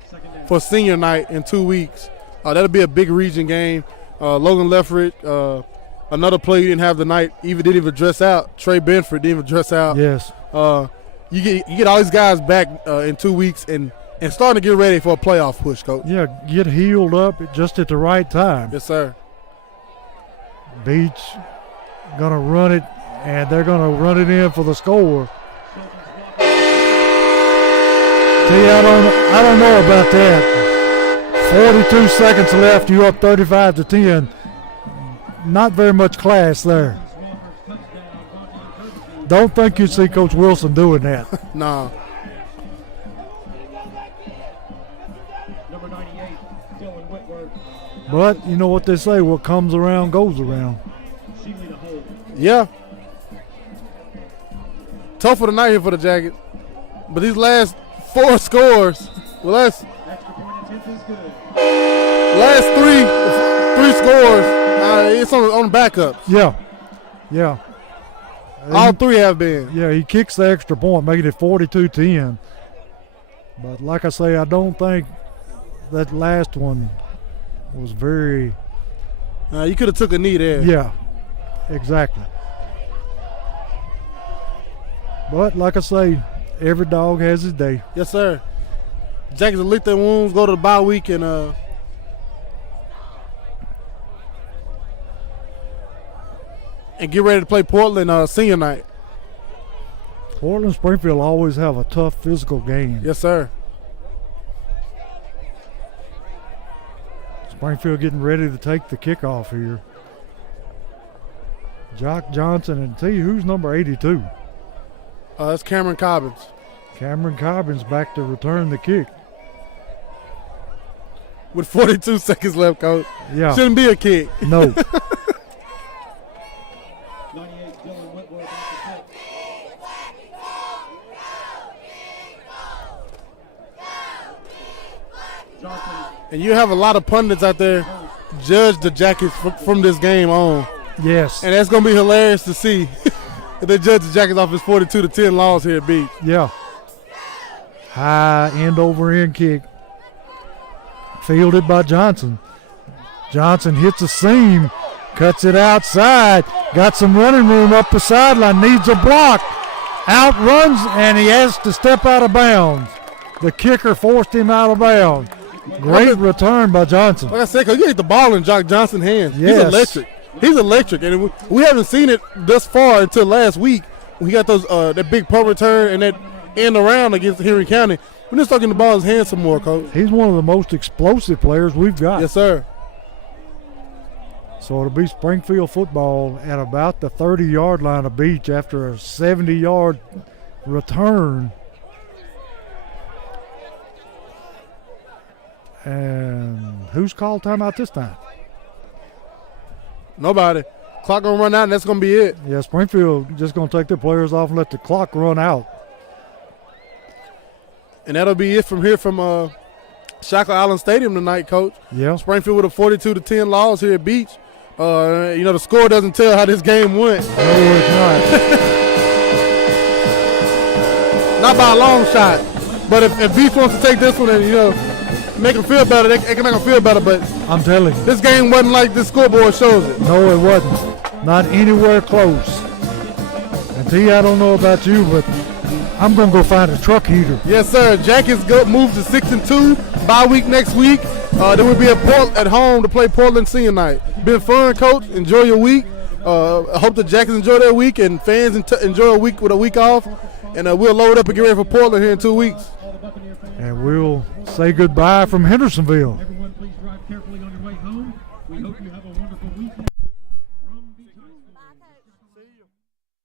for senior night in 2 weeks. That'll be a big region game. Logan Leffert, another player you didn't have tonight, didn't even dress out. Trey Benford didn't even dress out. Yes. You get all these guys back in 2 weeks and starting to get ready for a playoff push, Coach. Yeah, get healed up just at the right time. Yes, sir. Beech going to run it, and they're going to run it in for the score. See, I don't know about that. 42 seconds left. You up 35-10. Not very much class there. Don't think you'd see Coach Wilson doing that. No. Number 98, Dylan Whitworth. But you know what they say, what comes around goes around. Sheely to hold. Yeah. Tough for the night here for the Jackets. But these last 4 scores, Extra point attempt is good. last three scores, it's on the backups. Yeah. All 3 have been. Yeah, he kicks the extra point, making it 42-10. But like I say, I don't think that last one was very. You could have took a knee there. Yeah, exactly. But like I say, every dog has his day. Yes, sir. Jackets will lick their wounds, go to the bye week, and get ready to play Portland senior night. Portland Springfield always have a tough physical game. Yes, sir. Springfield getting ready to take the kickoff here. Jock Johnson, and tell you who's number 82. That's Cameron Cobbins. Cameron Cobbins back to return the kick. With 42 seconds left, Coach. Yeah. Shouldn't be a kick. No. 98, Dylan Whitworth off the kick. Johnson. And you have a lot of pundits out there judge the Jackets from this game on. Yes. And that's going to be hilarious to see if they judge the Jackets off his 42-10 loss here at Beech. Yeah. High end over end kick. Fielded by Johnson. Johnson hits a seam, cuts it outside, got some running room up the sideline, needs a block, outruns, and he has to step out of bounds. The kicker forced him out of bounds. Great return by Johnson. Like I said, because you hit the ball in Jock Johnson's hands. Yes. He's electric. He's electric, and we haven't seen it thus far until last week. We got those that big punt return and that end around against Henry County. We're just talking the ball in his hands some more, Coach. He's one of the most explosive players we've got. Yes, sir. So it'll be Springfield football at about the 30-yard line of Beech after a 70-yard return. And who's called timeout this time? Nobody. Clock going to run out, and that's going to be it. Yeah, Springfield just going to take their players off and let the clock run out. And that'll be it from here from Shackle Island Stadium tonight, Coach. Yeah. Springfield with a 42-10 loss here at Beech. The score doesn't tell how this game went. No, it's Not by a long shot. But if Beech wants to take this one and, make them feel better, they can make them feel better. But not. I'm telling you. this game wasn't like this scoreboard shows it. No, it wasn't. Not anywhere close. And T, I don't know about you, but I'm going to go find a truck heater. Yes, sir. Jackets move to 6-2. Bye week next week. Then we'll be at home to play Portland senior night. Been fun, Coach. Enjoy your week. I hope the Jackets enjoy their week and fans enjoy a week with a week off. And we'll load up and get ready for Portland here in 2 weeks. And we'll say goodbye from Hendersonville.